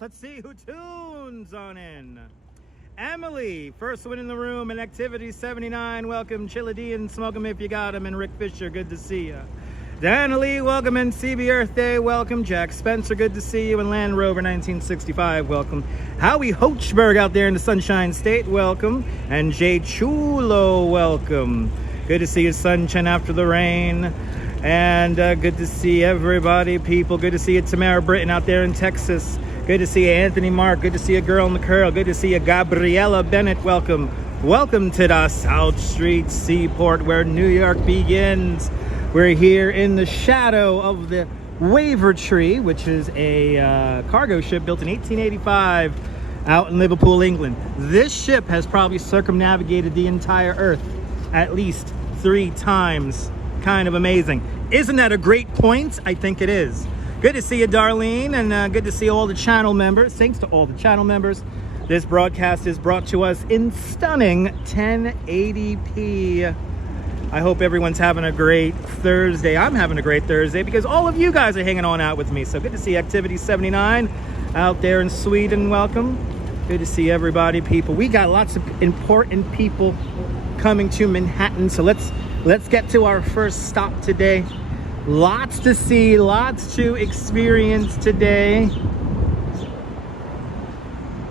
Let's see who tunes on in. Emily, first one in the room, and Activity 79. Welcome, Chilla D and Smoke 'em if you got 'em, and Rick Fisher, good to see you. Dana Lee, welcome, and CB Earth Day, welcome. Jack Spencer, good to see you, and Land Rover 1965, welcome. Howie Hochberg out there in the Sunshine State, welcome. And Jay Chulo, welcome. Good to see you, sunshine after the rain. And good to see everybody, people. Good to see you, Tamara Britton out there in Texas. Good to see you, Anthony Mark. Good to see you, Girl in the Curl. Good to see you, Gabriella Bennett. Welcome. Welcome to the South Street Seaport, where New York begins. We're here in the shadow of the Waver Tree, which is a cargo ship built in 1885 out in Liverpool, England. This ship has probably circumnavigated the entire Earth at least 3 times. Kind of amazing. Isn't that a great point? I think it is. Good to see you, Darlene, and good to see all the channel members. Thanks to all the channel members. This broadcast is brought to us in stunning 1080p. I hope everyone's having a great Thursday. I'm having a great Thursday because all of you guys are hanging on out with me. So good to see Activity 79 out there in Sweden. Welcome. Good to see everybody, people. We got lots of important people coming to Manhattan. So let's get to our first stop today. Lots to see, lots to experience today.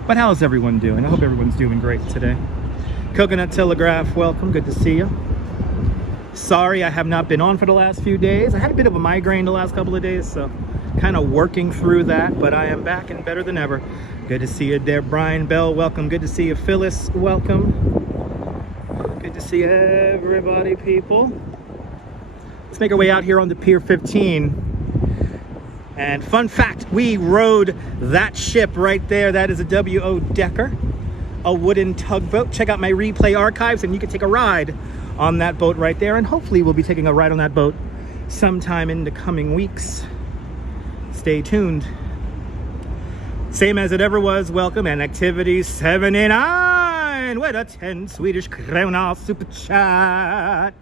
But how's everyone doing? I hope everyone's doing great today. Coconut Telegraph, welcome. Good to see you. Sorry I have not been on for the last few days. I had a bit of a migraine the last couple of days, so kind of working through that, but I am back and better than ever. Good to see you there, Brian Bell. Welcome. Good to see you, Phyllis. Welcome. Good to see everybody, people. Let's make our way out here on the Pier 15. And fun fact, we rode that ship right there. That is a W.O. Decker, a wooden tugboat. Check out my replay archives and you can take a ride on that boat right there. And hopefully we'll be taking a ride on that boat sometime in the coming weeks. Stay tuned. Same as it ever was, welcome. And Activity 79 with a 10 Swedish krona super chat.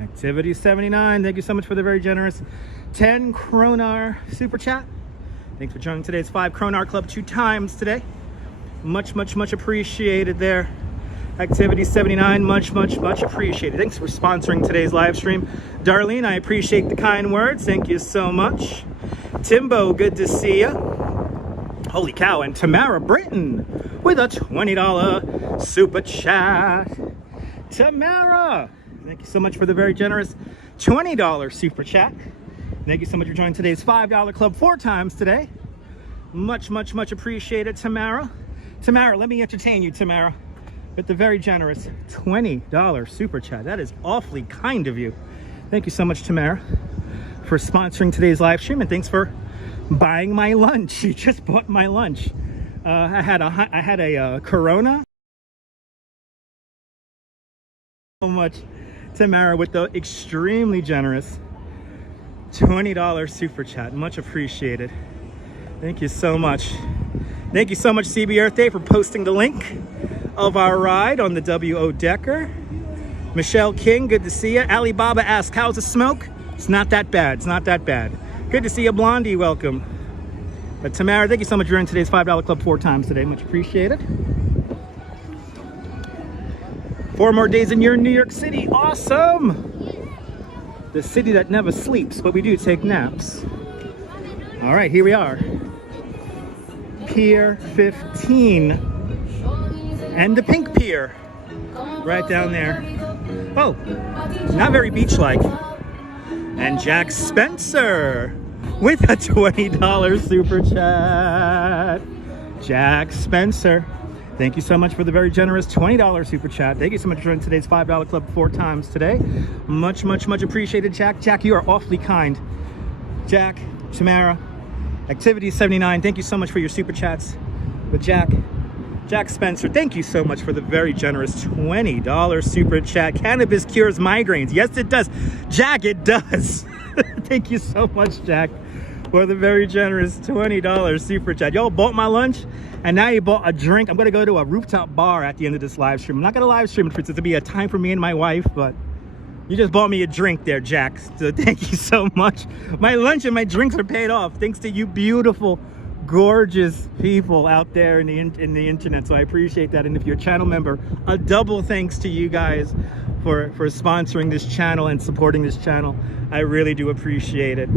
Activity 79, thank you so much for the very generous 10 kronar super chat. Thanks for joining today's 5 kronar club 2 times today. Much appreciated there. Activity 79, much appreciated. Thanks for sponsoring today's live stream. Darlene, I appreciate the kind words. Thank you so much. Timbo, good to see you. Holy cow, and Tamara Britton with a $20 super chat. Tamara, thank you so much for the very generous $20 super chat. Thank you so much for joining today's $5 club 4 times today. Much appreciated, Tamara. Tamara, let me entertain you, Tamara, with the very generous $20 super chat. That is awfully kind of you. Thank you so much, Tamara, for sponsoring today's live stream, and thanks for buying my lunch. You just bought my lunch. I had a Corona. So much, Tamara, with the extremely generous $20 super chat. Much appreciated. Thank you so much. Thank you so much, CB Earth Day, for posting the link of our ride on the W.O. Decker. Michelle King, good to see you. Alibaba asked, how's the smoke? It's not that bad. It's not that bad. Good to see you, Blondie. Welcome. But Tamara, thank you so much for joining today's $5 club 4 times today. Much appreciated. 4 more days and you're in New York City. Awesome. The city that never sleeps, but we do take naps. All right, here we are. Pier 15. And the pink pier. Right down there. Oh, not very beach-like. And Jack Spencer with a $20 super chat. Jack Spencer, thank you so much for the very generous $20 super chat. Thank you so much for joining today's $5 club 4 times today. Much appreciated, Jack. Jack, you are awfully kind. Jack, Tamara, Activity 79, thank you so much for your super chats with Jack. Jack Spencer, thank you so much for the very generous $20 super chat. Cannabis cures migraines. Yes, it does. Jack, it does. Thank you so much, Jack, for the very generous $20 super chat. Y'all bought my lunch, and now you bought a drink. I'm going to go to a rooftop bar at the end of this live stream. I'm not going to live stream it for it to be a time for me and my wife, but you just bought me a drink there, Jack. So thank you so much. My lunch and my drinks are paid off thanks to you beautiful, gorgeous people out there in the internet, so I appreciate that. And if you're a channel member, a double thanks to you guys for sponsoring this channel and supporting this channel. I really do appreciate it.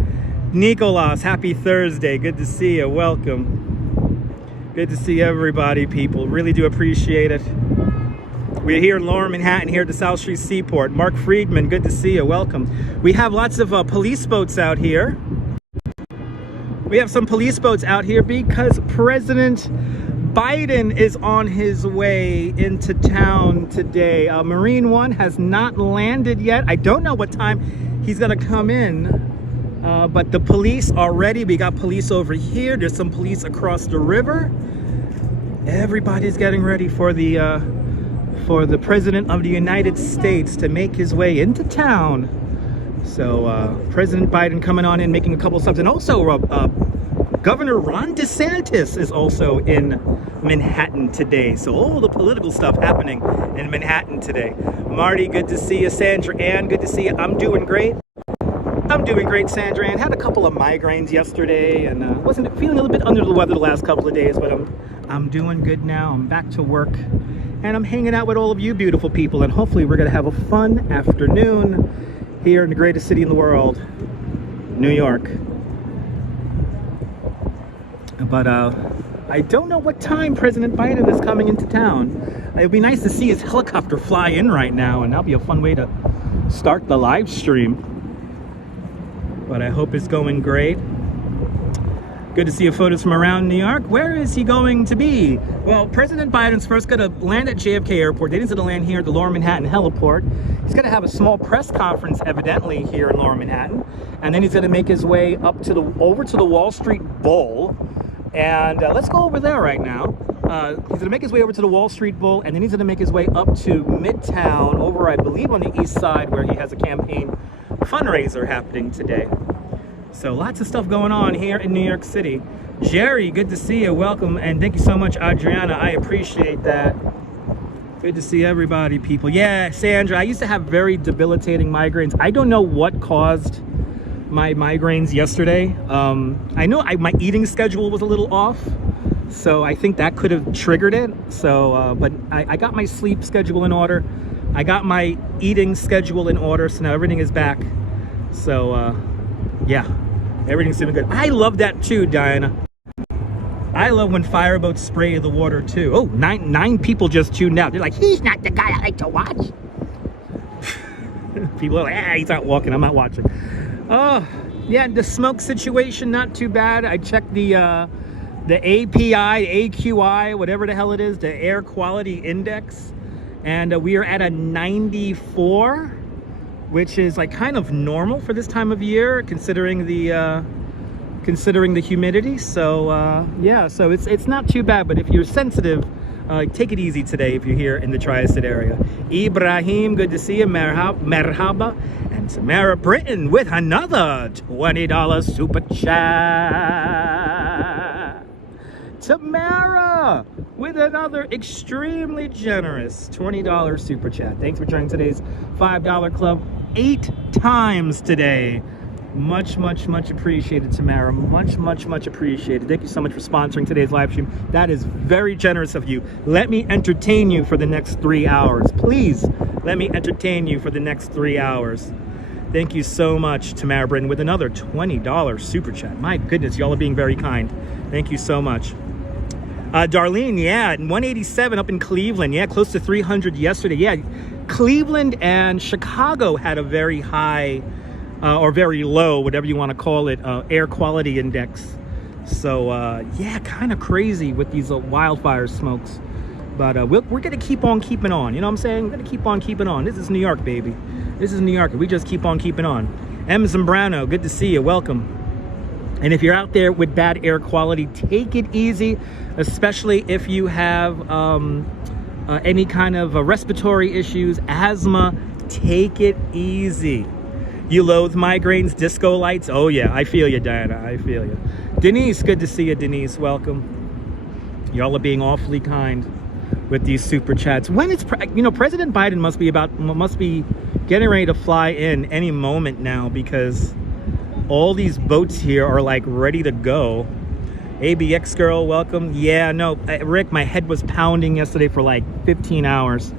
Nicolas, happy Thursday. Good to see you. Welcome. Good to see everybody, people. Really do appreciate it. We're here in Lower Manhattan, here at the South Street Seaport. Mark Friedman, good to see you. Welcome. We have lots of police boats out here. We have some police boats out here because President Biden is on his way into town today. Marine One has not landed yet. I don't know what time he's going to come in, but the police are ready. We got police over here. There's some police across the river. Everybody's getting ready for the President of the United States to make his way into town. So President Biden coming on in, making a couple stops. And also Governor Ron DeSantis is also in Manhattan today. So all the political stuff happening in Manhattan today. Marty, good to see you. Sandra Ann, good to see you. I'm doing great. I'm doing great, Sandra Ann. Had a couple of migraines yesterday and wasn't feeling a little bit under the weather the last couple of days, but I'm doing good now. I'm back to work and I'm hanging out with all of you beautiful people, and hopefully we're gonna have a fun afternoon here in the greatest city in the world, New York. But I don't know what time President Biden is coming into town. It would be nice to see his helicopter fly in right now, and that'll be a fun way to start the live stream. But I hope it's going great. Good to see your photos from around New York. Where is he going to be? Well, President Biden's first going to land at JFK Airport. Then he's going to land here at the Lower Manhattan Heliport. He's going to have a small press conference, evidently, here in Lower Manhattan. And then he's going to make his way up to over to the Wall Street Bowl. And let's go over there right now. He's going to make his way over to the Wall Street Bowl, and then he's going to make his way up to Midtown, over, I believe, on the east side, where he has a campaign fundraiser happening today. So lots of stuff going on here in New York City. Jerry, good to see you. Welcome, and thank you so much, Adriana. I appreciate that. Good to see everybody, people. Yeah, Sandra, I used to have very debilitating migraines. I don't know what caused my migraines yesterday. I know my eating schedule was a little off, so I think that could have triggered it. So, but I got my sleep schedule in order. I got my eating schedule in order, so now everything is back. So, yeah, everything's doing good. I love that too, Diana. I love when fireboats spray the water too. Oh, nine people just tuned out. They're like, he's not the guy I like to watch. People are like, he's not walking, I'm not watching. Oh, yeah, the smoke situation, not too bad. I checked the API, AQI, whatever the hell it is, the air quality index. And we are at a 94, which is like kind of normal for this time of year, considering the humidity. So yeah, so it's not too bad. But if you're sensitive, take it easy today if you're here in the Tri-State area. Ibrahim, good to see you. Merhaba. And Tamara Britton with another $20 super chat. Tamara with another extremely generous $20 super chat. Thanks for joining today's $5 club 8 times today. Much appreciated, Tamara. Much appreciated. Thank you so much for sponsoring today's live stream. That is very generous of you. Let me entertain you for the next 3 hours. Please let me entertain you for the next 3 hours. Thank you so much, Tamara Britton, with another $20 super chat. My goodness, y'all are being very kind. Thank you so much. Darlene, yeah, 187 up in Cleveland. Yeah, close to 300 yesterday. Yeah, Cleveland and Chicago had a very high or very low, whatever you want to call it, air quality index. So yeah, kind of crazy with these wildfire smokes. But we're going to keep on keeping on. You know what I'm saying? We're going to keep on keeping on. This is New York, baby. This is New York. We just keep on keeping on. M. Zambrano, good to see you. Welcome. And if you're out there with bad air quality, take it easy, especially if you have any kind of respiratory issues, asthma. Take it easy. You loathe migraines, disco lights? Oh yeah, I feel you, Diana. I feel you. Denise, good to see you, Denise. Welcome. Y'all are being awfully kind with these super chats. When it's, you know, President Biden must be getting ready to fly in any moment now, because all these boats here are like ready to go. ABX girl, welcome. Yeah, no, Rick, my head was pounding yesterday for like 15 hours.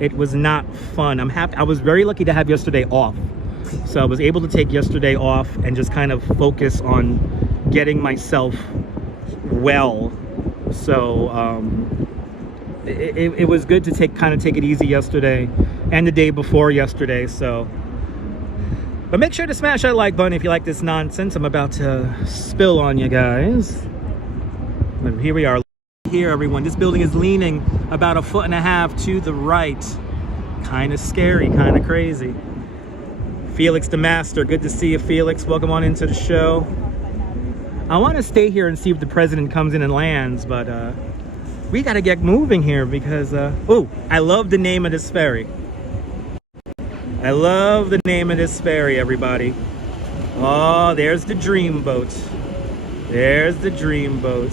It was not fun. I'm happy. I was very lucky to have yesterday off. So I was able to take yesterday off and just kind of focus on getting myself well. So it was good to take it easy yesterday and the day before yesterday. So, but make sure to smash that like button if you like this nonsense I'm about to spill on you guys. But here we are. Here, everyone. This building is leaning about 1.5 feet to the right. Kind of scary, kind of crazy. Felix the Master, good to see you, Felix. Welcome on into the show. I want to stay here and see if the president comes in and lands, but we got to get moving here because, oh, I love the name of this ferry. I love the name of this ferry, everybody. Oh, there's the dream boat. There's the dream boat.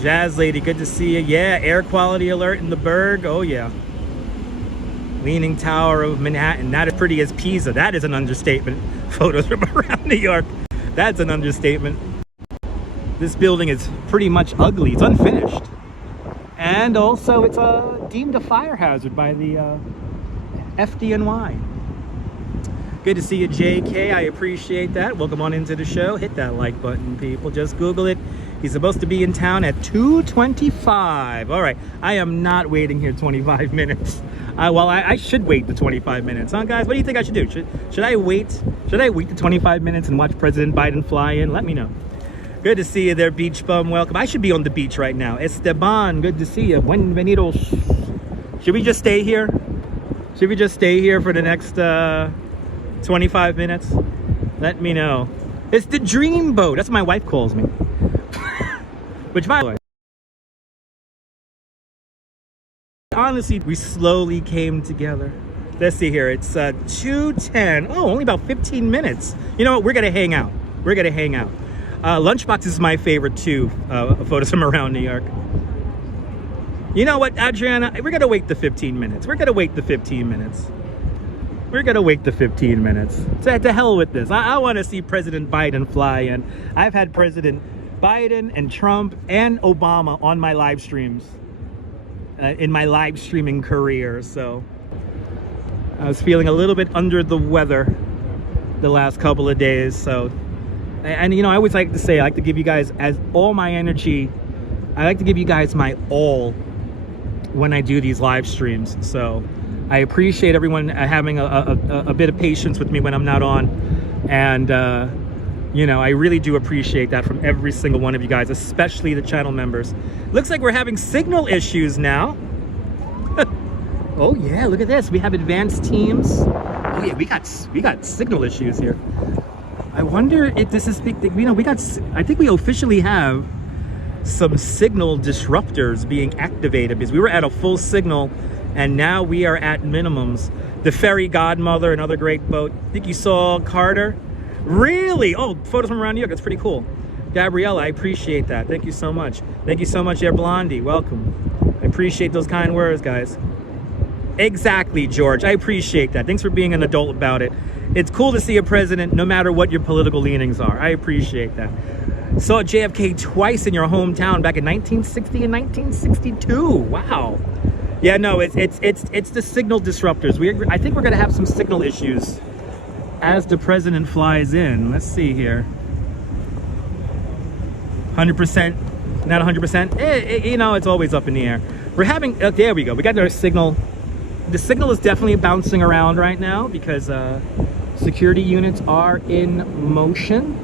Jazz Lady, good to see you. Yeah, air quality alert in the Berg. Oh, yeah. Leaning Tower of Manhattan. Not as pretty as Pisa. That is an understatement. Photos from around New York. That's an understatement. This building is pretty much ugly. It's unfinished. And also, it's deemed a fire hazard by the FDNY. Good to see you, JK. I appreciate that. Welcome on into the show. Hit that like button, people. Just Google it. He's supposed to be in town at 2:25. All right. I am not waiting here 25 minutes. Well, I should wait the 25 minutes, huh, guys? What do you think I should do? Should I wait? Should I wait the 25 minutes and watch President Biden fly in? Let me know. Good to see you there, Beach Bum. Welcome. I should be on the beach right now. Esteban, good to see you. Buenvenidos. Should we just stay here? Should we just stay here for the next 25 minutes? Let me know. It's the dream boat. That's what my wife calls me. Which, by the way, honestly, we slowly came together. Let's see here. It's 2:10. Oh, only about 15 minutes. You know what? We're gonna hang out. We're gonna hang out. Lunchbox is my favorite too. Photos from around New York. You know what, Adriana? We're gonna wait the 15 minutes. We're gonna wait the 15 minutes. We're gonna wait the 15 minutes. So to hell with this. I want to see President Biden fly in. I've had President Biden and Trump and Obama on my live streams in my live streaming career. So I was feeling a little bit under the weather the last couple of days. So, and you know, I always like to say, I like to give you guys all my energy. I like to give you guys my all when I do these live streams. So I appreciate everyone having a bit of patience with me when I'm not on. And you know, I really do appreciate that from every single one of you guys, especially the channel members. Looks like we're having signal issues now. Oh yeah, look at this. We have advanced teams. Oh yeah, we got signal issues here. I wonder if this is, you know, I think we officially have some signal disruptors being activated because we were at a full signal and now we are at minimums. The Ferry Godmother, another great boat. I think you saw Carter. Really? Oh, photos from around New York. That's pretty cool. Gabriella, I appreciate that. Thank you so much. Thank you so much, Air Blondie. Welcome. I appreciate those kind words, guys. Exactly, George. I appreciate that. Thanks for being an adult about it. It's cool to see a president, no matter what your political leanings are. I appreciate that. Saw JFK twice in your hometown back in 1960 and 1962. Wow. Yeah, no, it's the signal disruptors. I think we're gonna have some signal issues as the president flies in. Let's see here. 100%, not 100%. You know, it's always up in the air. We're having, there we go. We got our signal. The signal is definitely bouncing around right now because security units are in motion.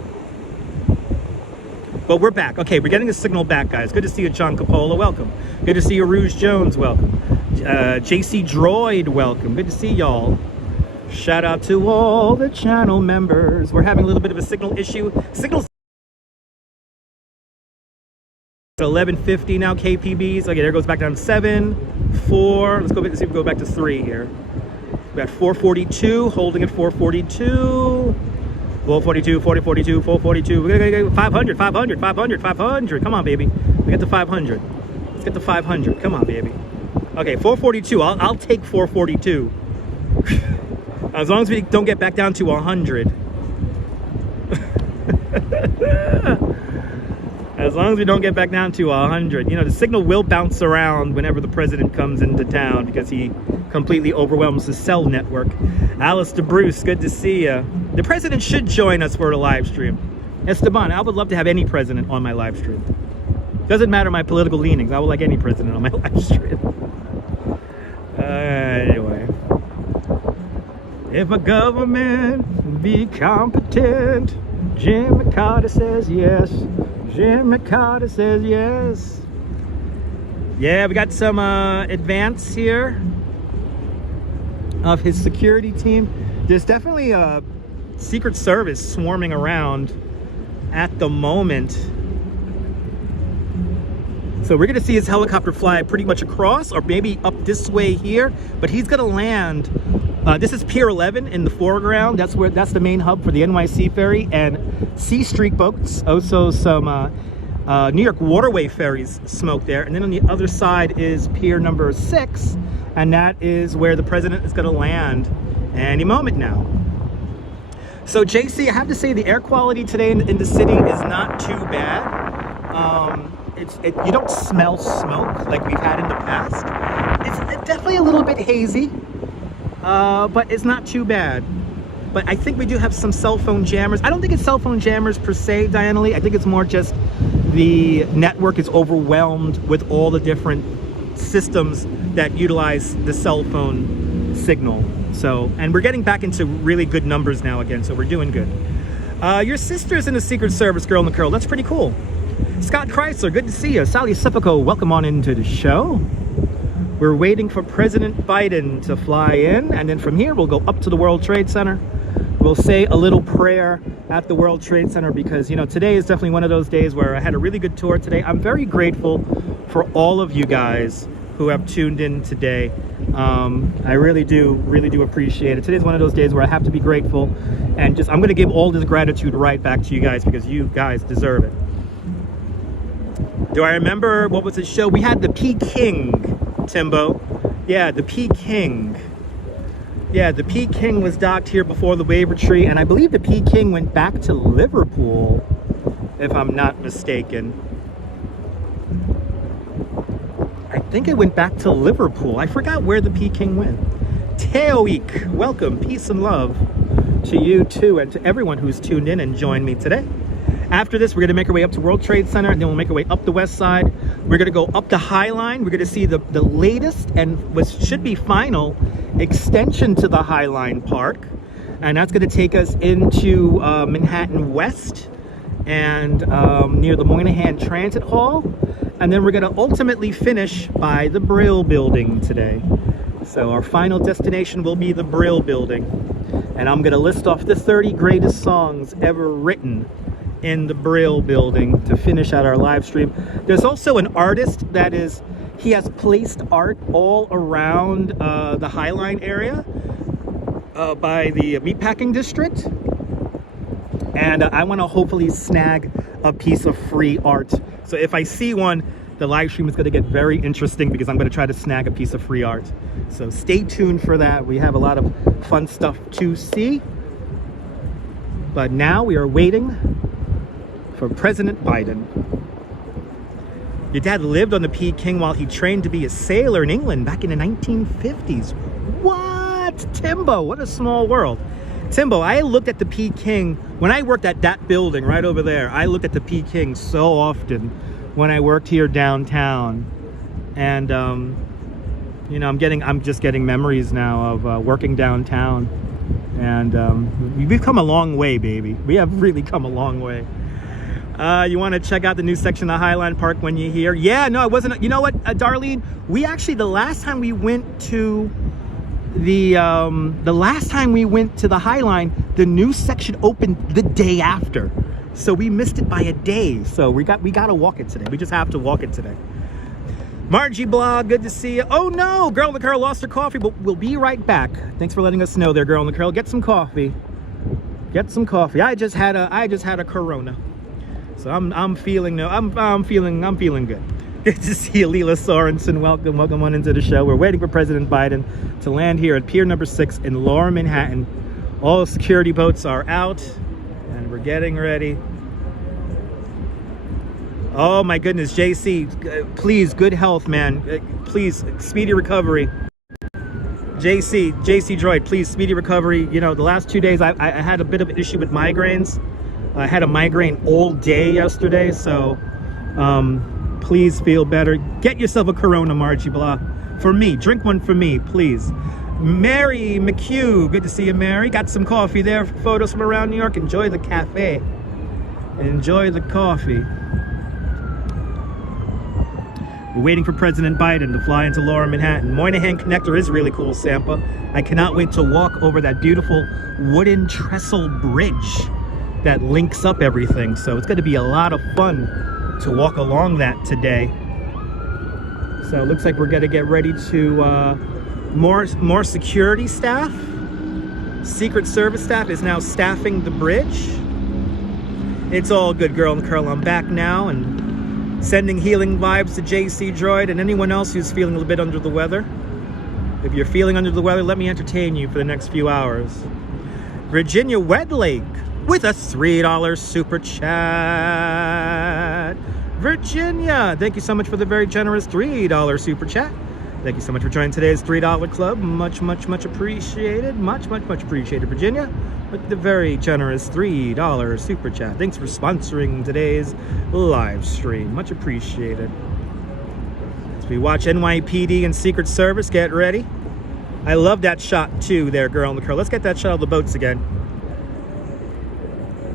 But we're back. Okay, we're getting the signal back, guys. Good to see you, John Capola. Welcome. Good to see you, Rouge Jones. Welcome. JC Droid. Welcome. Good to see y'all. Shout out to all the channel members. We're having a little bit of a signal issue. Signal's 11:50 now, KPBs. Okay, there goes back down to 7, 4. Let's go back, see if we go back to 3 here. We got 442, holding at 442. 442, 442, 442. We're gonna go 500, 500, 500, 500. Come on, baby. We get to 500. Let's get to 500. Come on, baby. Okay, 442. I'll take 442. As long as we don't get back down to 100. As long as we don't get back down to 100. You know, the signal will bounce around whenever the president comes into town because he completely overwhelms the cell network. Alistair Bruce, good to see you. The president should join us for the live stream. Esteban, I would love to have any president on my live stream. Doesn't matter my political leanings. I would like any president on my live stream. Anyway. If a government be competent, Jimmy Carter says yes. Jimmy Carter says yes. Yeah, we got some advance here of his security team. There's definitely a Secret Service swarming around at the moment. So we're gonna see his helicopter fly pretty much across, or maybe up this way here, but he's gonna land. This is Pier 11 in the foreground. That's the main hub for the NYC ferry and C Street boats. Also some New York waterway ferries smoke there. And then on the other side is Pier number 6, and that is where the president is gonna land any moment now. So JC, I have to say the air quality today in the city is not too bad. You don't smell smoke like we've had in the past. It's definitely a little bit hazy, but it's not too bad. But I think we do have some cell phone jammers. I don't think it's cell phone jammers per se, Diana Lee. I think it's more just the network is overwhelmed with all the different systems that utilize the cell phone signal. So, and we're getting back into really good numbers now again, so we're doing good. Your sister's in the Secret Service, Girl in the Curl. That's pretty cool. Scott Chrysler, good to see you. Sally Sipico, welcome on into the show. We're waiting for President Biden to fly in, and then from here we'll go up to the World Trade Center. We'll say a little prayer at the World Trade Center because, you know, today is definitely one of those days where I had a really good tour today. I'm very grateful for all of you guys who have tuned in today. I really do appreciate it. Today's one of those days where I have to be grateful, and I'm going to give all this gratitude right back to you guys because you guys deserve it. Do I remember, what was the show? We had the Peking, Timbo. Yeah, the Peking. Yeah, the Peking was docked here before the waiver tree, and I believe the Peking went back to Liverpool, if I'm not mistaken. I think it went back to Liverpool. I forgot where the Peking went. Teoik, welcome, peace and love to you too, and to everyone who's tuned in and joined me today. After this, we're going to make our way up to World Trade Center, and then we'll make our way up the west side. We're going to go up to High Line. We're going to see the latest and what should be final extension to the High Line Park. And that's going to take us into Manhattan West and near the Moynihan Transit Hall. And then we're going to ultimately finish by the Brill Building today. So our final destination will be the Brill Building. And I'm going to list off the 30 greatest songs ever written in the Brill Building to finish out our live stream. There's also an artist that he has placed art all around the High Line area by the Meatpacking District. And I want to hopefully snag a piece of free art. So if I see one, the live stream is going to get very interesting because I'm going to try to snag a piece of free art. So stay tuned for that. We have a lot of fun stuff to see. But now we are waiting for President Biden. Your dad lived on the Peking while he trained to be a sailor in England back in the 1950s. What? Timbo, what a small world. Timbo, I looked at the Peking when I worked at that building right over there. I looked at the Peking so often when I worked here downtown. And you know, I'm just getting memories now of working downtown. And we've come a long way, baby. We have really come a long way. You want to check out the new section of Highline Park when you're here? Yeah, no, it wasn't. You know what, Darlene? We actually, the last time we went to the Highline, the new section opened the day after, so we missed it by a day. So we got to walk it today. We just have to walk it today. Margie Blog, good to see you. Oh no, Girl in the Curl lost her coffee, but we'll be right back. Thanks for letting us know there, Girl in the Curl. Get some coffee. Get some coffee. I just had a Corona. So I'm feeling good. Good to see you, Leela Sorensen. Welcome on into the show. We're waiting for President Biden to land here at Pier number 6 in Lower Manhattan. All security boats are out, and we're getting ready. Oh my goodness, JC, please, good health, man. Please, speedy recovery. JC Droid, please, speedy recovery. You know, the last 2 days I had a bit of an issue with migraines. I had a migraine all day yesterday, so please feel better. Get yourself a Corona, Margie Blah. For me, drink one for me, please. Mary McHugh, good to see you, Mary. Got some coffee there, photos from around New York. Enjoy the cafe. Enjoy the coffee. We're waiting for President Biden to fly into Lower Manhattan. Moynihan Connector is really cool, Sampa. I cannot wait to walk over that beautiful wooden trestle bridge that links up everything. So it's going to be a lot of fun to walk along that today. So it looks like we're going to get ready to more security staff. Secret Service staff is now staffing the bridge. It's all good, girl and curl. I'm back now and sending healing vibes to JC Droid and anyone else who's feeling a little bit under the weather. If you're feeling under the weather, let me entertain you for the next few hours. Virginia Wedlake with a $3 super chat. Virginia, thank you so much for the very generous $3 super chat. Thank you so much for joining today's $3 club. Much appreciated. Much appreciated, Virginia, with the very generous $3 super chat. Thanks for sponsoring today's live stream. Much appreciated. As we watch NYPD and Secret Service get ready. I love that shot too there, girl in the curl. Let's get that shot of the boats again.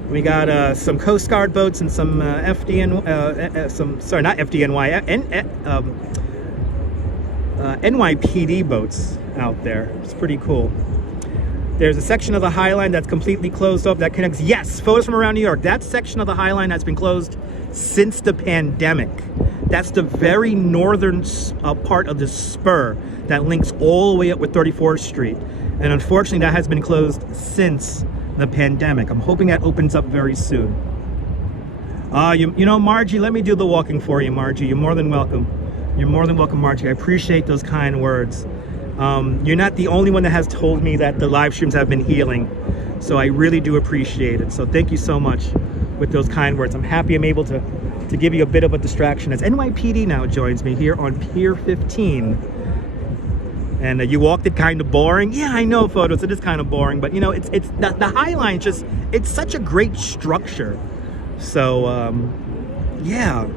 We got some Coast Guard boats and some NYPD boats out there. It's pretty cool. There's a section of the High Line that's completely closed off that connects. Yes, photos from around New York. That section of the High Line has been closed since the pandemic. That's the very northern part of the spur that links all the way up with 34th Street. And unfortunately, that has been closed since the pandemic. I'm hoping that opens up very soon. You know, Margie, let me do the walking for you, Margie. You're more than welcome. You're more than welcome, Margie. I appreciate those kind words. You're not the only one that has told me that the live streams have been healing. So I really do appreciate it. So thank you so much with those kind words. I'm happy I'm able to give you a bit of a distraction as NYPD now joins me here on Pier 15. And you walked it kind of boring. Yeah, I know, photos. It is kind of boring, but you know, it's the High Line. Just it's such a great structure. So yeah,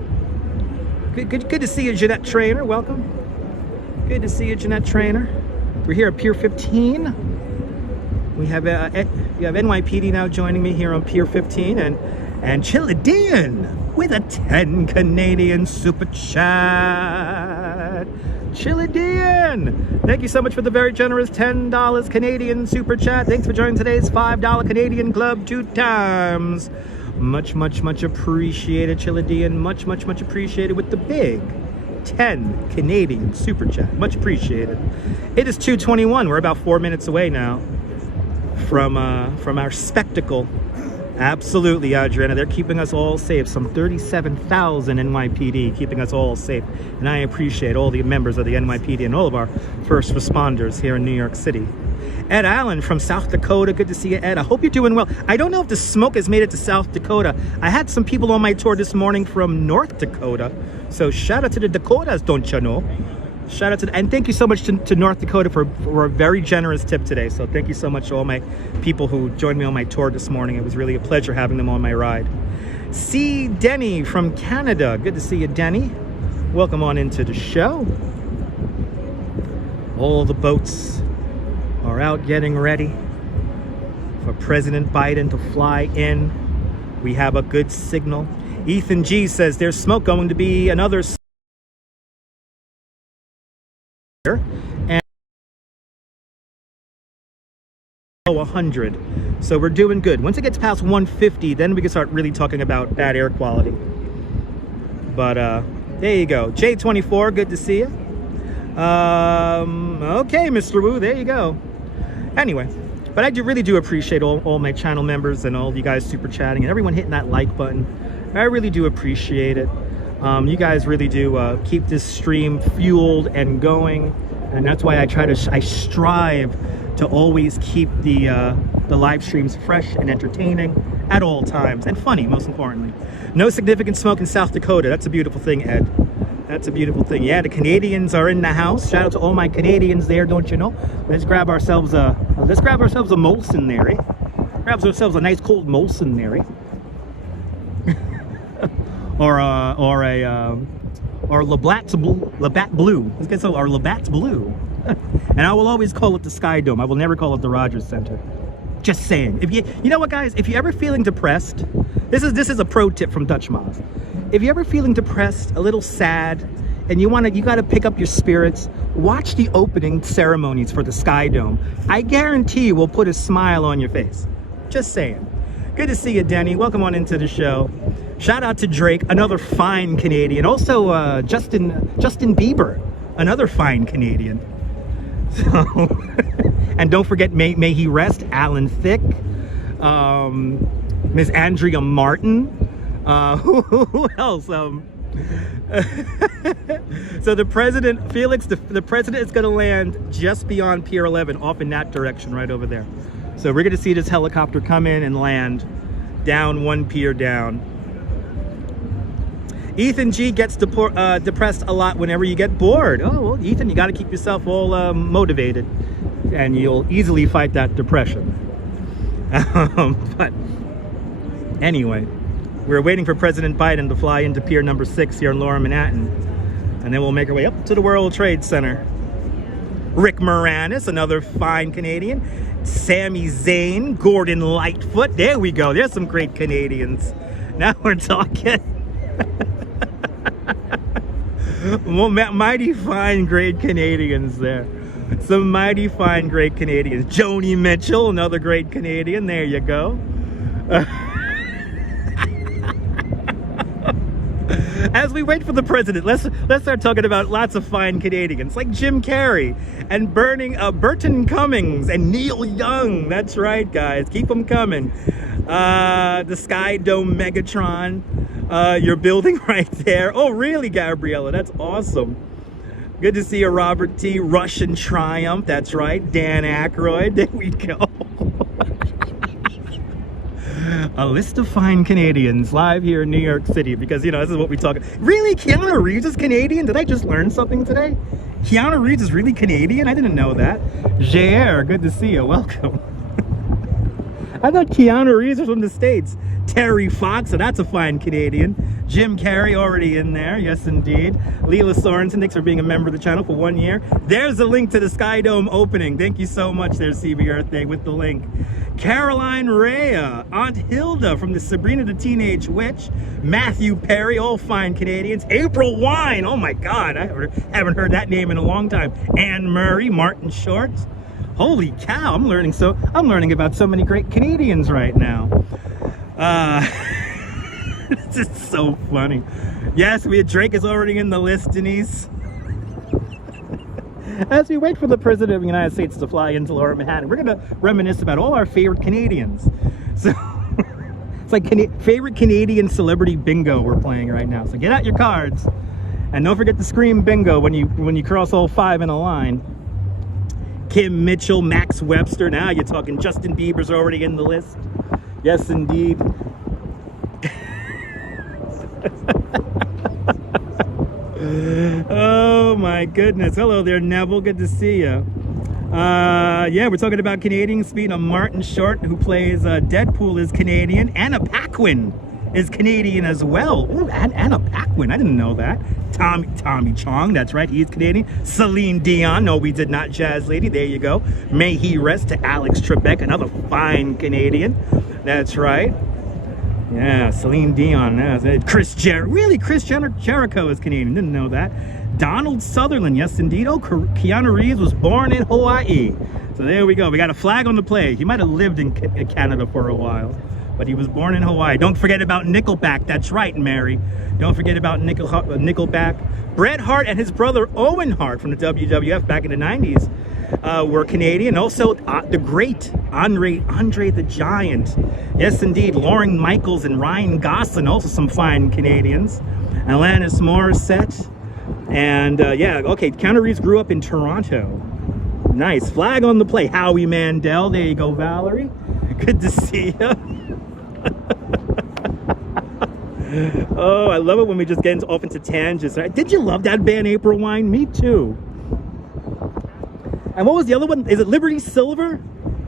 good to see you, Jeanette Trainer. Welcome. Good to see you, Jeanette Trainer. We're here at Pier 15. We have you have NYPD now joining me here on Pier 15, and Chilean with a 10 Canadian super chat. Chilean, thank you so much for the very generous $10 Canadian super chat. Thanks for joining today's $5 Canadian club 2 times. Much appreciated, Chilean. Much appreciated with the big 10 Canadian super chat. Much appreciated. It is 2:21. We're about 4 minutes away now from our spectacle. Absolutely, Adriana. They're keeping us all safe. Some 37,000 NYPD keeping us all safe. And I appreciate all the members of the NYPD and all of our first responders here in New York City. Ed Allen from South Dakota. Good to see you, Ed. I hope you're doing well. I don't know if the smoke has made it to South Dakota. I had some people on my tour this morning from North Dakota. So shout out to the Dakotas, don't you know? Shout out to and thank you so much to North Dakota for a very generous tip today. So thank you so much to all my people who joined me on my tour this morning. It was really a pleasure having them on my ride. C. Denny from Canada. Good to see you, Denny. Welcome on into the show. All the boats are out getting ready for President Biden to fly in. We have a good signal. Ethan G says there's smoke going to be another and 100. So we're doing good. Once it gets past 150, then we can start really talking about bad air quality. But there you go. J24, good to see you. Okay, Mr. Wu, there you go. Anyway, but I really do appreciate all my channel members and all you guys super chatting and everyone hitting that like button. I really do appreciate it. You guys really do keep this stream fueled and going, and that's why I strive to always keep the live streams fresh and entertaining at all times, and funny, most importantly. No significant smoke in South Dakota. That's a beautiful thing, Ed. That's a beautiful thing. Yeah, the Canadians are in the house. Shout out to all my Canadians there, don't you know? Let's grab ourselves a Molson there, eh? Grab ourselves a nice cold Molson there, eh? or Labatt's Blue. Let's get some, or Labatt's Blue. And I will always call it the Sky Dome. I will never call it the Rogers Center. Just saying. If you know what, guys, if you're ever feeling depressed, this is a pro tip from Dutch Moz. If you're ever feeling depressed, a little sad, and you got to pick up your spirits, watch the opening ceremonies for the Sky Dome. I guarantee you will put a smile on your face. Just saying. Good to see you, Denny. Welcome on into the show. Shout out to Drake, another fine Canadian. Also, Justin Bieber, another fine Canadian. So, and don't forget, may he rest, Alan Thicke, Miss Andrea Martin, who else? So the president, Felix, the president is going to land just beyond Pier 11, off in that direction, right over there. So we're going to see this helicopter come in and land down one pier down. Ethan G gets depressed a lot whenever you get bored. Oh, well, Ethan, you got to keep yourself all motivated, and you'll easily fight that depression. But anyway, we're waiting for President Biden to fly into Pier number 6 here in Lower Manhattan, and then we'll make our way up to the World Trade Center. Rick Moranis, another fine Canadian. Sami Zayn, Gordon Lightfoot. There we go. There's some great Canadians. Now we're talking. Well, mighty fine great Canadians there. Some mighty fine great Canadians. Joni Mitchell, another great Canadian. There you go. As we wait for the president, let's start talking about lots of fine Canadians like Jim Carrey and Burton Cummings and Neil Young. That's right, guys. Keep them coming. The Sky Dome Megatron. You're building right there. Oh, really, Gabriella? That's awesome. Good to see you, Robert T. Russian Triumph. That's right. Dan Aykroyd. There we go. A list of fine Canadians live here in New York City, because, you know, this is what we talk. Really? Keanu Reeves is Canadian? Did I just learn something today? Keanu Reeves is really Canadian? I didn't know that. JR, good to see you. Welcome. I thought Keanu Reeves was from the States. Terry Fox, so that's a fine Canadian. Jim Carrey already in there, yes indeed. Leela Sorensen, thanks for being a member of the channel for 1 year. There's a link to the Sky Dome opening. Thank you so much there, CB Earth Day, with the link. Caroline Rhea, Aunt Hilda from the Sabrina the Teenage Witch, Matthew Perry, all fine Canadians. April Wine, oh my God, I haven't heard that name in a long time. Anne Murray, Martin Short. Holy cow, I'm learning about so many great Canadians right now. This is so funny. Yes, Drake is already in the list, Denise. As we wait for the President of the United States to fly into Lower Manhattan, we're going to reminisce about all our favorite Canadians. So it's like favorite Canadian celebrity bingo we're playing right now. So get out your cards, and don't forget to scream bingo when you cross all 5 in a line. Kim Mitchell, Max Webster. Now you're talking. Justin Bieber's already in the list. Yes, indeed. Oh my goodness. Hello there, Neville. Good to see you. Yeah, we're talking about Canadians. Speaking of Martin Short, who plays Deadpool, is Canadian. Anna Paquin is Canadian as well. Ooh, Anna Paquin, I didn't know that. Tommy Chong, that's right, he's Canadian. Celine Dion, no, we did not, Jazz Lady, there you go. May he rest, to Alex Trebek, another fine Canadian. That's right. Yeah, Celine Dion. Chris Jericho is Canadian. Didn't know that. Donald Sutherland, yes indeed. Oh, Keanu Reeves was born in Hawaii. So there we go. We got a flag on the play. He might have lived in Canada for a while, but he was born in Hawaii. Don't forget about Nickelback. That's right, Mary. Don't forget about Nickelback. Bret Hart and his brother Owen Hart from the WWF back in the 90s were Canadian. Also, the great Andre the Giant. Yes, indeed. Lauren Michaels and Ryan Gosling, also some fine Canadians. Alanis Morissette. And yeah, okay, Keanu Reeves grew up in Toronto. Nice. Flag on the play. Howie Mandel. There you go, Valerie. Good to see you. Oh, I love it when we just get off into tangents. Did you love that band, April Wine? Me too. And what was the other one? Is it Liberty Silver?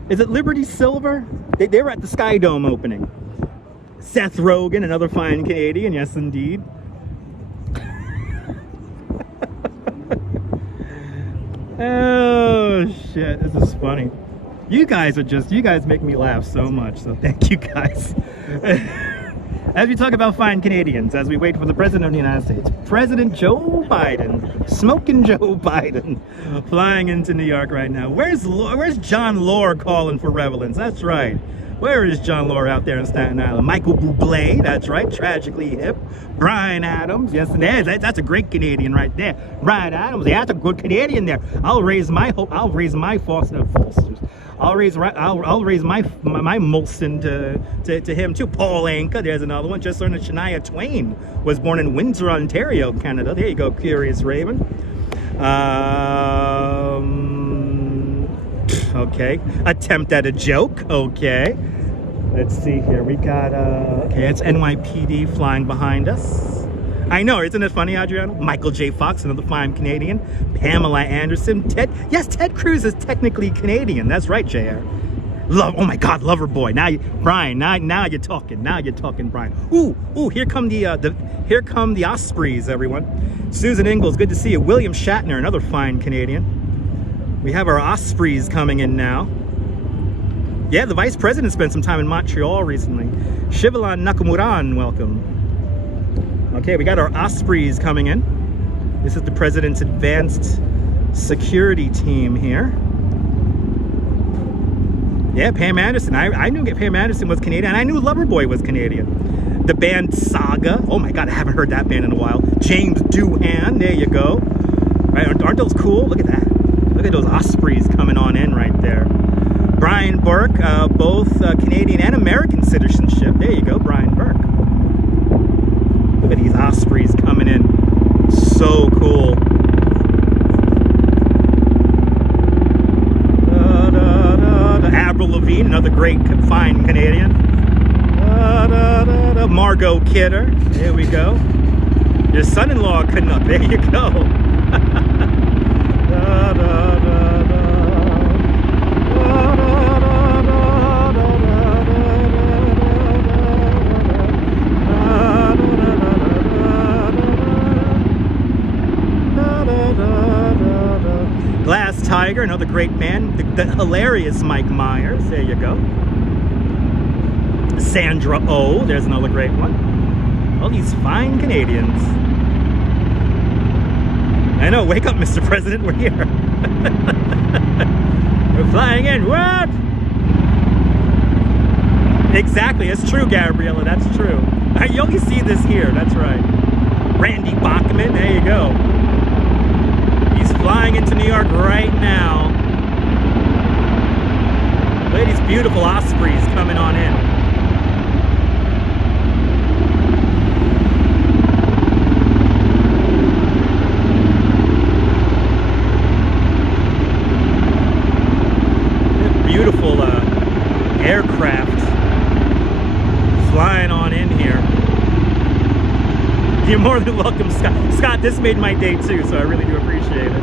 Is it Liberty Silver? They were at the Sky Dome opening. Seth Rogen, another fine Canadian. Yes, indeed. Oh, shit. This is funny. You guys make me laugh so much. So thank you guys. As we talk about fine Canadians, as we wait for the President of the United States, President Joe Biden, smoking Joe Biden, flying into New York right now. Where's John Lore calling for relevance? That's right. Where is John Lore out there in Staten Island? Michael Bublé, that's right, tragically hip. Bryan Adams, yes, and that's a great Canadian right there. Bryan Adams, yeah, that's a good Canadian there. I'll raise my my Molson to him too. Paul Anka, there's another one. Just learned that Shania Twain was born in Windsor, Ontario, Canada. There you go, Curious Raven. Okay, attempt at a joke. Okay, let's see here. We got okay, it's NYPD flying behind us. I know, isn't it funny, Adriano? Michael J. Fox, another fine Canadian. Pamela Anderson. Ted Cruz is technically Canadian. That's right, JR. Oh my God, Loverboy. Now, Brian. Now you're talking. Now you're talking, Brian. Ooh. Here come the Ospreys, everyone. Susan Ingalls, good to see you. William Shatner, another fine Canadian. We have our Ospreys coming in now. Yeah, the Vice President spent some time in Montreal recently. Shivalan Nakamuran, welcome. Okay, we got our Ospreys coming in. This is the President's advanced security team here. Yeah, Pam Anderson. I knew Pam Anderson was Canadian, and I knew Loverboy was Canadian. The band Saga. Oh my God, I haven't heard that band in a while. James Doohan, there you go. Right, aren't those cool? Look at that. Look at those Ospreys coming on in right there. Brian Burke, both Canadian and American citizenship. There you go, Brian Burke. Look at these Ospreys coming in. So cool. Avril Lavigne, another great fine Canadian. Margot Kidder. There we go. Your son-in-law Canuck. There you go. Glass Tiger, another great band. The hilarious Mike Myers. There you go. Sandra Oh, there's another great one. All these fine Canadians. I know, wake up, Mr. President, we're here. We're flying in, what? Exactly, it's true, Gabriella, that's true. You only see this here, that's right. Randy Bachman, there you go. He's flying into New York right now. Look at these beautiful Ospreys coming on in. Beautiful aircraft flying on in here. You're more than welcome, Scott. Scott, this made my day too, so I really do appreciate it.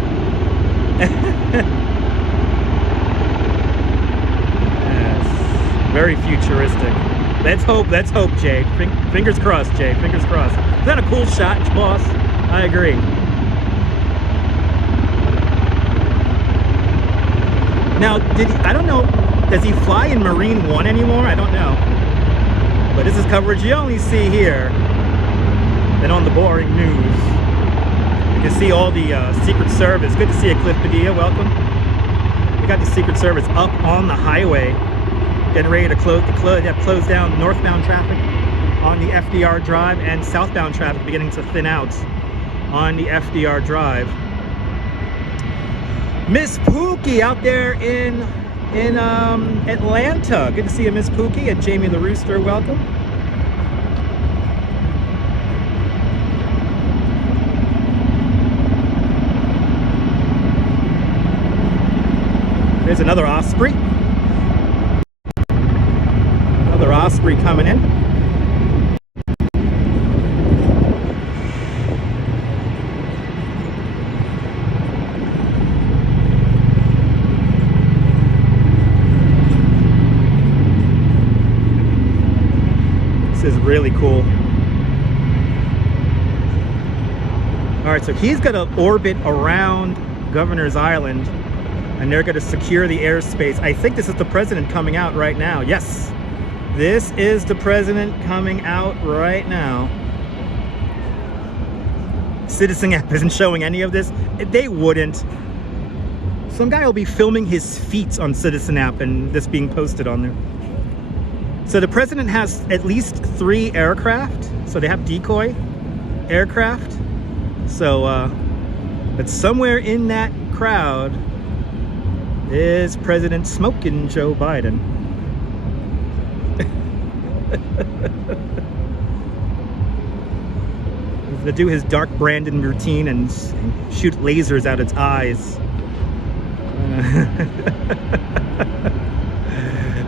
Yes, very futuristic. Let's hope, Jay. Fingers crossed, Jay. Fingers crossed. Is that a cool shot, boss? I agree. Now, I don't know, does he fly in Marine One anymore? I don't know. But this is coverage you only see here than on the boring news. You can see all the Secret Service. Good to see you, Cliff Padilla, welcome. We got the Secret Service up on the highway, getting ready to close down northbound traffic on the FDR Drive, and southbound traffic beginning to thin out on the FDR Drive. Miss Pookie out there in Atlanta. Good to see you, Miss Pookie. And Jamie the Rooster, welcome. There's another Osprey. Another Osprey coming in. This is really cool. All right, so he's going to orbit around Governor's Island, and they're going to secure the airspace. I think this is the president coming out right now. Yes, this is the president coming out right now. Citizen app isn't showing any of this. They wouldn't. Some guy will be filming his feet on Citizen app and this being posted on there. So the president has at least 3 aircraft. So they have decoy aircraft. So, but somewhere in that crowd is President Smoking Joe Biden. He's gonna do his dark Brandon routine and shoot lasers out its eyes.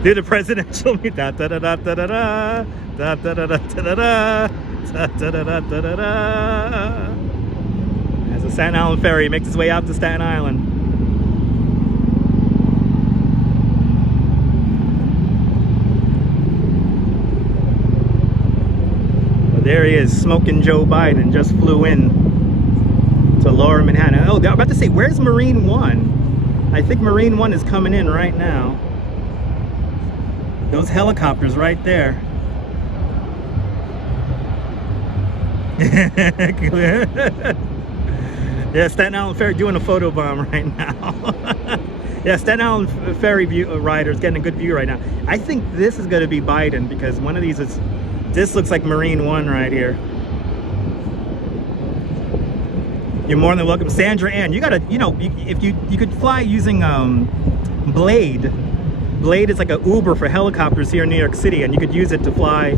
Do the presidential meet. Da da da da da da da da da da da da da da da da. As the Staten Island ferry makes its way out to Staten Island. Well, there he is, Smoking Joe Biden. Just flew in to Lower Manhattan. Oh, I'm about to say, where's Marine One? I think Marine One is coming in right now. Those helicopters right there. Yeah, Staten Island Ferry doing a photo bomb right now. Yeah, Staten Island Ferry riders getting a good view right now. I think this is going to be Biden because one of these is, this looks like Marine One right here. You're more than welcome, Sandra Ann. You gotta, you know, if you could fly using Blade. Blade is like an Uber for helicopters here in New York City, and you could use it to fly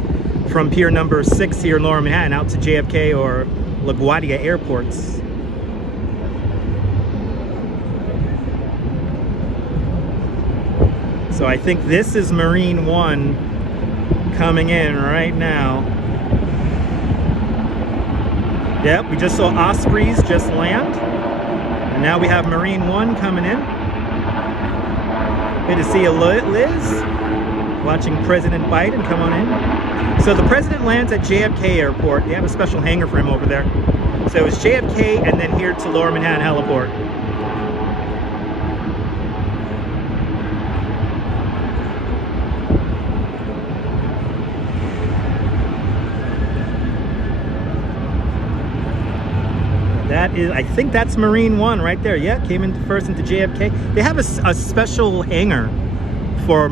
from Pier number 6 here in Lower Manhattan out to JFK or LaGuardia airports. So I think this is Marine One coming in right now. Yep, we just saw Ospreys just land, and now we have Marine One coming in. Good to see you, Liz. Watching President Biden come on in. So the president lands at JFK Airport. They have a special hangar for him over there. So it's JFK and then here to Lower Manhattan Heliport. That is, I think that's Marine One right there. Yeah, came in first into JFK. They have a special hangar for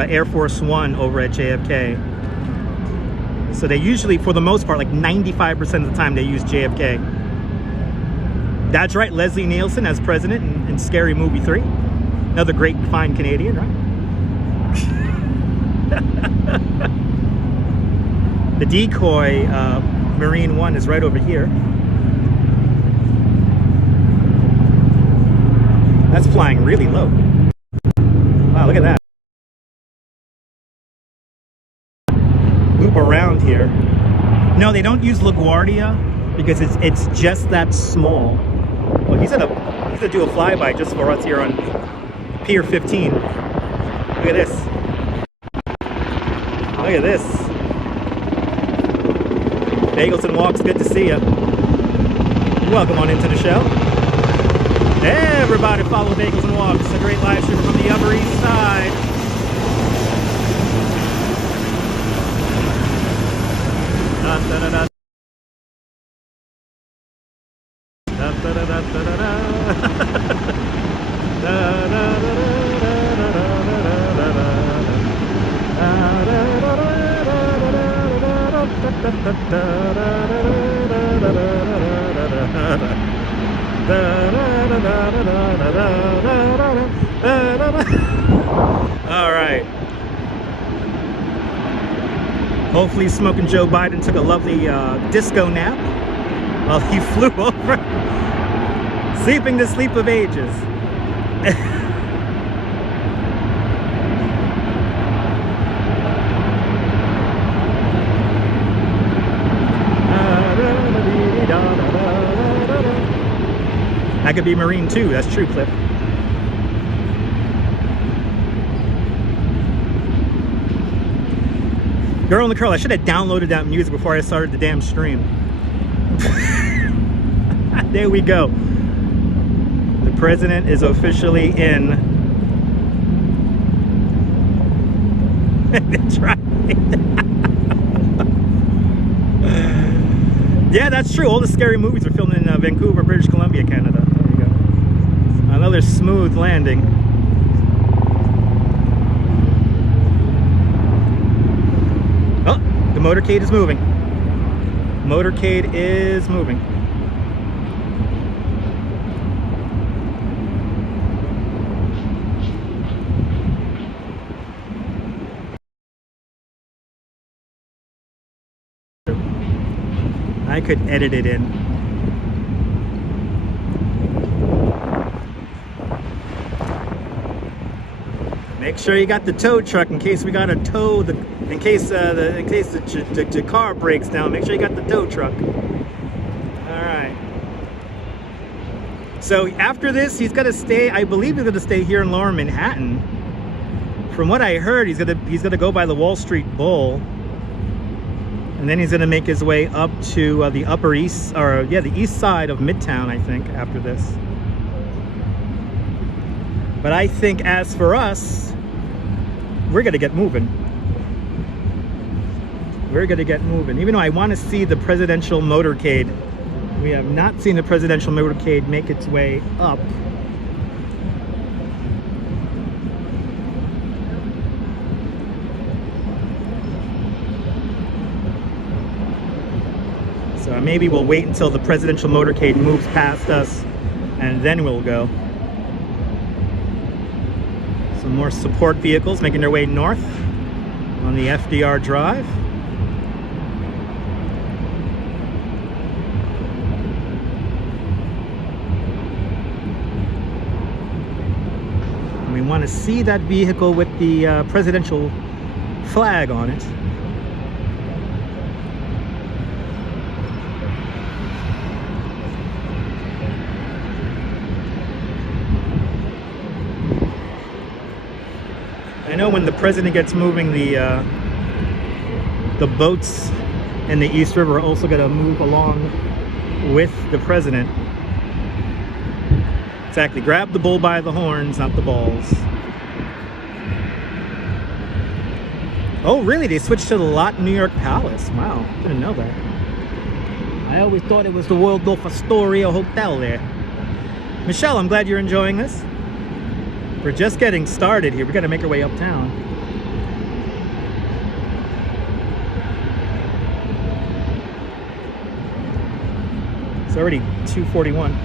Air Force One over at JFK. So they usually, for the most part, like 95% of the time, they use JFK. That's right, Leslie Nielsen as president in Scary Movie 3. Another great, fine Canadian, right? The decoy Marine One is right over here. That's flying really low. Wow, look at that. Loop around here. No, they don't use LaGuardia because it's just that small. Well, he's gonna do a flyby just for us here on Pier 15. Look at this. Look at this. Bagels and Walks, good to see you. Welcome on into the show. Everybody follow Bagels and Walks. It's a great live stream from the Upper East Side. Da, da, da, da. Da, da, da, da, da, da. Da, da, da, all right. Hopefully Smoking Joe Biden took a lovely disco nap while he flew over, sleeping the sleep of ages. could be Marine too. That's true, Cliff. Girl in the Curl. I should have downloaded that music before I started the damn stream. There we go. The president is officially in. That's right. Yeah, that's true. All the scary movies are filmed in Vancouver, British Columbia, Canada. There you go. Another smooth landing. Oh, the motorcade is moving. Motorcade is moving. I could edit it in. Make sure you got the tow truck in case we got to tow the. In case the car breaks down. Make sure you got the tow truck. All right. So after this, he's gonna stay. I believe he's gonna stay here in Lower Manhattan. From what I heard, he's gonna go by the Wall Street Bull. And then he's going to make his way up to the Upper East, or yeah, the east side of Midtown, I think, after this. But I think as for us, we're going to get moving. We're going to get moving. Even though I want to see the presidential motorcade, we have not seen the presidential motorcade make its way up. So maybe we'll wait until the presidential motorcade moves past us and then we'll go. Some more support vehicles making their way north on the FDR Drive. And we want to see that vehicle with the presidential flag on it. I know when the president gets moving, the boats in the East River are also going to move along with the president. Exactly. Grab the bull by the horns, not the balls. Oh, really? They switched to the Lot New York Palace. Wow. Didn't know that. I always thought it was the Waldorf Astoria Hotel there. Michelle, I'm glad you're enjoying this. We're just getting started here. We got to make our way uptown. It's already 2:41.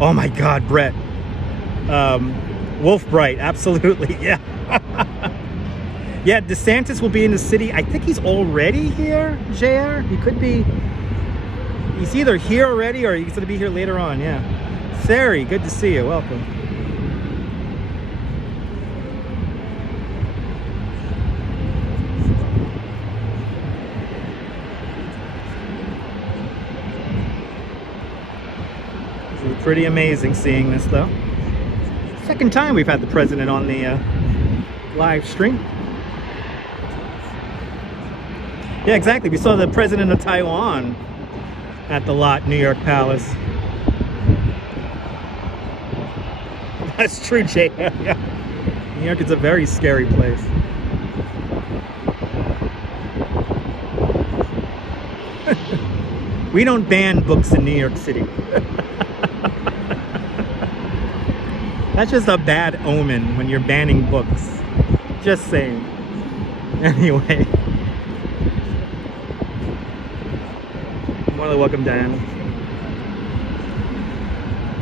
Oh my God, Brett. Wolf Bright, absolutely, yeah. Yeah, DeSantis will be in the city. I think he's already here, JR. He could be. He's either here already or he's going to be here later on, yeah. Sari, good to see you. Welcome. Pretty amazing seeing this though. Second time we've had the president on the live stream. Yeah, exactly. We saw the president of Taiwan at the Lot New York Palace. That's true, Jay. Yeah. New York is a very scary place. We don't ban books in New York City. That's just a bad omen when you're banning books. Just saying. Anyway. Welcome, Diana.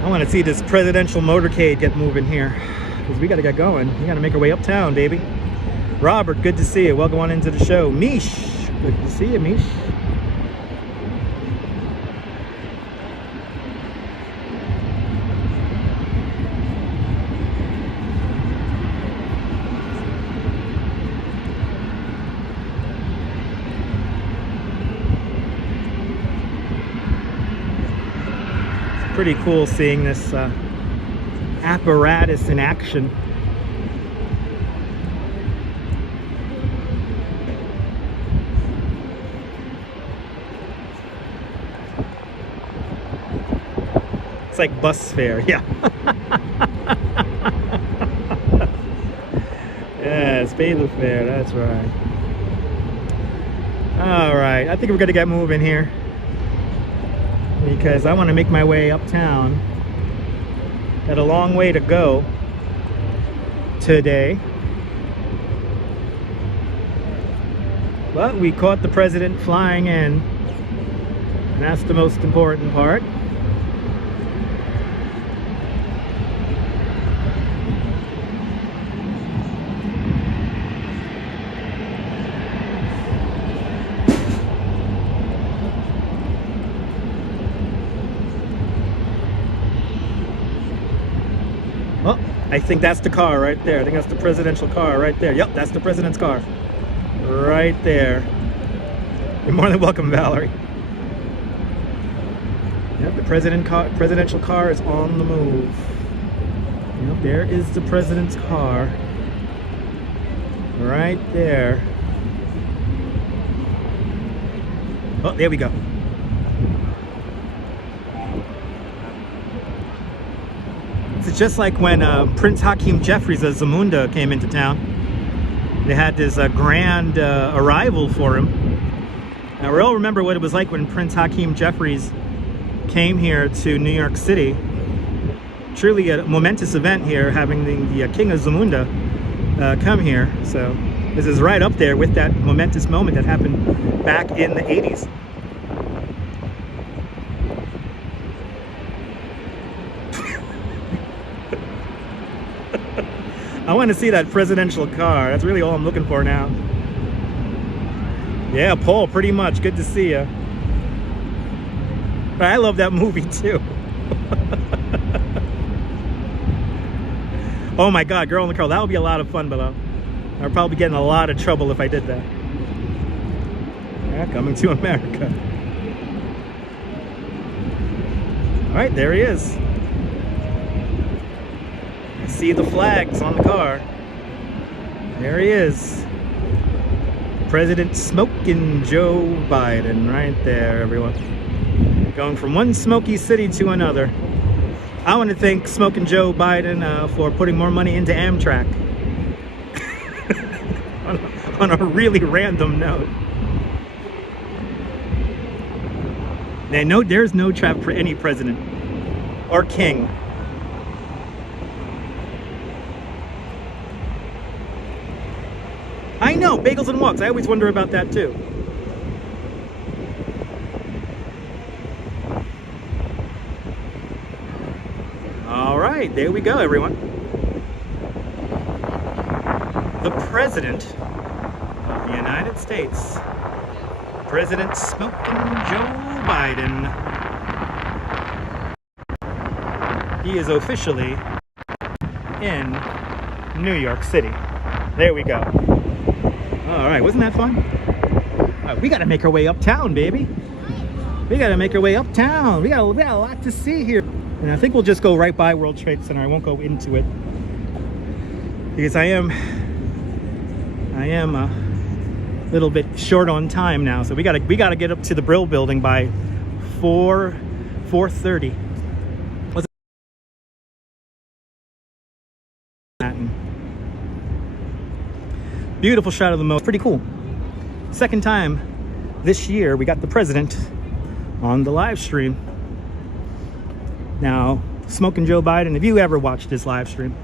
I want to see this presidential motorcade get moving here. Because we got to get going. We got to make our way uptown, baby. Robert, good to see you. Welcome on into the show. Mish, good to see you, Mish. pretty cool seeing this apparatus in action. It's like bus fare, yeah. Yeah, it's pay the fare, that's right. All right, I think we're gonna get moving here because I want to make my way uptown. Got a long way to go today. But we caught the president flying in, and that's the most important part. Oh, I think that's the car right there. I think that's the presidential car right there. Yep, that's the president's car. Right there. You're more than welcome, Valerie. Yep, the presidential car is on the move. Yep, there is the president's car. Right there. Oh, there we go. It's just like when Prince Hakeem Jeffries of Zamunda came into town. They had this grand arrival for him. Now we all remember what it was like when Prince Hakeem Jeffries came here to New York City. Truly a momentous event here, having the King of Zamunda come here. So this is right up there with that momentous moment that happened back in the 80s. I want to see that presidential car. That's really all I'm looking for now. Yeah, Paul, pretty much. Good to see you. I love that movie too. Oh my God, Girl in the Car. That would be a lot of fun, but I'd probably get in a lot of trouble if I did that. Yeah, Coming to America. All right, there he is. I see the flags on the car. There he is. President Smoking Joe Biden, right there, everyone. Going from one smoky city to another. I want to thank Smoking Joe Biden for putting more money into Amtrak. on a really random note. Now, there's no trap for any president or king. I know, bagels and walks. I always wonder about that too. All right, there we go, everyone. The President of the United States, President Smoking Joe Biden. He is officially in New York City. There we go. All right, wasn't that fun? All right, we got to make our way uptown, baby. We got to make our way uptown. We got a lot to see here. And I think we'll just go right by World Trade Center. I won't go into it because I am a little bit short on time now. So we got to get up to the Brill Building by 4:30. Beautiful shot of the moat. Pretty cool. Second time this year we got the president on the live stream. Now, Smoking Joe Biden, if you ever watched this live stream,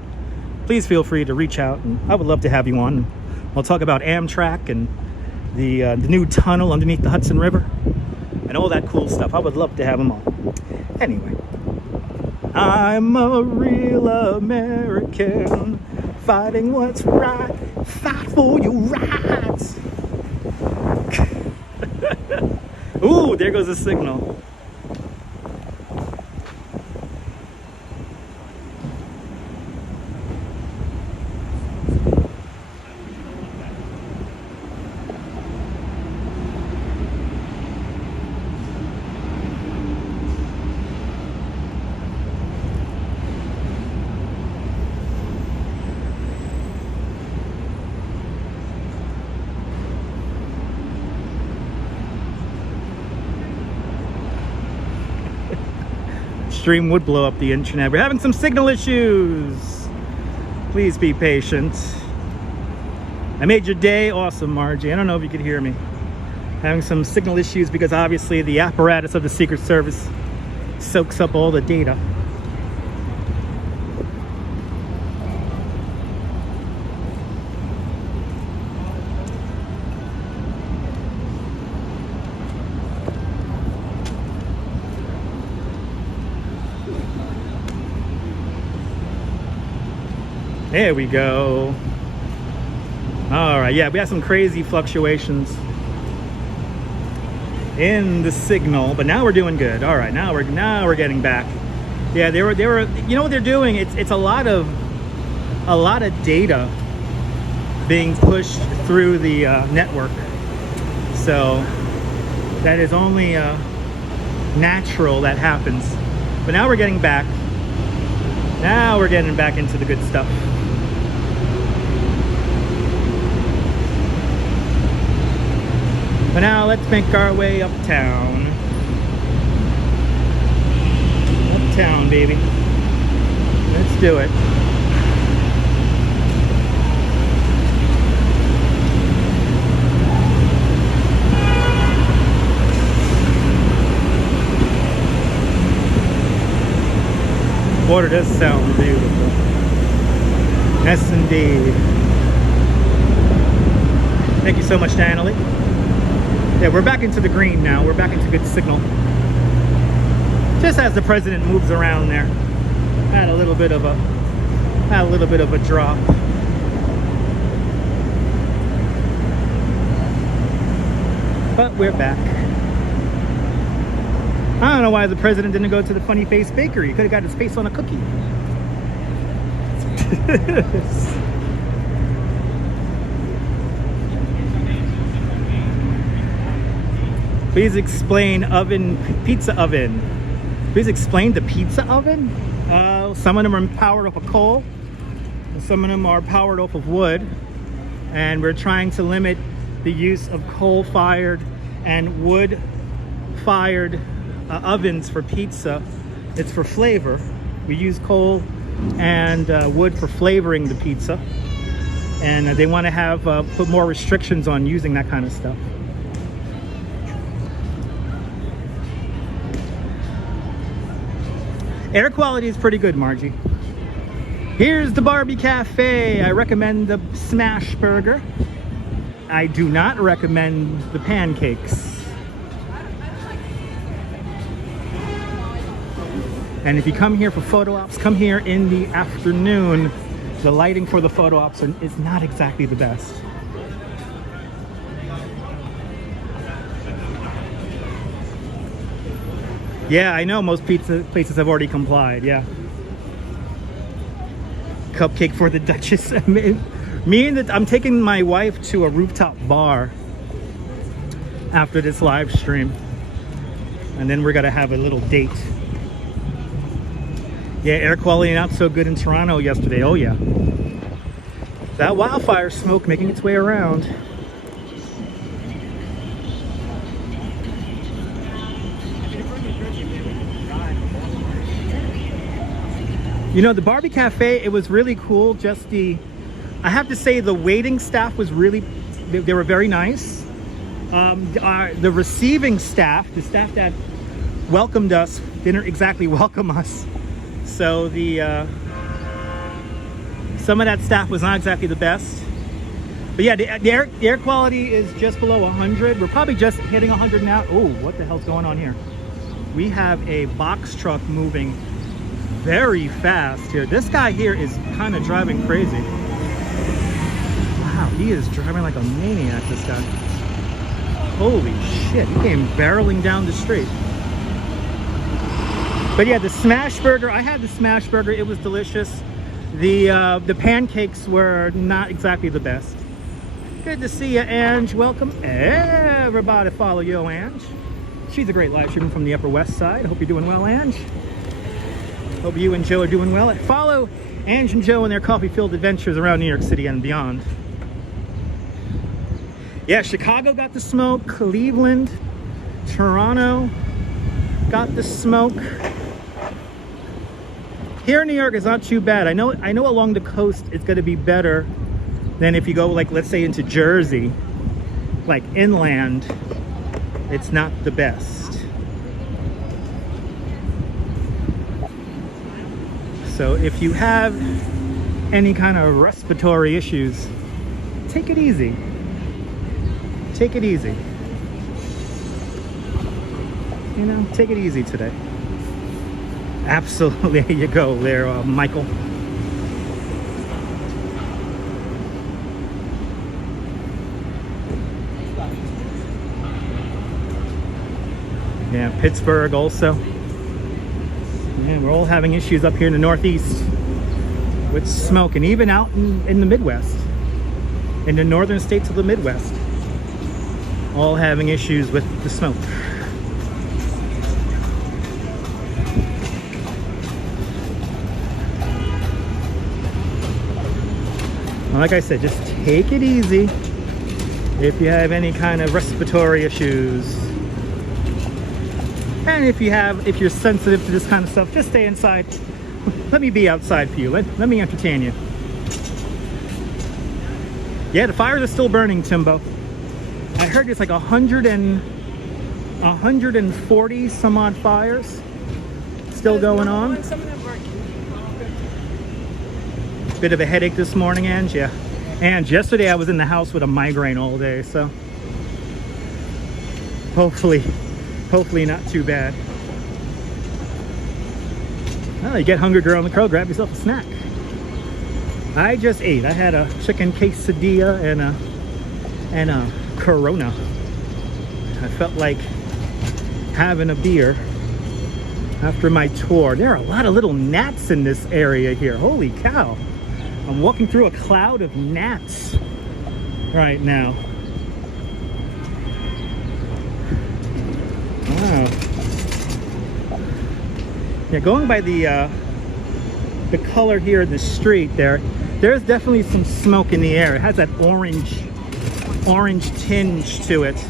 please feel free to reach out, and I would love to have you on. I'll talk about Amtrak and the new tunnel underneath the Hudson River and all that cool stuff. I would love to have them on. Anyway, I'm a real American, fighting what's right, fight for your rights. Ooh, there goes the signal. stream would blow up the internet. We're having some signal issues. Please be patient. I made your day. Awesome, Margie. I don't know if you could hear me. Having some signal issues because obviously the apparatus of the Secret Service soaks up all the data. There we go. All right, yeah, we had some crazy fluctuations in the signal, but now we're doing good. All right, now we're getting back. Yeah, they were. You know what they're doing? It's a lot of data being pushed through the network. So that is only natural that happens. But now we're getting back. Now we're getting back into the good stuff. But now let's make our way uptown. Uptown, baby. Let's do it. Water does sound beautiful. Yes, indeed. Thank you so much, Annalie. Yeah, we're back into the green now. We're back into good signal. Just as the president moves around there, had a little bit of a drop. But we're back. I don't know why the president didn't go to the Funny Face Bakery. He could have got his face on a cookie. Please explain pizza oven. Please explain the pizza oven. Some of them are powered off of coal. Some of them are powered off of wood. And we're trying to limit the use of coal-fired and wood-fired ovens for pizza. It's for flavor. We use coal and wood for flavoring the pizza. And they want to have put more restrictions on using that kind of stuff. Air quality is pretty good, Margie. Here's the Barbie Cafe. I recommend the smash burger. I do not recommend the pancakes. And if you come here for photo ops, come here in the afternoon. The lighting for the photo ops is not exactly the best. Yeah, I know most pizza places have already complied, yeah. Cupcake for the Duchess. I'm taking my wife to a rooftop bar after this live stream. And then we're gonna have a little date. Yeah, air quality not so good in Toronto yesterday, oh yeah. That wildfire smoke making its way around. You know, the Barbie Cafe, it was really cool. I have to say the waiting staff was really, they were very nice. The receiving staff, the staff that welcomed us, didn't exactly welcome us. So some of that staff was not exactly the best. But yeah, the air quality is just below 100. We're probably just hitting 100 now. Oh, what the hell's going on here? We have a box truck moving very fast here. This guy here is kind of driving crazy. Wow, he is driving like a maniac, this guy. Holy shit, he came barreling down the street. But yeah, the smash burger, I had the smash burger, it was delicious. The pancakes were not exactly the best. Good to see you, Ange. Welcome. Everybody follow you, Ange. She's a great live streamer from the Upper West Side. Hope you're doing well, Ange. Hope you and Joe are doing well. Follow Ange and Joe and their coffee-filled adventures around New York City and beyond. Yeah, Chicago got the smoke. Cleveland, Toronto got the smoke. Here in New York, it's not too bad. I know along the coast it's going to be better than if you go, like, let's say into Jersey, like inland. It's not the best. So if you have any kind of respiratory issues, take it easy. Take it easy. You know, take it easy today. Absolutely. There you go there, Michael. Yeah, Pittsburgh also. Yeah, we're all having issues up here in the Northeast with smoke, and even out in the Midwest, in the northern states of the Midwest, all having issues with the smoke. Like I said, just take it easy if you have any kind of respiratory issues. And if you're sensitive to this kind of stuff, just stay inside. Let me be outside for you. Let me entertain you. Yeah, the fires are still burning, Timbo. I heard it's like 140 some odd fires still going on. Bit of a headache this morning, Ange. Yeah. And yesterday I was in the house with a migraine all day, so hopefully not too bad. Well, you get hungry, girl on the crow, grab yourself a snack. I just ate. I had a chicken quesadilla and a Corona. I felt like having a beer after my tour. There are a lot of little gnats in this area here. Holy cow. I'm walking through a cloud of gnats right now. Wow. Yeah, going by the color here in the street there's definitely some smoke in the air. It has that orange tinge to it.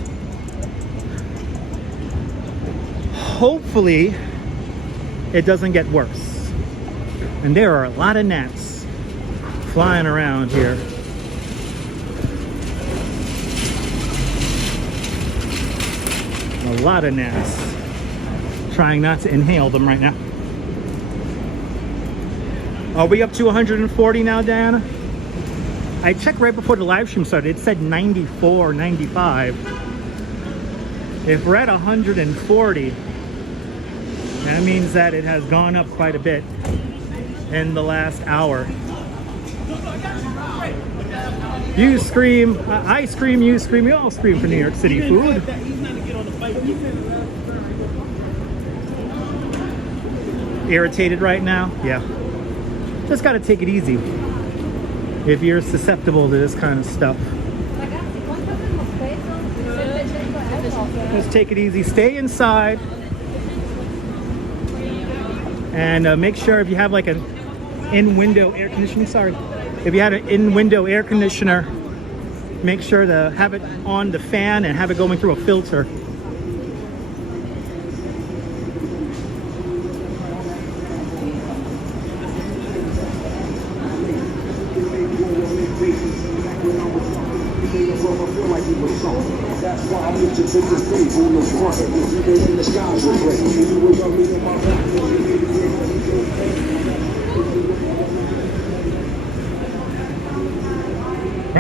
Hopefully it doesn't get worse. And there are a lot of gnats flying around here. A lot of gnats. Trying not to inhale them right now. Are we up to 140 now, Diana? I checked right before the live stream started. It said 94, 95. If we're at 140, that means that it has gone up quite a bit in the last hour. You scream, I scream, you scream, we all scream for New York City food. Irritated right now? Yeah. Just gotta take it easy if you're susceptible to this kind of stuff. Just take it easy, stay inside, and make sure if you have like an in-window air conditioning, if you had an in-window air conditioner, make sure to have it on the fan and have it going through a filter.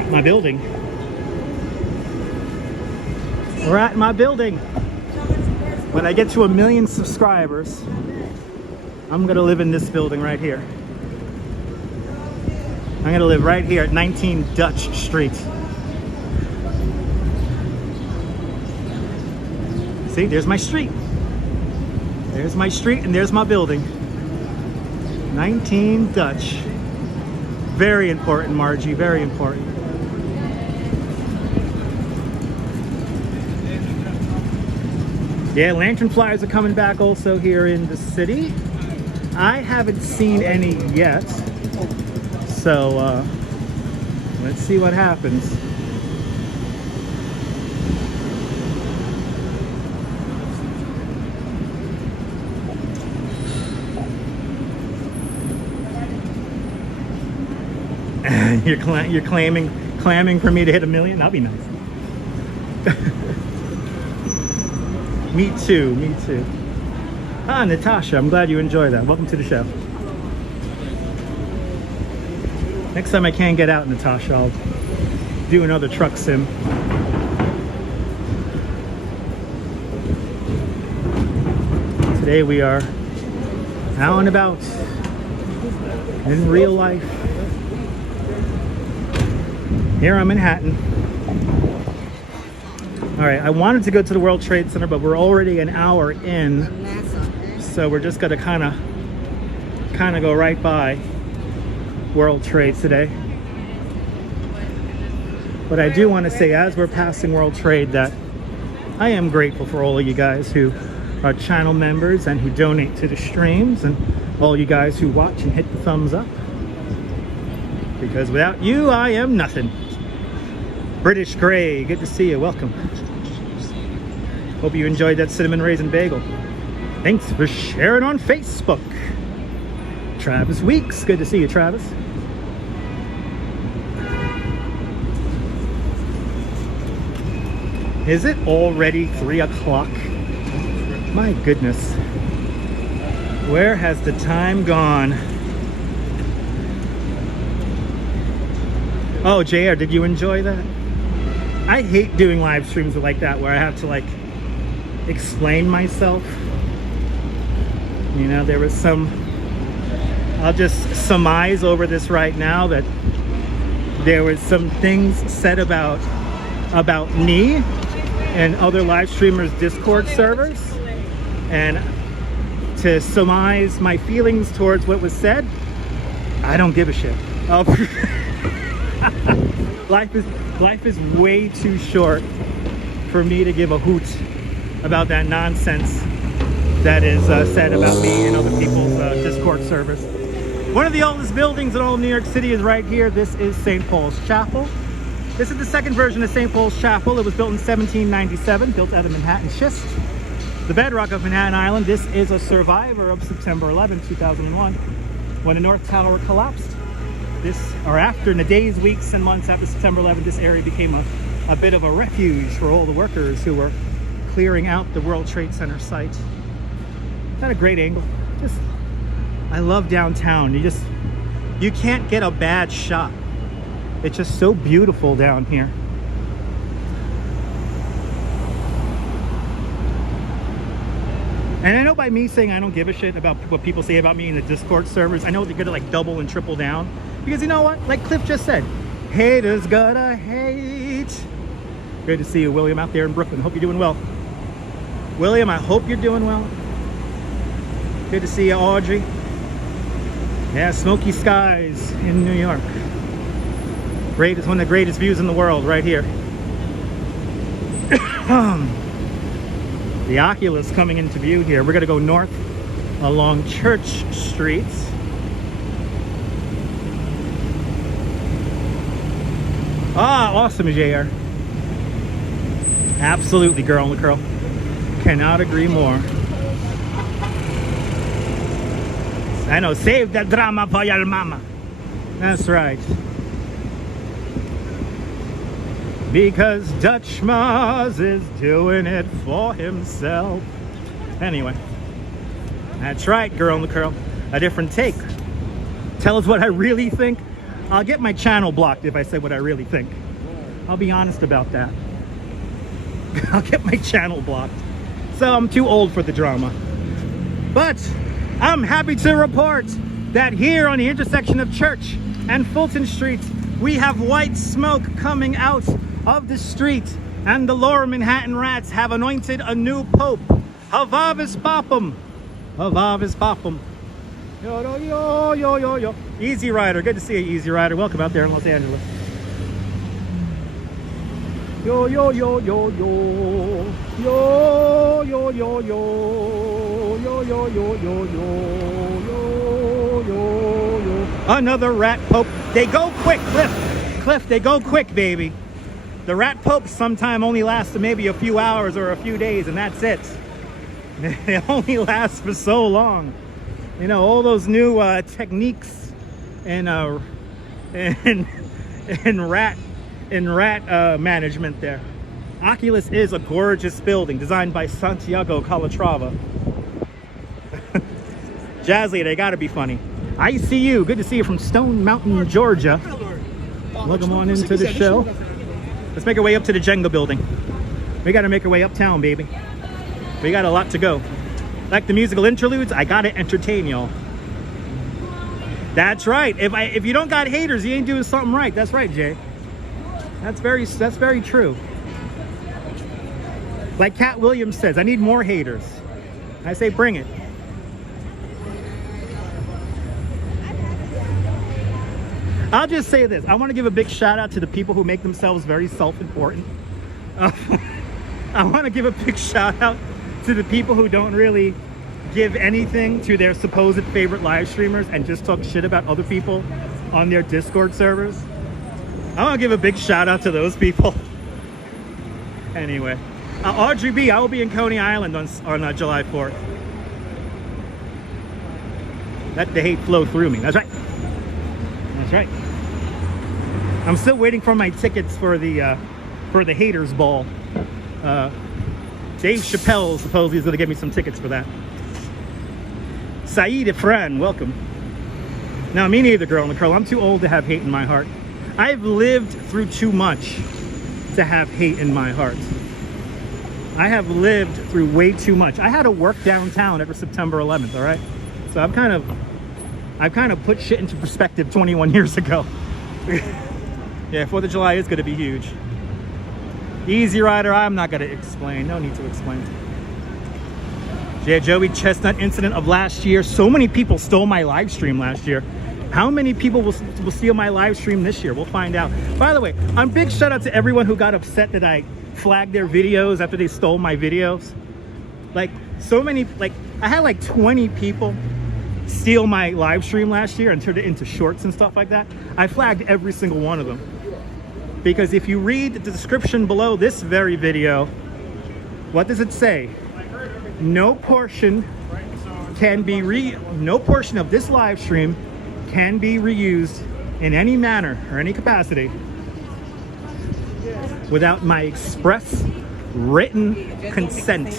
My building. We're at my building. When I get to 1 million subscribers, I'm gonna live in this building right here. I'm gonna live right here at 19 Dutch Street. See, there's my street. There's my street and there's my building. 19 Dutch. Very important, Margie, very important. Yeah, lantern flyers are coming back also here in the city. I haven't seen any yet, so let's see what happens. And you're clamming for me to hit 1 million? That'd be nice. Me too, me too. Ah, Natasha, I'm glad you enjoy that. Welcome to the show. Next time I can get out, Natasha, I'll do another truck sim. Today we are out and about in real life here on Manhattan. All right, I wanted to go to the World Trade Center, but we're already an hour in, so we're just gonna kind of go right by World Trade today. But I do want to say, as we're passing World Trade, that I am grateful for all of you guys who are channel members and who donate to the streams, and all you guys who watch and hit the thumbs up, because without you I am nothing. British Gray, good to see you. Welcome. Hope you enjoyed that cinnamon raisin bagel. Thanks for sharing on Facebook. Travis Weeks, good to see you, Travis. Is it already 3 o'clock? My goodness. Where has the time gone? Oh, JR, did you enjoy that? I hate doing live streams like that where I have to like explain myself. You know, there was some, I'll just surmise over this right now that there was some things said about me and other live streamers' Discord servers, and to surmise my feelings towards what was said, I don't give a shit. Oh. Life is way too short for me to give a hoot about that nonsense that is said about me and other people's Discord servers. One of the oldest buildings in all of New York City is right here. This is St. Paul's Chapel. This is the second version of St. Paul's Chapel. It was built in 1797, built out of Manhattan schist, the bedrock of Manhattan Island. This is a survivor of September 11, 2001, when the North Tower collapsed. After, in the days, weeks, and months after September 11th, this area became a bit of a refuge for all the workers who were clearing out the World Trade Center site. Not a great angle. I love downtown. You can't get a bad shot. It's just so beautiful down here. And I know by me saying I don't give a shit about what people say about me in the Discord servers, I know they're gonna like double and triple down. Because you know what? Like Cliff just said, haters gotta hate. Good to see you, William, out there in Brooklyn. Hope you're doing well. William, I hope you're doing well. Good to see you, Audrey. Yeah, smoky skies in New York. Great, it's one of the greatest views in the world right here. The Oculus coming into view here. We're gonna go north along Church Street. Ah, awesome, JR. Absolutely, girl in the curl. Cannot agree more. I know, save that drama for your mama. That's right. Because Dutch Maz is doing it for himself. Anyway, that's right, girl in the curl. A different take. Tell us what I really think. I'll get my channel blocked if I say what I really think. I'll be honest about that. I'll get my channel blocked. So I'm too old for the drama. But I'm happy to report that here on the intersection of Church and Fulton Streets, we have white smoke coming out of the street, and the Lower Manhattan Rats have anointed a new pope. Havavis Bopum. Havavis Bopum. Yo, yo, yo, yo, yo, yo. Easy Rider. Good to see you, Easy Rider. Welcome out there in Los Angeles. Yo, yo, yo, yo, yo. Yo, yo, yo, yo. Yo, yo, yo, yo, yo. Yo, yo, yo. Another rat pope. They go quick, Cliff. Cliff, they go quick, baby. The rat popes sometime only last maybe a few hours or a few days, and that's it. They only last for so long. You know, all those new techniques and in rat management there. Oculus is a gorgeous building designed by Santiago Calatrava. Jazzy, they gotta be funny. I see you. Good to see you from Stone Mountain, Georgia. Welcome on into the show. Let's make our way up to the Jenga building. We gotta make our way uptown, baby. We got a lot to go. Like the musical interludes, I gotta entertain y'all. That's right. If you don't got haters, you ain't doing something right. That's right, Jay. That's very true. Like Cat Williams says, I need more haters. I say bring it. I'll just say this. I want to give a big shout out to the people who make themselves very self-important. I want to give a big shout out to the people who don't really give anything to their supposed favorite live streamers and just talk shit about other people on their Discord servers. I want to give a big shout out to those people. Anyway, Audrey B, I will be in Coney Island on July 4th. Let the hate flow through me. That's right. That's right. I'm still waiting for my tickets for the haters ball. Dave Chappelle supposedly is going to give me some tickets for that. Saeed Efren, welcome. Now, me neither, girl and the curl. I'm too old to have hate in my heart. I've lived through too much to have hate in my heart. I have lived through way too much. I had to work downtown ever September 11th, all right? So I've kind of put shit into perspective 21 years ago. Yeah, 4th of July is going to be huge. Easy Rider, I'm not going to explain. No need to explain. Yeah, Joey Chestnut incident of last year. So many people stole my live stream last year. How many people will steal my live stream this year? We'll find out. By the way, big shout out to everyone who got upset that I flagged their videos after they stole my videos. Like, so many, like, I had like 20 people steal my live stream last year and turned it into shorts and stuff like that. I flagged every single one of them. Because if you read the description below this very video, what does it say? No portion of this live stream can be reused in any manner or any capacity without my express written consent.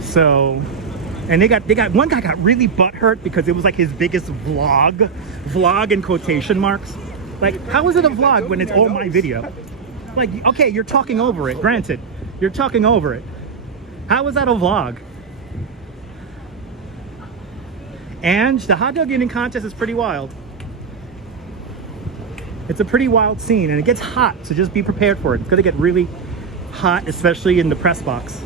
So, and they got one guy got really butthurt because it was like his biggest vlog in quotation marks. Like, how is it a vlog when it's all my video? Like, okay, you're talking over it, granted. You're talking over it. How is that a vlog? And the hot dog eating contest is pretty wild. It's a pretty wild scene, and it gets hot, so just be prepared for it. It's gonna get really hot, especially in the press box.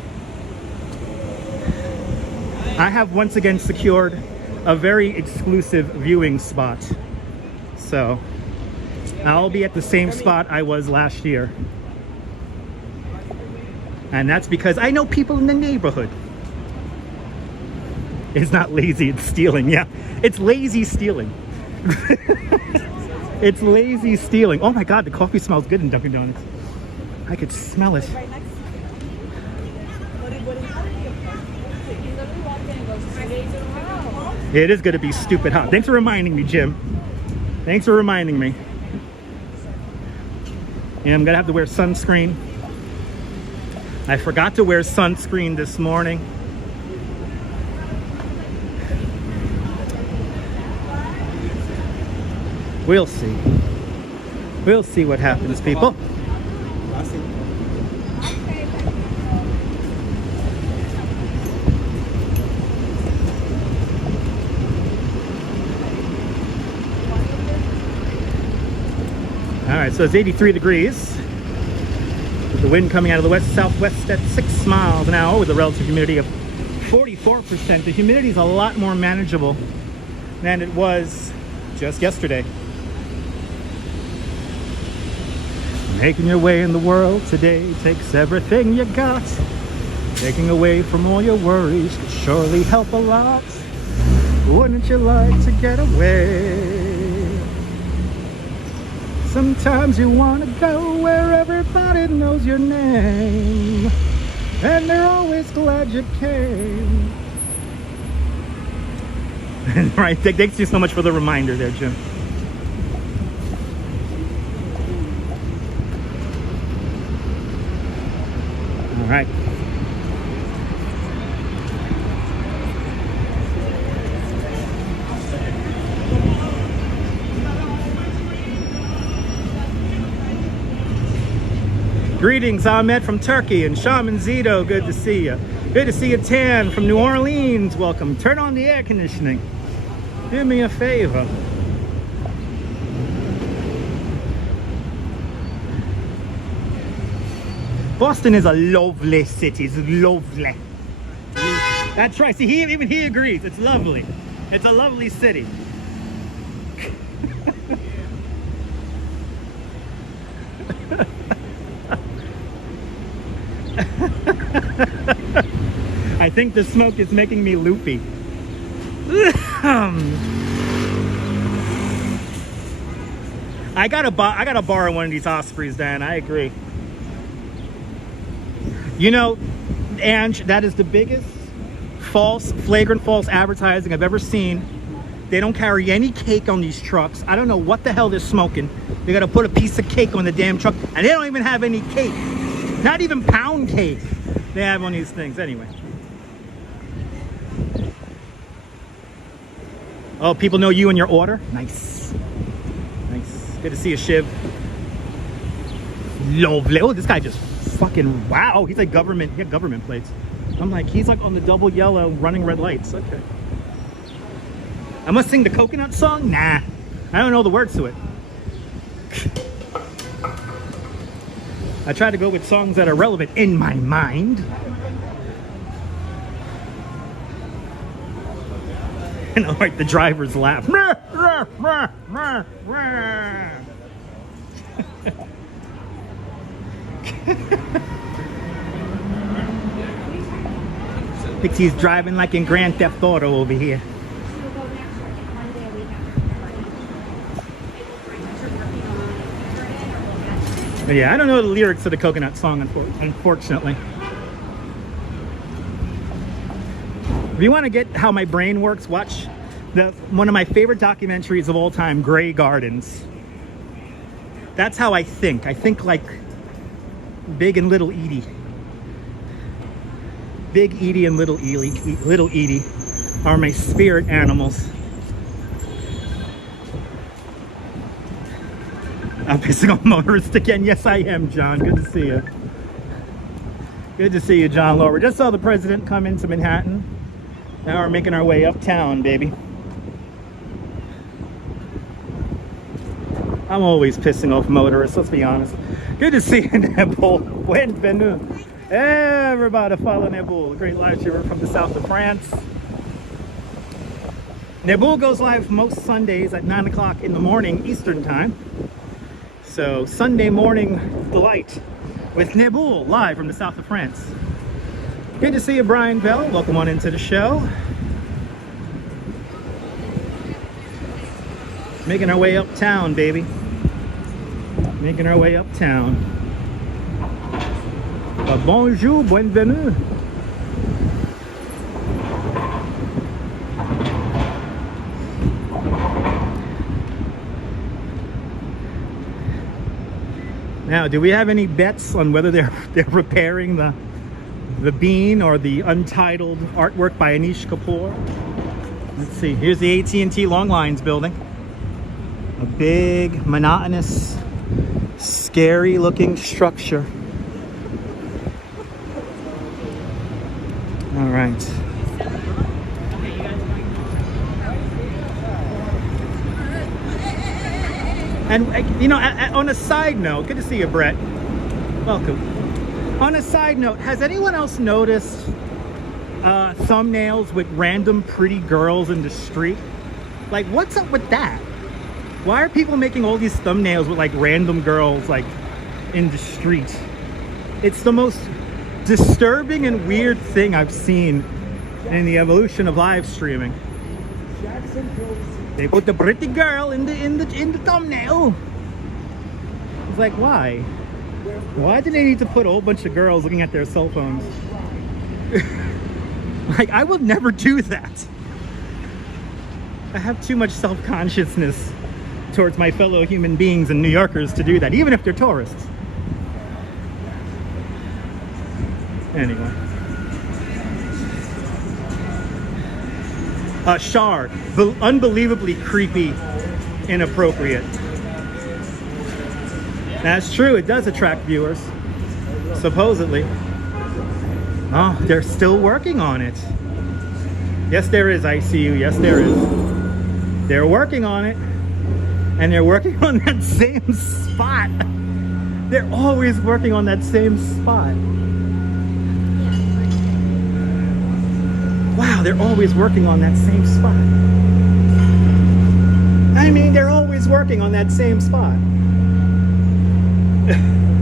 I have once again secured a very exclusive viewing spot. So I'll be at the same spot I was last year. And that's because I know people in the neighborhood. It's not lazy, it's stealing. Yeah, it's lazy stealing. It's lazy stealing. Oh my God, the coffee smells good in Dunkin' Donuts. I could smell it. It is going to be stupid hot. Thanks for reminding me, Jim. Thanks for reminding me. Yeah, I'm going to have to wear sunscreen. I forgot to wear sunscreen this morning. We'll see. We'll see what happens, people. All right, so it's 83 degrees. With the wind coming out of the west-southwest at 6 miles an hour with a relative humidity of 44%. The humidity is a lot more manageable than it was just yesterday. Making your way in the world today takes everything you got. Taking away from all your worries could surely help a lot. Wouldn't you like to get away? Sometimes you want to go where everybody knows your name, and they're always glad you came. Right, thanks you so much for the reminder there, Jim. All right. Greetings, Ahmed from Turkey, and Shaman Zito, good to see you. Good to see you, Tan from New Orleans, welcome. Turn on the air conditioning. Do me a favor. Boston is a lovely city, it's lovely. That's right, see, even he agrees, it's lovely. It's a lovely city. I think the smoke is making me loopy. I gotta borrow one of these Ospreys, Dan. I agree. You know, Ange, that is the biggest flagrant false advertising I've ever seen. They don't carry any cake on these trucks. I don't know what the hell they're smoking. They gotta put a piece of cake on the damn truck, and they don't even have any cake. Not even pound cake they have on these things. Anyway. Oh, people know you and your order? Nice. Nice. Good to see you, Shiv. Lovely. Oh, this guy just fucking, wow. He's like government, he had government plates. I'm like, he's like on the double yellow running red lights. Okay. I must sing the coconut song? Nah. I don't know the words to it. I try to go with songs that are relevant in my mind. You know, like the driver's laugh. Pixie's driving like in Grand Theft Auto over here. But yeah, I don't know the lyrics to the coconut song, unfortunately. If you want to get how my brain works, watch one of my favorite documentaries of all time, Grey Gardens. That's how I think. I think like Big and Little Edie. Big Edie and Little Edie are my spirit animals. I'm pissing on motorists again. Yes, I am, John. Good to see you. Good to see you, John Lower. Just saw the president come into Manhattan. Now we're making our way uptown, baby. I'm always pissing off motorists, let's be honest. Good to see you, Nebul. Bienvenue. Everybody follow Nebul, a great live streamer from the south of France. Nebul goes live most Sundays at 9 o'clock in the morning Eastern time. So Sunday morning delight with Nebul live from the south of France. Good to see you, Brian Bell. Welcome on into the show. Making our way uptown, baby. Making our way uptown. Bonjour, bienvenue. Now, do we have any bets on whether they're repairing the bean or the untitled artwork by Anish Kapoor? Let's see. Here's the AT&T Long Lines building. A big, monotonous, scary looking structure. All right. And, you know, on a side note, good to see you, Brett. Welcome. On a side note, has anyone else noticed thumbnails with random pretty girls in the street? Like, what's up with that? Why are people making all these thumbnails with like random girls like in the street? It's the most disturbing and weird thing I've seen in the evolution of live streaming. They put the pretty girl in the thumbnail. It's like, why? Why do they need to put a whole bunch of girls looking at their cell phones? Like, I would never do that. I have too much self-consciousness towards my fellow human beings and New Yorkers to do that, even if they're tourists. Anyway. Shard. Unbelievably creepy, inappropriate. That's true, it does attract viewers. Supposedly. Oh, they're still working on it. Yes, there is ICU. Yes, there is. They're working on it. And they're working on that same spot. They're always working on that same spot. Wow, they're always working on that same spot. I mean, they're always working on that same spot.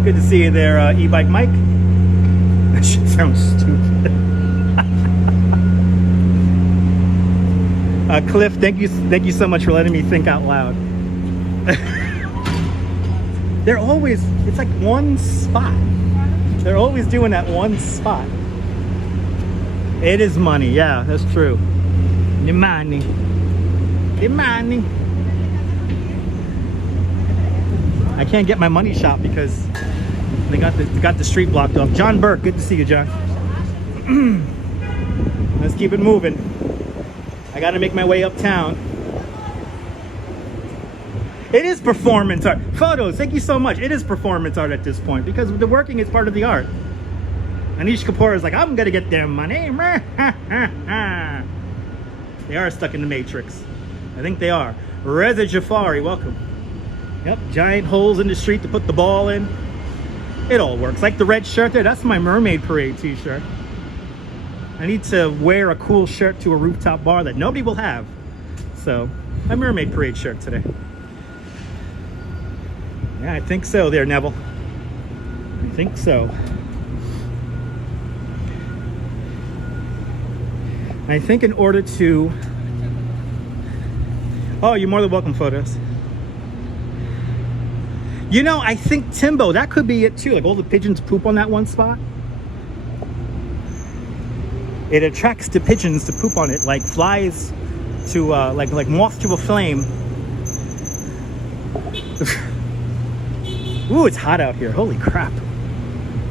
Good to see you there, e-bike Mike. That shit sounds stupid. Cliff, thank you so much for letting me think out loud. They're always, it's like one spot. They're always doing that one spot. It is money, yeah, that's true. The money. The money. I can't get my money shot because they got the street blocked off. John Burke, good to see you, John. Let's keep it moving. I gotta make my way uptown. It is performance art. Photos, thank you so much. It is performance art at this point because the working is part of the art. Anish Kapoor is like, I'm gonna get their money. They are stuck in the Matrix. I think they are. Reza Jafari, welcome. Yep, giant holes in the street to put the ball in. It all works. Like the red shirt there, that's my Mermaid Parade t-shirt. I need to wear a cool shirt to a rooftop bar that nobody will have. So, my Mermaid Parade shirt today. Yeah, I think so there, Neville. I think so. I think in order to... Oh, you're more than welcome, photos. You know, I think Timbo, that could be it too. Like all the pigeons poop on that one spot. It attracts the pigeons to poop on it like flies to, like moth to a flame. Ooh, it's hot out here. Holy crap.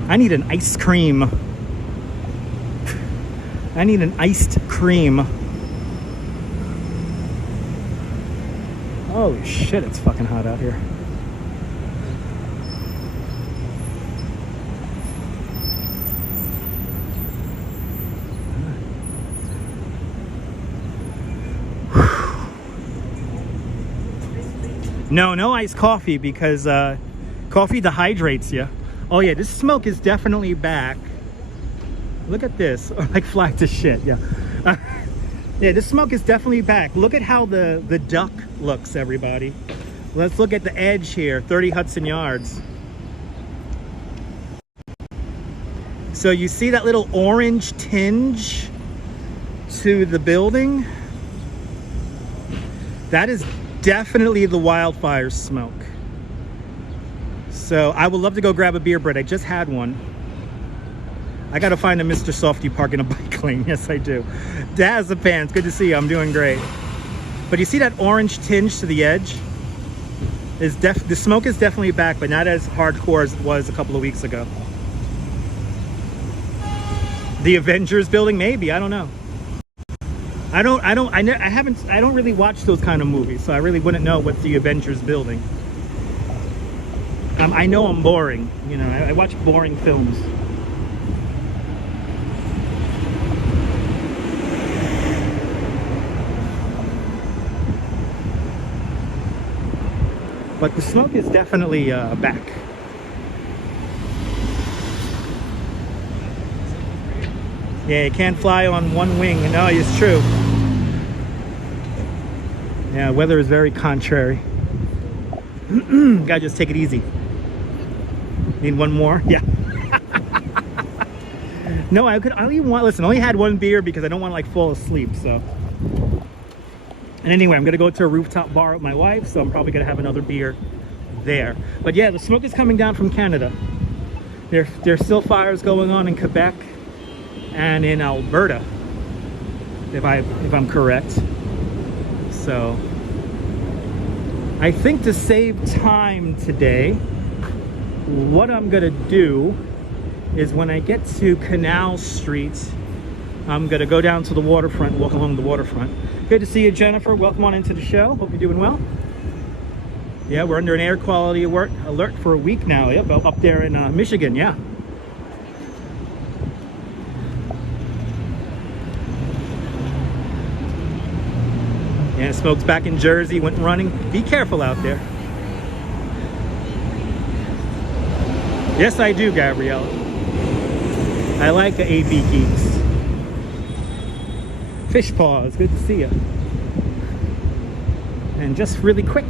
I need an ice cream. I need an iced cream. Holy shit, it's fucking hot out here. No iced coffee because coffee dehydrates you. Oh yeah, this smoke is definitely back. Look at this, like fly to shit, yeah. Yeah, this smoke is definitely back. Look at how the duck looks, everybody. Let's look at the edge here, 30 Hudson Yards. So you see that little orange tinge to the building? That is definitely the wildfire smoke. So I would love to go grab a beer, Brett. I just had one. I gotta find a Mr. Softy park in a bike lane. Yes, I do. Daz the Pants, good to see you. I'm doing great. But you see that orange tinge to the edge? The smoke is definitely back, but not as hardcore as it was a couple of weeks ago. The Avengers building, maybe. I don't know. I don't really watch those kind of movies, so I really wouldn't know what the Avengers building. I know I'm boring. You know, I watch boring films. But the smoke is definitely back. Yeah, you can't fly on one wing. No, it's true. Yeah, weather is very contrary. Gotta just take it easy. Need one more? Yeah. No, I only only had one beer because I don't want to like fall asleep, so. And anyway, I'm gonna go to a rooftop bar with my wife, so I'm probably gonna have another beer there. But yeah, the smoke is coming down from Canada. There's still fires going on in Quebec and in Alberta, if I'm correct. So I think to save time today, what I'm gonna do is when I get to Canal Street, I'm gonna go down to the waterfront, walk along the waterfront. Good to see you, Jennifer. Welcome on into the show. Hope you're doing well. Yeah, we're under an air quality alert for a week now. Yep, up there in Michigan, yeah. Yeah, Smoke's back in Jersey, went running. Be careful out there. Yes, I do, Gabrielle. I like AV Geeks. Fish Paws, good to see you. And just really quick.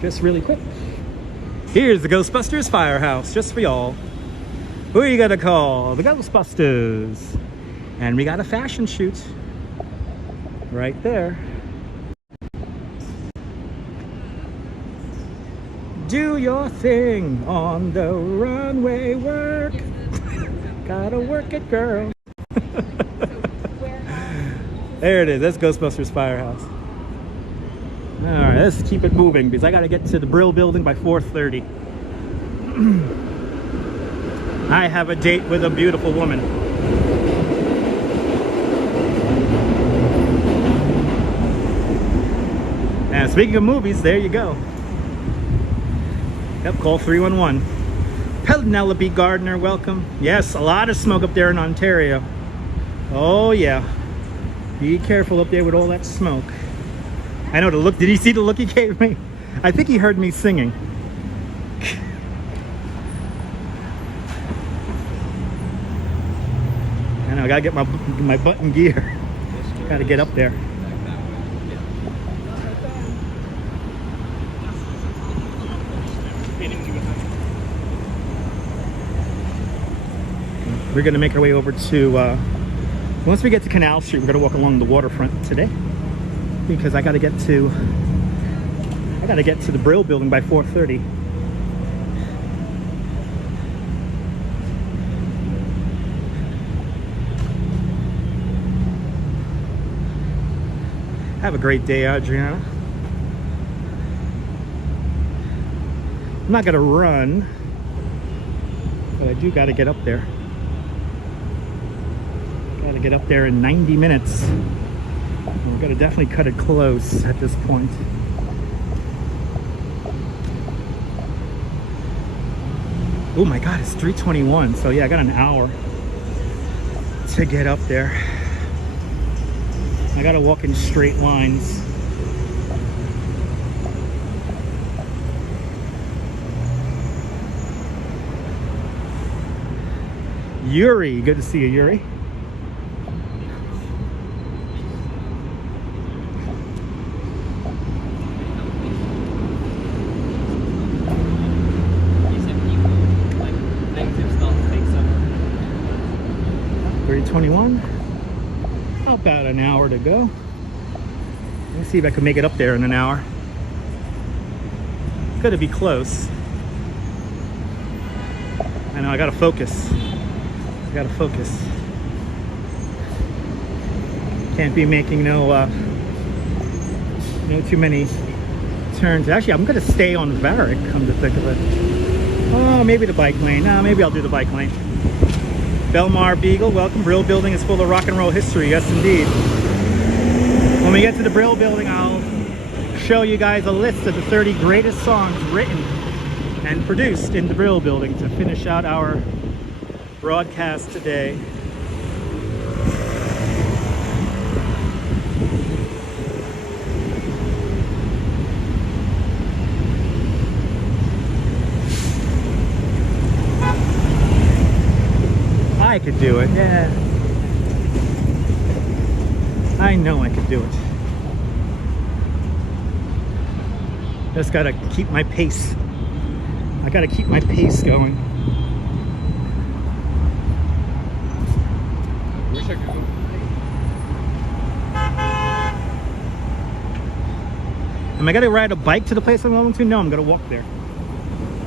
Here's the Ghostbusters firehouse, just for y'all. Who are you gonna call? The Ghostbusters. And we got a fashion shoot right there. Do your thing on the runway, work. Gotta work it, girl. There it is. That's Ghostbusters firehouse. All right, let's keep it moving because I got to get to the Brill Building by 4:30. I have a date with a beautiful woman. And speaking of movies, there you go. Yep, call 311. Penelope Gardner, welcome. Yes, a lot of smoke up there in Ontario. Oh yeah. Be careful up there with all that smoke. I know the look. Did he see the look he gave me? I think he heard me singing. I know, I gotta get my butt in gear. Gotta get up there. We're gonna make our way over to, once we get to Canal Street, we're gonna walk along the waterfront today because I gotta get to the Brill Building by 4:30. Have a great day, Adriana. I'm not gonna run, but I do gotta get up there. Gotta get up there in 90 minutes. We're gonna definitely cut it close at this point. Oh my God, it's 3:21. So yeah, I got an hour to get up there. I gotta walk in straight lines. Yuri, good to see you, Yuri. About an hour to go. Let's see if I can make it up there in an hour. It's gonna be close. I know, I gotta focus. Can't be making no too many turns. Actually, I'm gonna stay on Varick, come to think of it. Oh, maybe the bike lane. No, maybe I'll do the bike lane. Belmar Beagle, welcome. Brill Building is full of rock and roll history. Yes, indeed. When we get to the Brill Building, I'll show you guys a list of the 30 greatest songs written and produced in the Brill Building to finish out our broadcast today. I could do it, yeah. I know I could do it. Just gotta keep my pace. I gotta keep my pace going. Wish I could. Am I gonna ride a bike to the place I'm going to? No, I'm gonna walk there.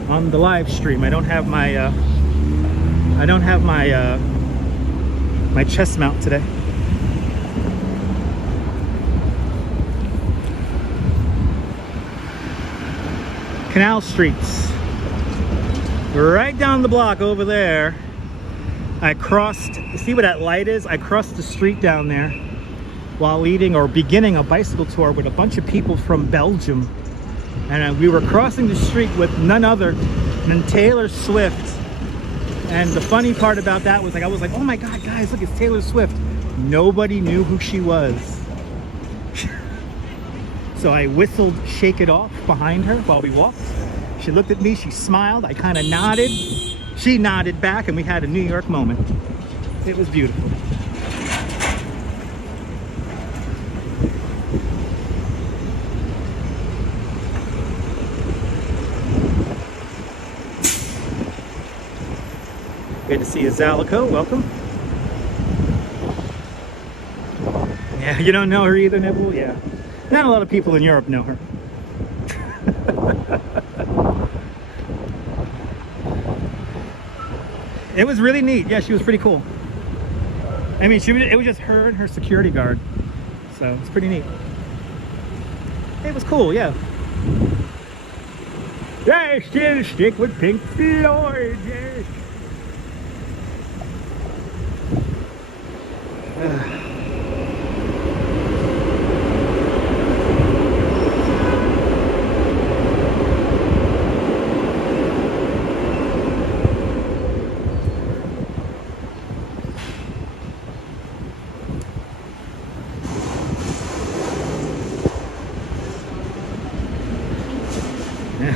On the live stream, I don't have my my chest mount today. Canal Streets. Right down the block over there, I crossed, see where that light is? I crossed the street down there while leading or beginning a bicycle tour with a bunch of people from Belgium. And we were crossing the street with none other than Taylor Swift. And the funny part about that was, like, I was like, oh my God, guys, look, it's Taylor Swift. Nobody knew who she was. So I whistled Shake It Off behind her while we walked. She looked at me, she smiled, I kind of nodded. She nodded back, and we had a New York moment. It was beautiful. Good to see you, Zalico. Welcome. Yeah, you don't know her either, Nibble? Yeah. Not a lot of people in Europe know her. It was really neat. Yeah, she was pretty cool. I mean, it was just her and her security guard. So it's pretty neat. It was cool, yeah. I still stick with Pink Floyd, yes.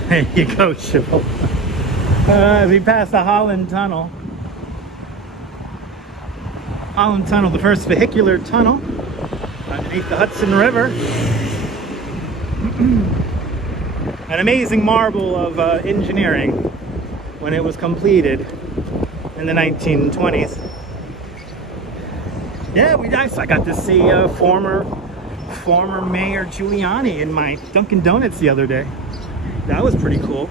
There you go, Chibble. We passed the Holland Tunnel. Holland Tunnel, the first vehicular tunnel underneath the Hudson River. An amazing marvel of engineering when it was completed in the 1920s. Yeah, I got to see former Mayor Giuliani in my Dunkin' Donuts the other day. That was pretty cool.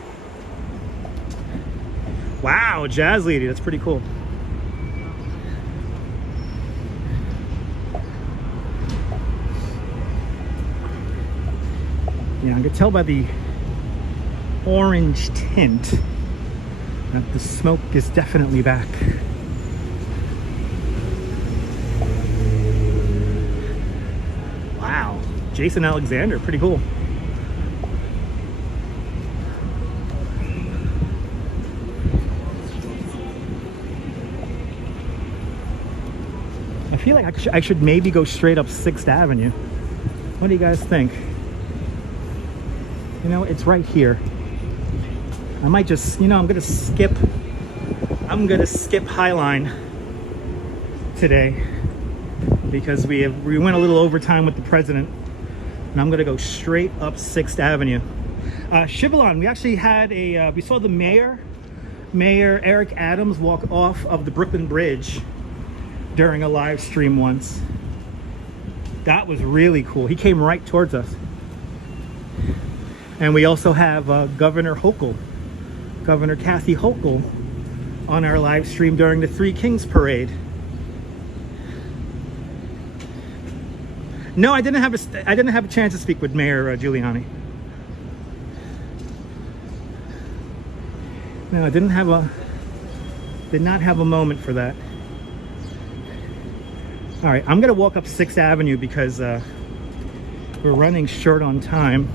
Wow, Jazz Lady, that's pretty cool. Yeah, I can tell by the orange tint that the smoke is definitely back. Wow, Jason Alexander, pretty cool. I feel like I should maybe go straight up 6th Avenue. What do you guys think? You know, it's right here. I might just, you know, I'm gonna skip Highline today because we went a little overtime with the president, and I'm gonna go straight up 6th Avenue. Chivalon, we actually had we saw the Mayor Eric Adams walk off of the Brooklyn Bridge during a live stream once. That was really cool. He came right towards us. And we also have Governor Kathy Hochul, on our live stream during the Three Kings Parade. No, I didn't have a chance to speak with Mayor Giuliani. No, I did not have a moment for that. All right, I'm gonna walk up 6th Avenue because we're running short on time,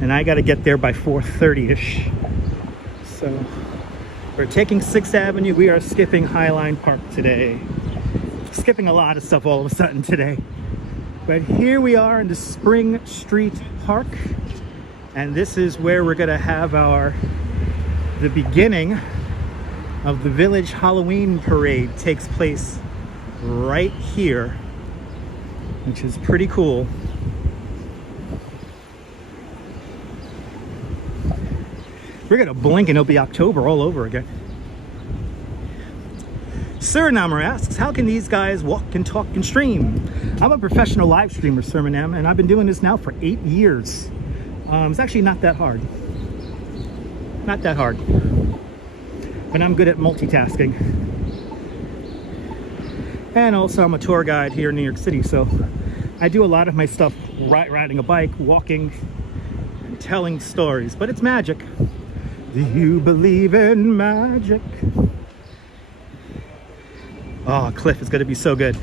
and I gotta get there by 4:30-ish. So we're taking 6th Avenue. We are skipping Highline Park today. Skipping a lot of stuff all of a sudden today. But here we are in the Spring Street Park, and this is where we're gonna have the beginning of the Village Halloween Parade takes place right here, which is pretty cool. We're gonna blink and it'll be October all over again. Suriname asks, how can these guys walk and talk and stream? I'm a professional live streamer, Suriname, and I've been doing this now for 8 years. It's actually not that hard. Not that hard. But I'm good at multitasking. And also I'm a tour guide here in New York City, so I do a lot of my stuff riding a bike, walking, telling stories, but it's magic. Do you believe in magic? Oh, Cliff is going to be so good.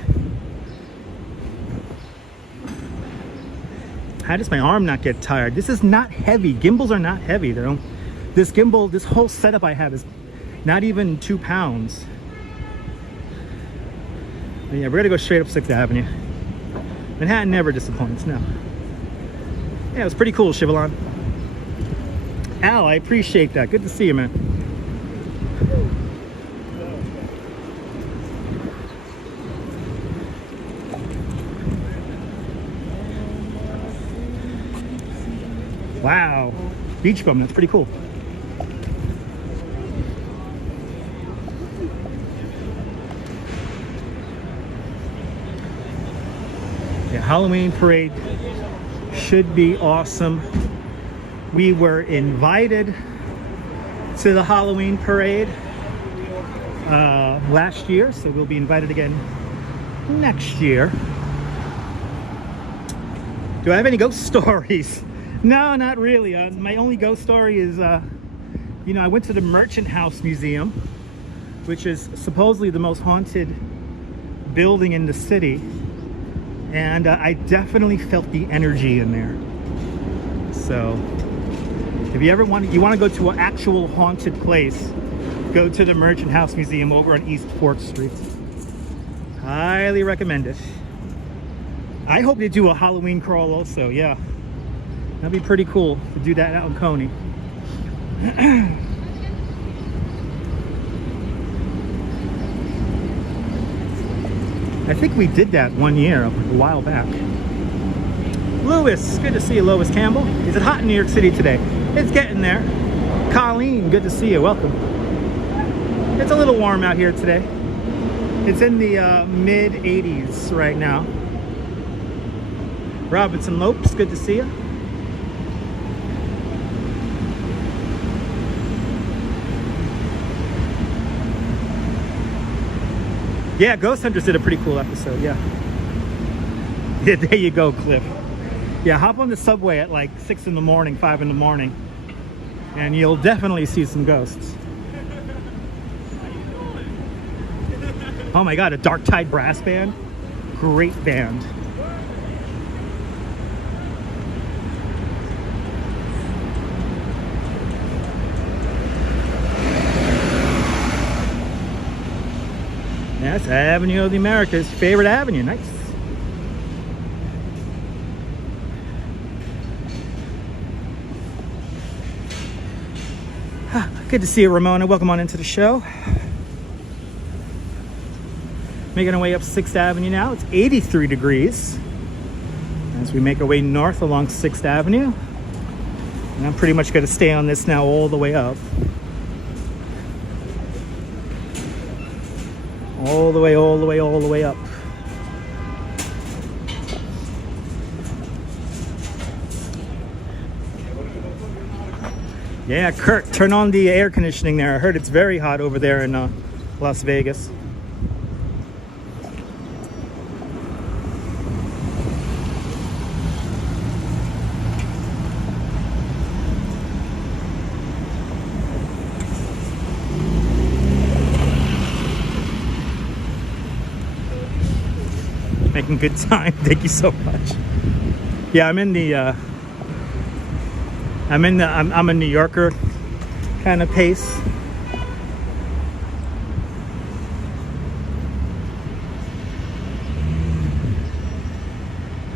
How does my arm not get tired? This is not heavy. Gimbals are not heavy. This gimbal, this whole setup I have is not even 2 pounds. But yeah, we're gonna go straight up 6th Avenue. Manhattan never disappoints, no. Yeah, it was pretty cool, Shivalon. Al, I appreciate that. Good to see you, man. Wow, beach bum, that's pretty cool. Yeah, Halloween parade should be awesome. We were invited to the Halloween parade last year, so we'll be invited again next year. Do I have any ghost stories? No, not really. My only ghost story is, you know, I went to the Merchant House Museum, which is supposedly the most haunted building in the city, and I definitely felt the energy in there. So, if you ever want to go to an actual haunted place, go to the Merchant House Museum over on East 4th Street. Highly recommend it. I hope they do a Halloween crawl also, yeah. That'd be pretty cool to do that out in Coney. I think we did that one year, a while back. Lewis, good to see you, Lois Campbell. Is it hot in New York City today? It's getting there. Colleen, good to see you, welcome. It's a little warm out here today. It's in the mid 80s right now. Robinson Lopes, good to see you. Yeah, Ghost Hunters did a pretty cool episode, yeah. Yeah, there you go, Cliff. Yeah, hop on the subway at like 6 in the morning, 5 in the morning, and you'll definitely see some ghosts. Oh my God, a Dark Tide brass band? Great band. That's Avenue of the Americas, favorite avenue, nice. Good to see you, Ramona. Welcome on into the show. Making our way up 6th Avenue now. It's 83 degrees as we make our way north along 6th Avenue. And I'm pretty much going to stay on this now all the way up. All the way, all the way, all the way up. Yeah, Kurt, turn on the air conditioning there. I heard it's very hot over there in Las Vegas. Making good time. Thank you so much. Yeah, I'm a New Yorker kind of pace.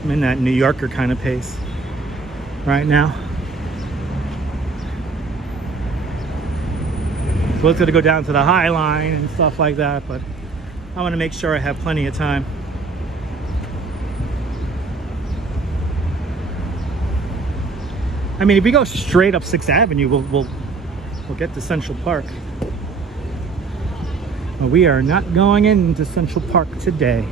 I'm in that New Yorker kind of pace right now. So it's gonna go down to the High Line and stuff like that, but I want to make sure I have plenty of time. I mean, if we go straight up 6th Avenue, we'll get to Central Park. But we are not going into Central Park today.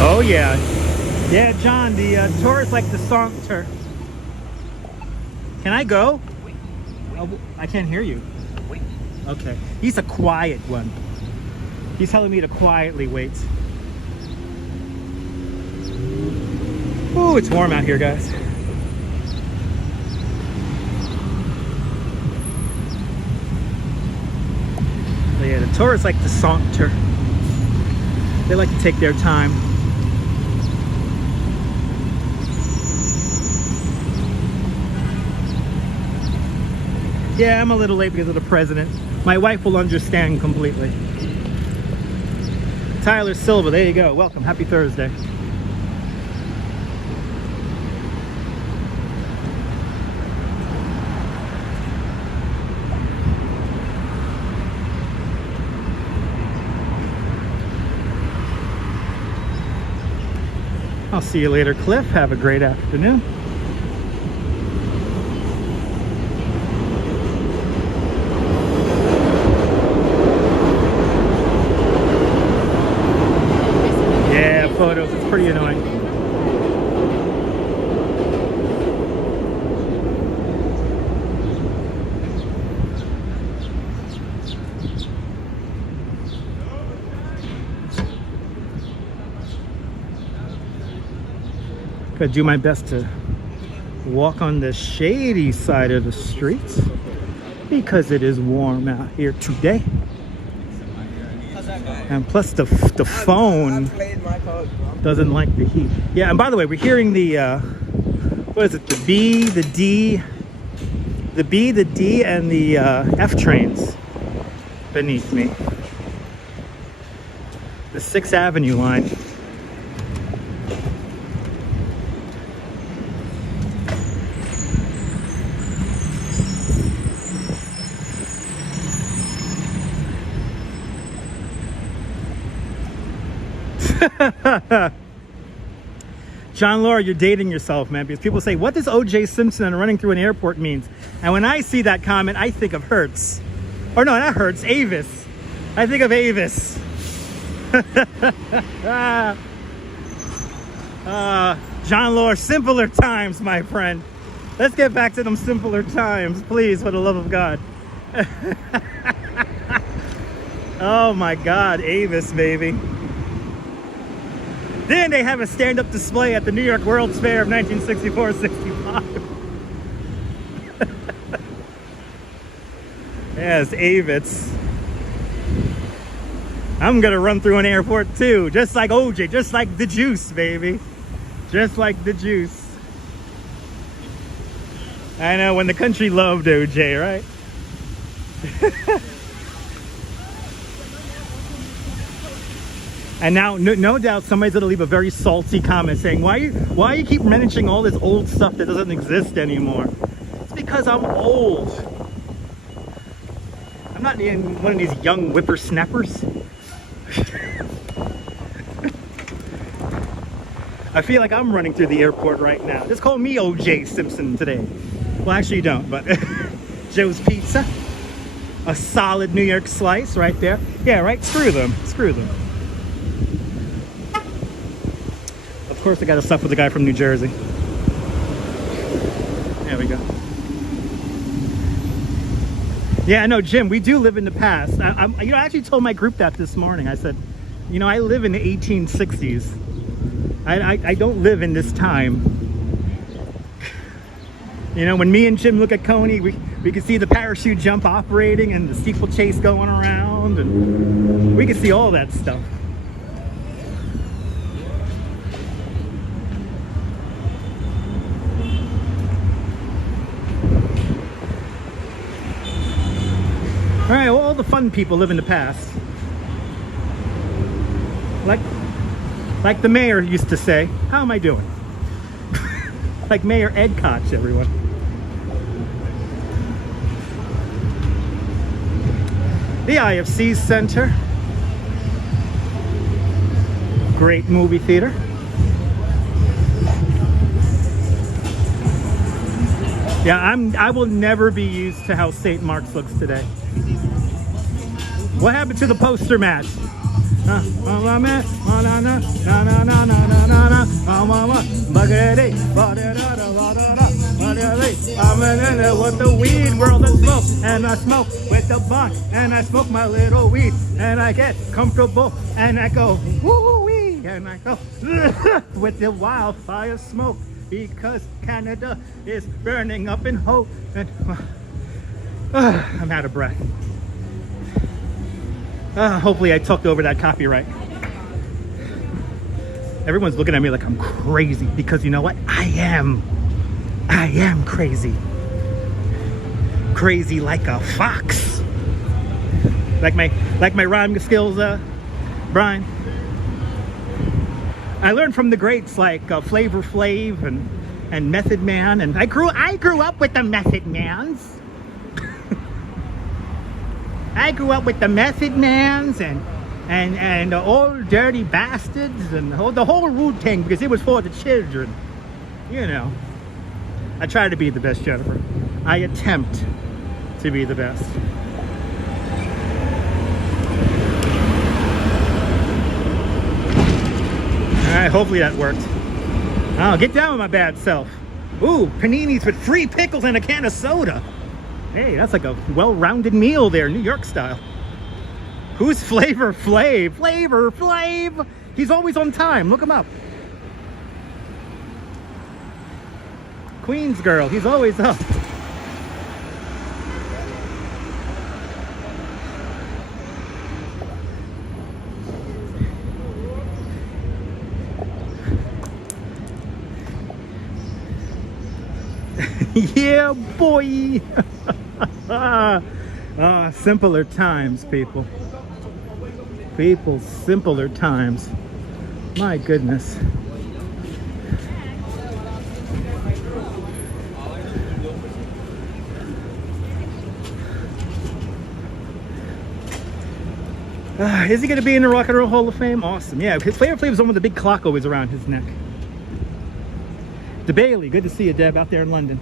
Oh yeah. Yeah, John, the tour is like the song tour. Can I go? Oh, I can't hear you. Okay. He's a quiet one. He's telling me to quietly wait. Ooh, it's warm out here, guys. But yeah, the tourists like to saunter. They like to take their time. Yeah, I'm a little late because of the president. My wife will understand completely. Tyler Silva, there you go. Welcome. Happy Thursday. I'll see you later, Cliff. Have a great afternoon. Yeah, photos. It's pretty annoying. Gotta do my best to walk on the shady side of the streets because it is warm out here today. And plus the phone doesn't like the heat. Yeah, and by the way, we're hearing the what is it, the B, the D, and the F trains beneath me. The 6th Avenue line. John Laura, you're dating yourself, man, because people say, what does O.J. Simpson and running through an airport means? And when I see that comment, I think of Hertz. Or no, not Hertz, Avis. I think of Avis. John Laura, simpler times, my friend. Let's get back to them simpler times, please, for the love of God. Oh my God, Avis, baby. Then they have a stand-up display at the New York World's Fair of 1964-65. Yes, Avis. I'm gonna run through an airport too, just like OJ, just like the juice, baby. Just like the juice. I know, when the country loved OJ, right? And now, no doubt, somebody's gonna leave a very salty comment saying, why you keep mentioning all this old stuff that doesn't exist anymore? It's because I'm old. I'm not one of these young whippersnappers. I feel like I'm running through the airport right now. Just call me O.J. Simpson today. Well, actually you don't, but Joe's Pizza. A solid New York slice right there. Yeah, right? Screw them. Screw them. Of course, I got to stuff with the guy from New Jersey. There we go. Yeah, no, Jim, we do live in the past. I actually told my group that this morning. I said, you know, I live in the 1860s. I don't live in this time. You know, when me and Jim look at Coney, we can see the parachute jump operating and the steeplechase going around, and we can see all that stuff. All right, well, all the fun people live in the past. Like the mayor used to say, how am I doing? Like Mayor Ed Koch, everyone. The IFC Center. Great movie theater. Yeah, I will never be used to how St. Mark's looks today. What happened to the poster match? with the weed world of smoke, and I smoke with the blunt, and I smoke my little weed, and I get comfortable, and I go woo-wee, and I go with the wildfire smoke, because Canada is burning up in hope, and I'm out of breath. Hopefully I took over that copyright. Everyone's looking at me like I'm crazy, because you know what? I am crazy. Crazy like a fox. Like my rhyme skills, Brian. I learned from the greats like Flavor Flav and Method Man, and I grew up with the Method Mans. I grew up with the Method Mans and the old dirty bastards and the whole Wu-Tang, because it was for the children. You know. I try to be the best, Jennifer. I attempt to be the best. Alright, hopefully that worked. Oh, get down with my bad self. Ooh, paninis with free pickles and a can of soda. Hey, that's like a well-rounded meal there, New York style. Who's Flavor Flav? Flavor Flav! He's always on time. Look him up. Queens girl. He's always up. Yeah, boy. Simpler times, people. People, simpler times. My goodness. Is he going to be in the Rock and Roll Hall of Fame? Awesome. Yeah, his Flavor Flav is the one with the big clock always around his neck. DeBailey, good to see you, Deb, out there in London.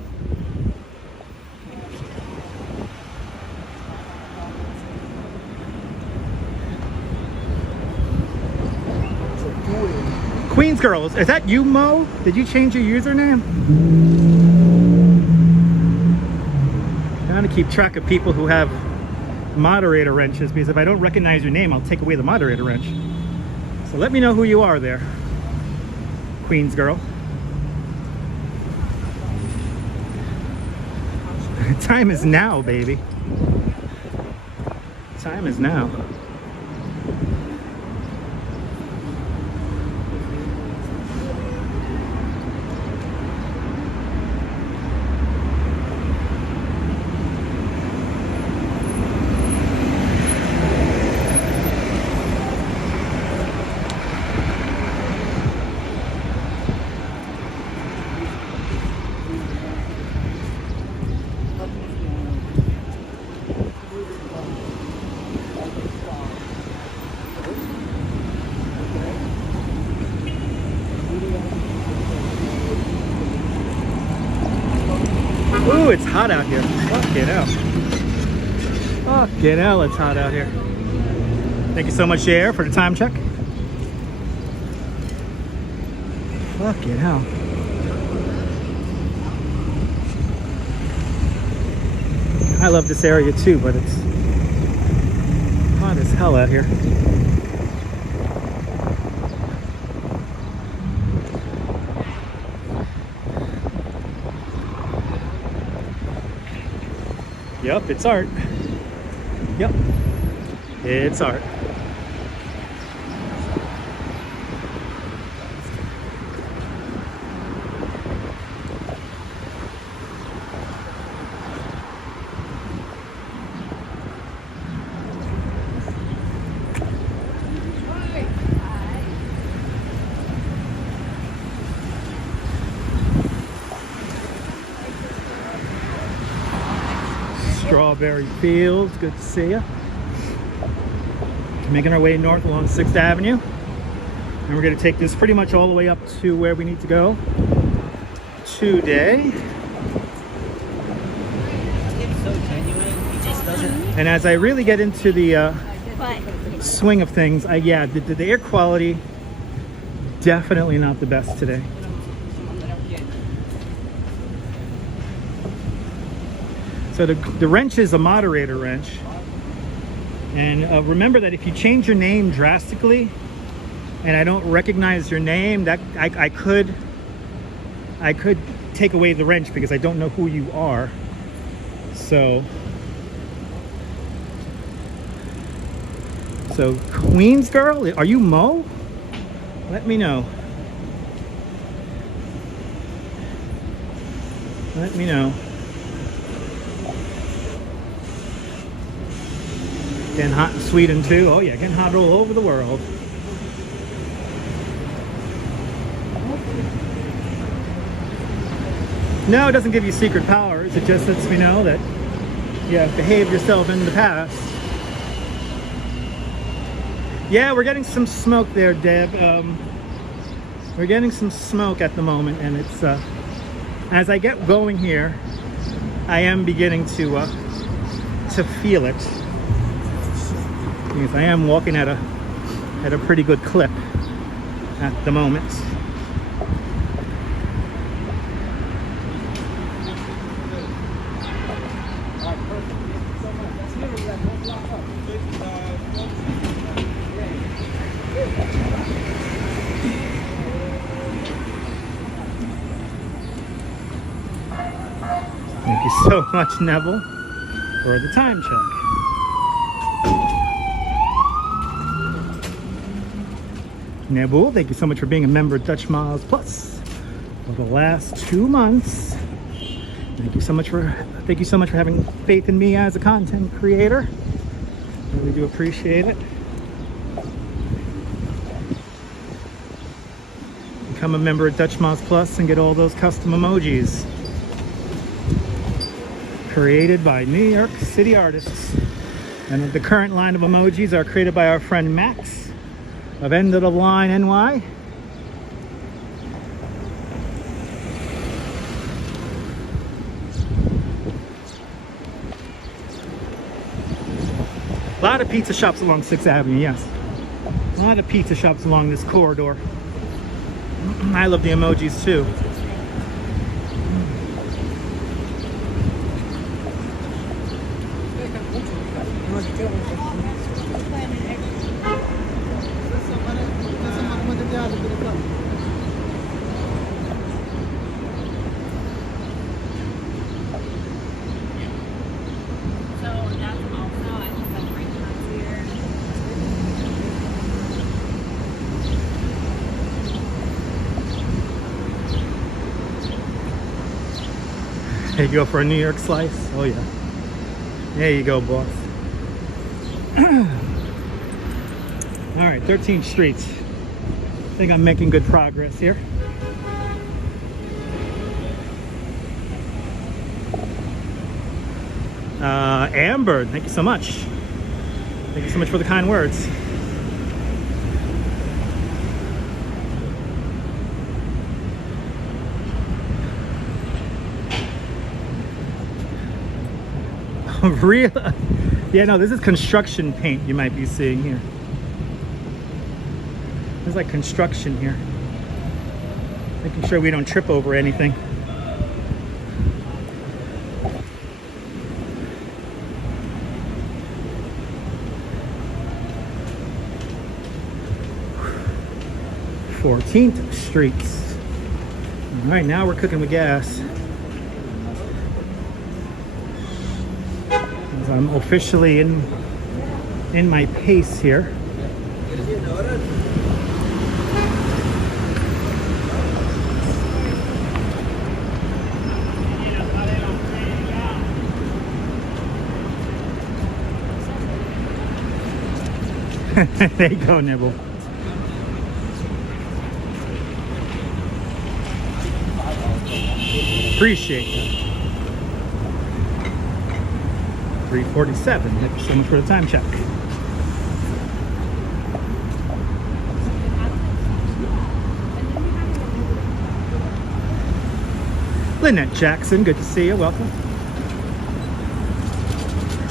Queens Girls, is that you, Mo? Did you change your username? I'm trying to keep track of people who have moderator wrenches, because if I don't recognize your name, I'll take away the moderator wrench. So let me know who you are there, Queens Girl. Time is now, baby. Time is now. Ooh, it's hot out here. Fucking hell. Fucking hell, it's hot out here. Thank you so much, Air, for the time check. Fucking hell. I love this area too, but it's hot as hell out here. Yep, it's art. Yep, it's art. Strawberry Fields, good to see you. Making our way north along 6th Avenue. And we're going to take this pretty much all the way up to where we need to go today. And as I really get into the swing of things, yeah, the air quality, definitely not the best today. So the wrench is a moderator wrench. And remember that if you change your name drastically and I don't recognize your name, that I could take away the wrench because I don't know who you are. So Queens girl, are you Mo? Let me know. Let me know. Getting hot in Sweden too. Oh yeah, getting hot all over the world. No, it doesn't give you secret powers. It just lets me know that you have behaved yourself in the past. Yeah, we're getting some smoke there, Deb. We're getting some smoke at the moment, and it's as I get going here, I am beginning to feel it. Because I am walking at a pretty good clip at the moment. Thank you so much, Neville, for the time check. Neville, thank you so much for being a member of Dutch Miles Plus for the last 2 months. Thank you so much for having faith in me as a content creator. Really do appreciate it. Become a member of Dutch Miles Plus and get all those custom emojis created by New York City artists. And the current line of emojis are created by our friend Max of End of the Line NY. A lot of pizza shops along 6th Avenue, yes. A lot of pizza shops along this corridor. I love the emojis too. There you go for a New York slice. Oh yeah. There you go, boss. All right, 13th Street. I think I'm making good progress here. Amber, thank you so much. Thank you so much for the kind words. Real, yeah, no, this is construction paint you might be seeing here. There's like construction here. Making sure we don't trip over anything. Whew. 14th Street. All right, now we're cooking with gas. I'm officially in my pace here. There you go, Nibble. Appreciate that. 3:47. Thank you so much for the time check. Lynette Jackson, good to see you. Welcome.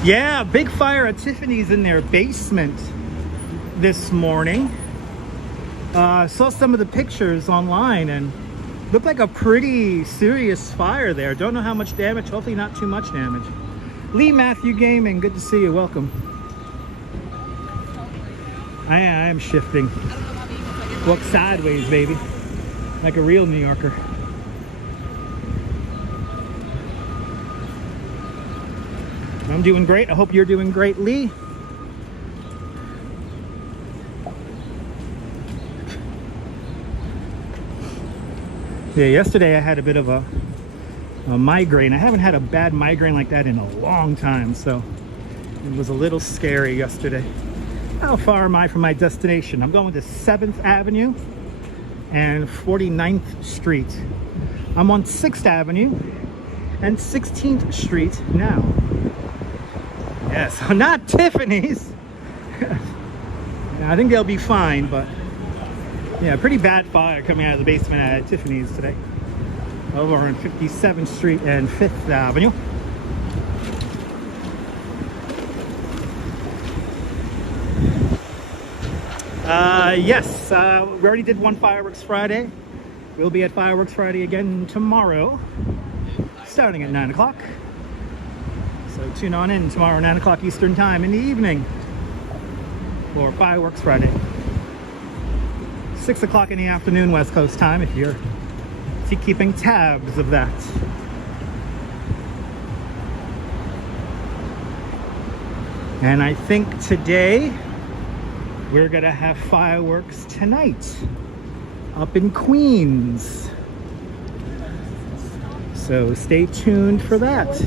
Yeah, big fire at Tiffany's in their basement this morning. Saw some of the pictures online and looked like a pretty serious fire there. Don't know how much damage. Hopefully not too much damage. Lee Matthew Gaming, good to see you. Welcome. I am shifting. Walk sideways, baby. Like a real New Yorker. I'm doing great. I hope you're doing great, Lee. Yeah, yesterday I had a bit of a migraine. I haven't had a bad migraine like that in a long time, so it was a little scary yesterday. How far am I from my destination? I'm going to 7th Avenue and 49th Street. I'm on 6th Avenue and 16th Street now. Yes, yeah, so not Tiffany's. I think they'll be fine, but yeah, pretty bad fire coming out of the basement at Tiffany's today. Over on 57th Street and 5th Avenue. Yes, we already did one Fireworks Friday. We'll be at Fireworks Friday again tomorrow, starting at 9 o'clock. So tune on in tomorrow, 9 o'clock Eastern Time in the evening for Fireworks Friday. 6 o'clock in the afternoon West Coast time if you're keeping tabs of that. And I think today we're gonna have fireworks tonight up in Queens. So stay tuned for that.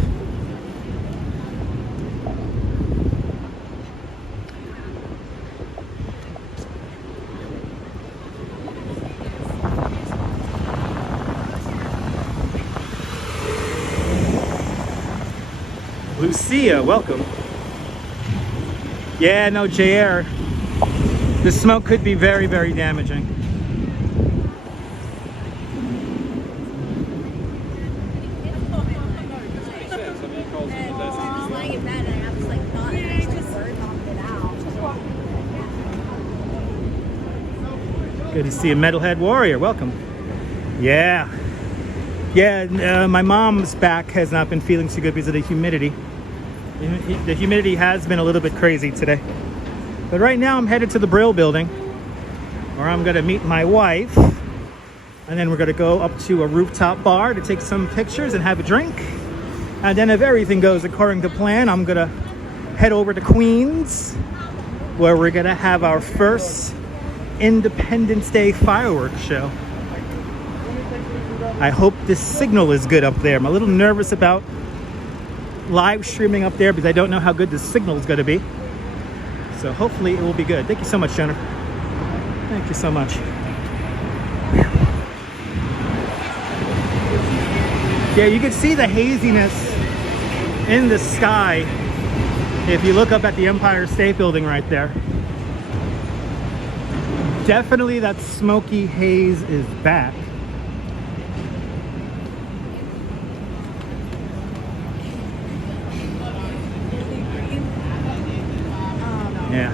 Lucia, welcome. Yeah, no, JR. The smoke could be very, very damaging. Good to see a Metalhead Warrior. Welcome. Yeah. Yeah, my mom's back has not been feeling too good because of the humidity. The humidity has been a little bit crazy today. But right now I'm headed to the Brill Building, where I'm going to meet my wife. And then we're going to go up to a rooftop bar to take some pictures and have a drink. And then if everything goes according to plan, I'm going to head over to Queens, where we're going to have our first Independence Day fireworks show. I hope this signal is good up there. I'm a little nervous about live streaming up there because I don't know how good the signal is going to be. So hopefully it will be good. Thank you so much, Jennifer. Thank you so much. Yeah, you can see the haziness in the sky if you look up at the Empire State Building right there. Definitely that smoky haze is back. Yeah.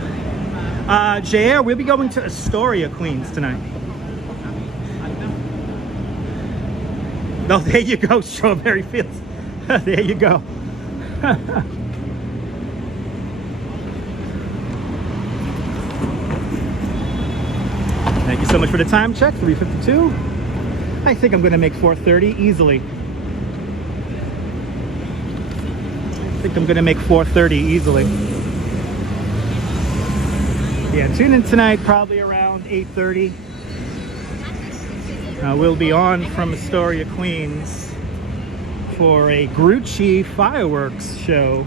JR, we'll be going to Astoria, Queens tonight. Oh, there you go, Strawberry Fields. There you go. Thank you so much for the time check, 3:52. I think I'm going to make 4:30 easily. I think I'm going to make 4:30 easily. Yeah, tune in tonight probably around 8:30. We'll be on from Astoria, Queens for a Grucci fireworks show.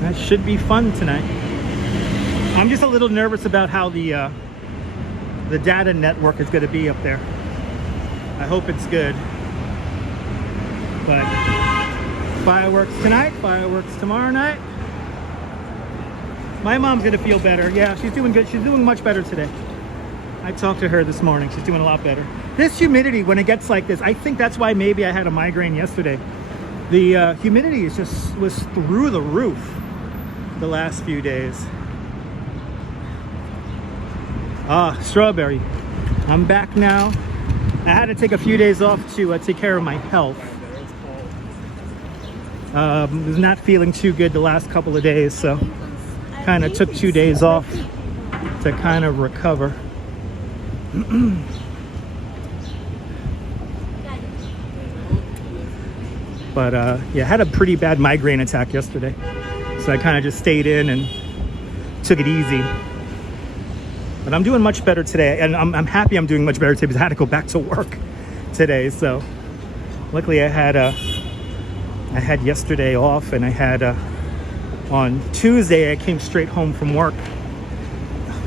That should be fun tonight. I'm just a little nervous about how the data network is going to be up there. I hope it's good. But fireworks tonight, fireworks tomorrow night. My mom's gonna feel better. Yeah, she's doing good. She's doing much better today. I talked to her this morning. She's doing a lot better. This humidity, when it gets like this, I think that's why maybe I had a migraine yesterday. The humidity was through the roof the last few days. Strawberry. I'm back now. I had to take a few days off to take care of my health. Was not feeling too good the last couple of days, so kind of took 2 days off to kind of recover. But yeah, I had a pretty bad migraine attack yesterday, so I kind of just stayed in and took it easy. But I'm doing much better today, and I'm happy I'm doing much better today because I had to go back to work today. So luckily I had yesterday off, and I had on Tuesday I came straight home from work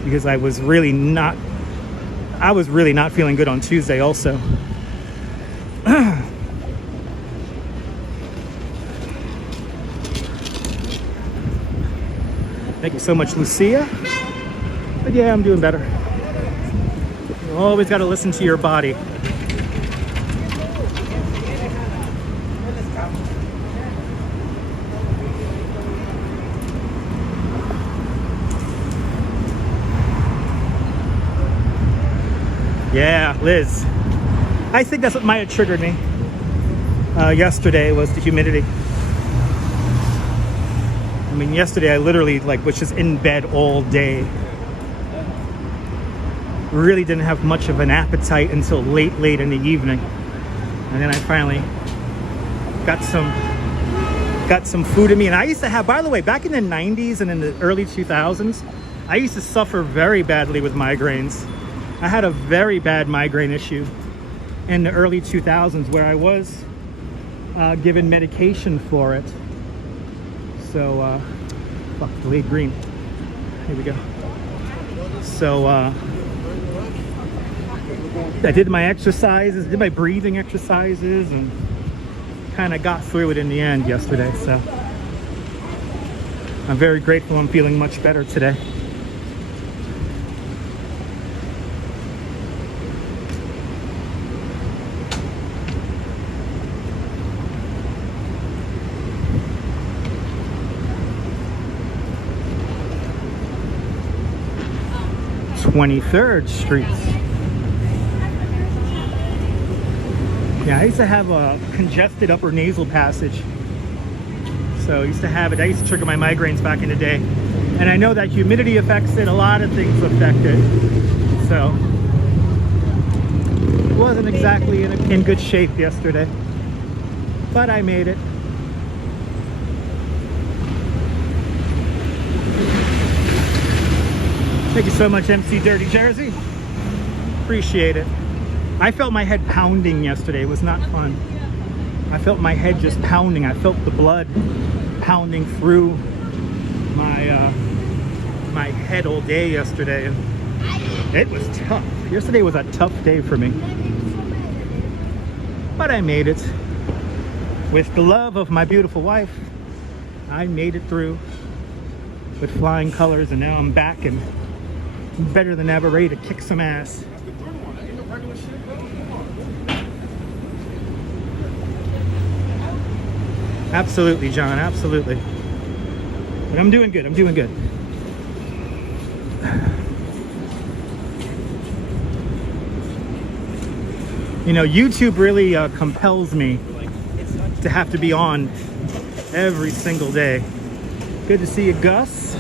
because I was really not feeling good on Tuesday also. Thank you so much, Lucia. But yeah, I'm doing better. You always got to listen to your body. Yeah, Liz. I think that's what might have triggered me yesterday, was the humidity. I mean, yesterday I literally was just in bed all day. Really didn't have much of an appetite until late in the evening. And then I finally got some food in me. And I used to have, by the way, back in the 90s and in the early 2000s, I used to suffer very badly with migraines. I had a very bad migraine issue in the early 2000s where I was given medication for it. So, fuck, delayed green. Here we go. So, I did my exercises, did my breathing exercises, and kind of got through it in the end yesterday. So, I'm very grateful. I'm feeling much better today. (23rd Street). Yeah, I used to have a congested upper nasal passage. So I used to have it. I used to trigger my migraines back in the day. And I know that humidity affects it. A lot of things affect it. So it wasn't exactly in good shape yesterday. But I made it. Thank you so much, MC Dirty Jersey. Appreciate it. I felt my head pounding yesterday. It was not fun. I felt my head just pounding. I felt the blood pounding through my head all day yesterday. And it was tough. Yesterday was a tough day for me. But I made it. With the love of my beautiful wife, I made it through with flying colors, and now I'm back and better than ever, ready to kick some ass. Absolutely, John, absolutely. But I'm doing good, I'm doing good. You know, YouTube really compels me to have to be on every single day. Good to see you, Gus.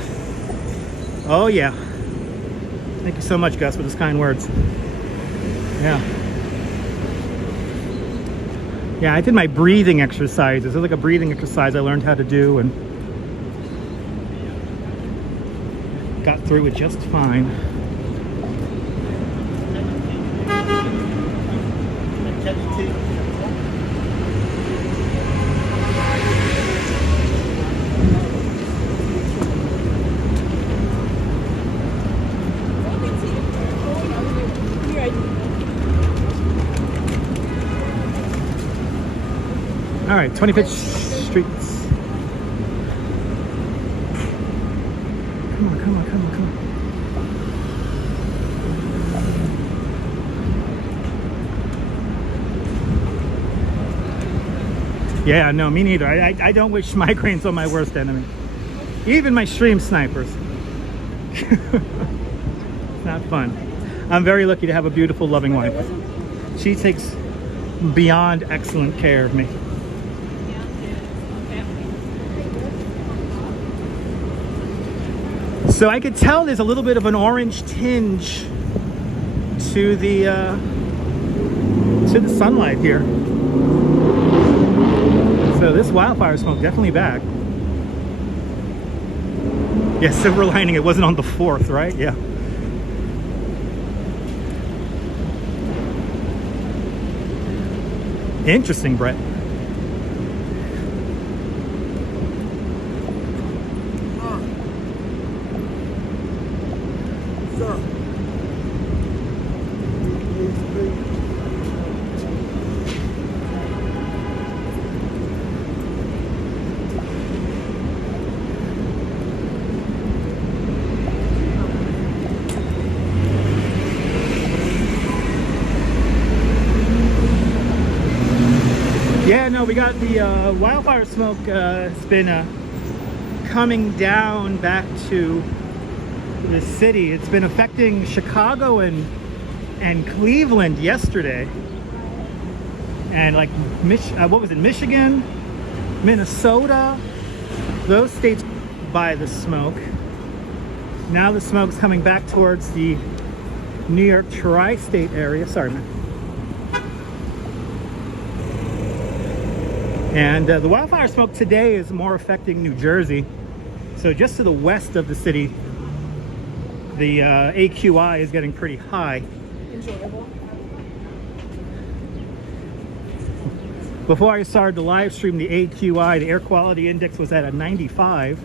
Oh yeah. Thank you so much, Gus, for those kind words. Yeah. Yeah, I did my breathing exercises. It was like a breathing exercise I learned how to do and got through it just fine. All right, 25th Street. Come on, come on, come on, come on. Yeah, no, me neither. I don't wish migraines on my worst enemy. Even my stream snipers. It's not fun. I'm very lucky to have a beautiful, loving wife. She takes beyond excellent care of me. So I could tell there's a little bit of an orange tinge to the sunlight here. So this wildfire smoke definitely back. Yeah, silver lining, it wasn't on the 4th, right? Yeah. Interesting, Brett. Yeah, no, we got the wildfire smoke. It's been coming down back to the city. It's been affecting Chicago and Cleveland yesterday, and like what was it, Michigan, Minnesota, those states by the smoke. Now the smoke's coming back towards the New York tri-state area. Sorry, man. And the wildfire smoke today is more affecting New Jersey. So just to the west of the city, the AQI is getting pretty high. Enjoyable. Before I started the live stream, the AQI, the air quality index, was at a 95,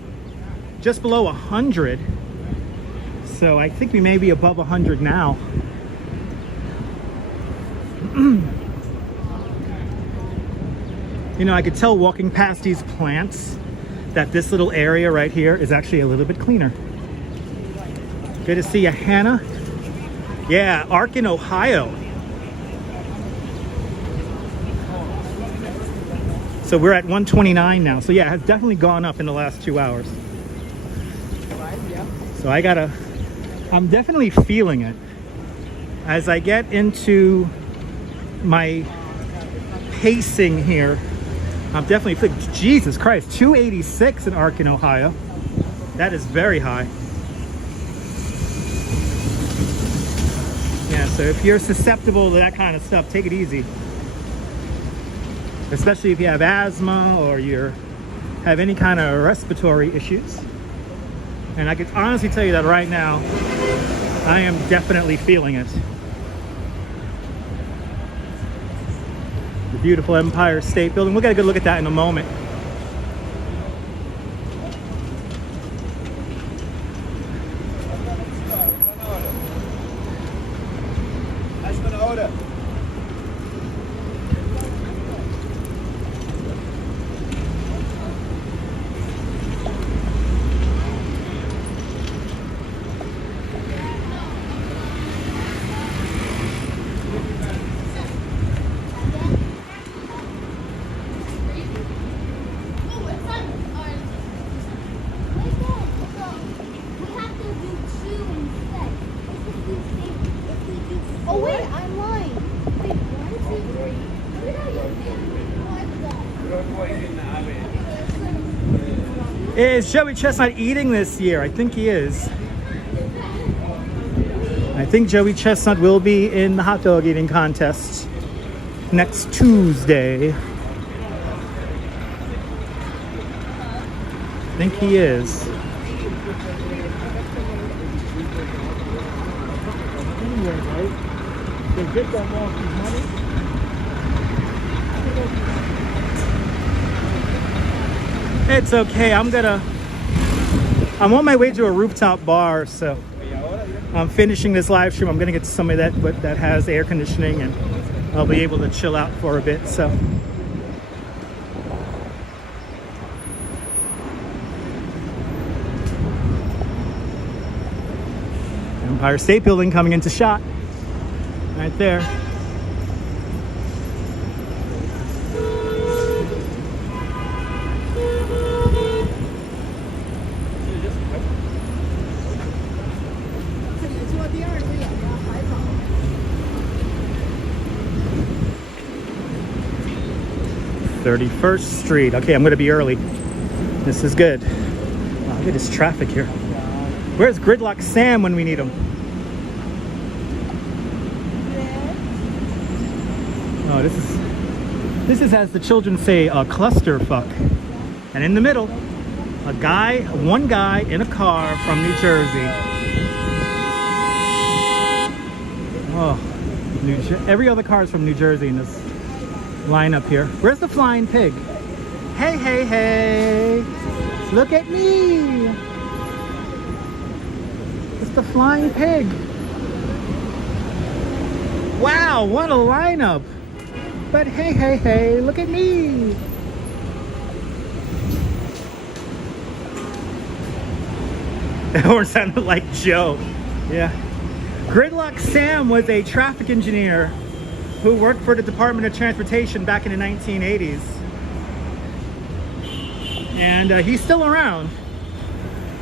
just below 100. So I think we may be above 100 now. You know, I could tell walking past these plants that this little area right here is actually a little bit cleaner. Good to see you, Hannah. Yeah, Arkin, Ohio. So we're at 129 now. So yeah, it has definitely gone up in the last 2 hours. So I'm definitely feeling it. As I get into my pacing here, I'm definitely feeling, Jesus Christ, 286 in Arkin, Ohio. That is very high. Yeah, so if you're susceptible to that kind of stuff, take it easy. Especially if you have asthma or you have any kind of respiratory issues. And I can honestly tell you that right now, I am definitely feeling it. The beautiful Empire State Building. We'll get a good look at that in a moment. Is Joey Chestnut eating this year? I think he is. I think Joey Chestnut will be in the hot dog eating contest next Tuesday. I think he is. It's okay. I'm on my way to a rooftop bar, so I'm finishing this live stream. I'm gonna get to somebody that has air conditioning, and I'll be able to chill out for a bit. So Empire State Building coming into shot right there. First Street. Okay, I'm going to be early. This is good. Wow, look at this traffic here. Where's Gridlock Sam when we need him? Oh, this is, as the children say, a clusterfuck. And in the middle, one guy in a car from New Jersey. Oh, every other car is from New Jersey in this lineup here. Where's the flying pig? Hey, hey, hey! Look at me! It's the flying pig. Wow, what a lineup! But hey, hey, hey, look at me! That horn sounded like Joe. Yeah. Gridlock Sam was a traffic engineer who worked for the Department of Transportation back in the 1980s. And he's still around.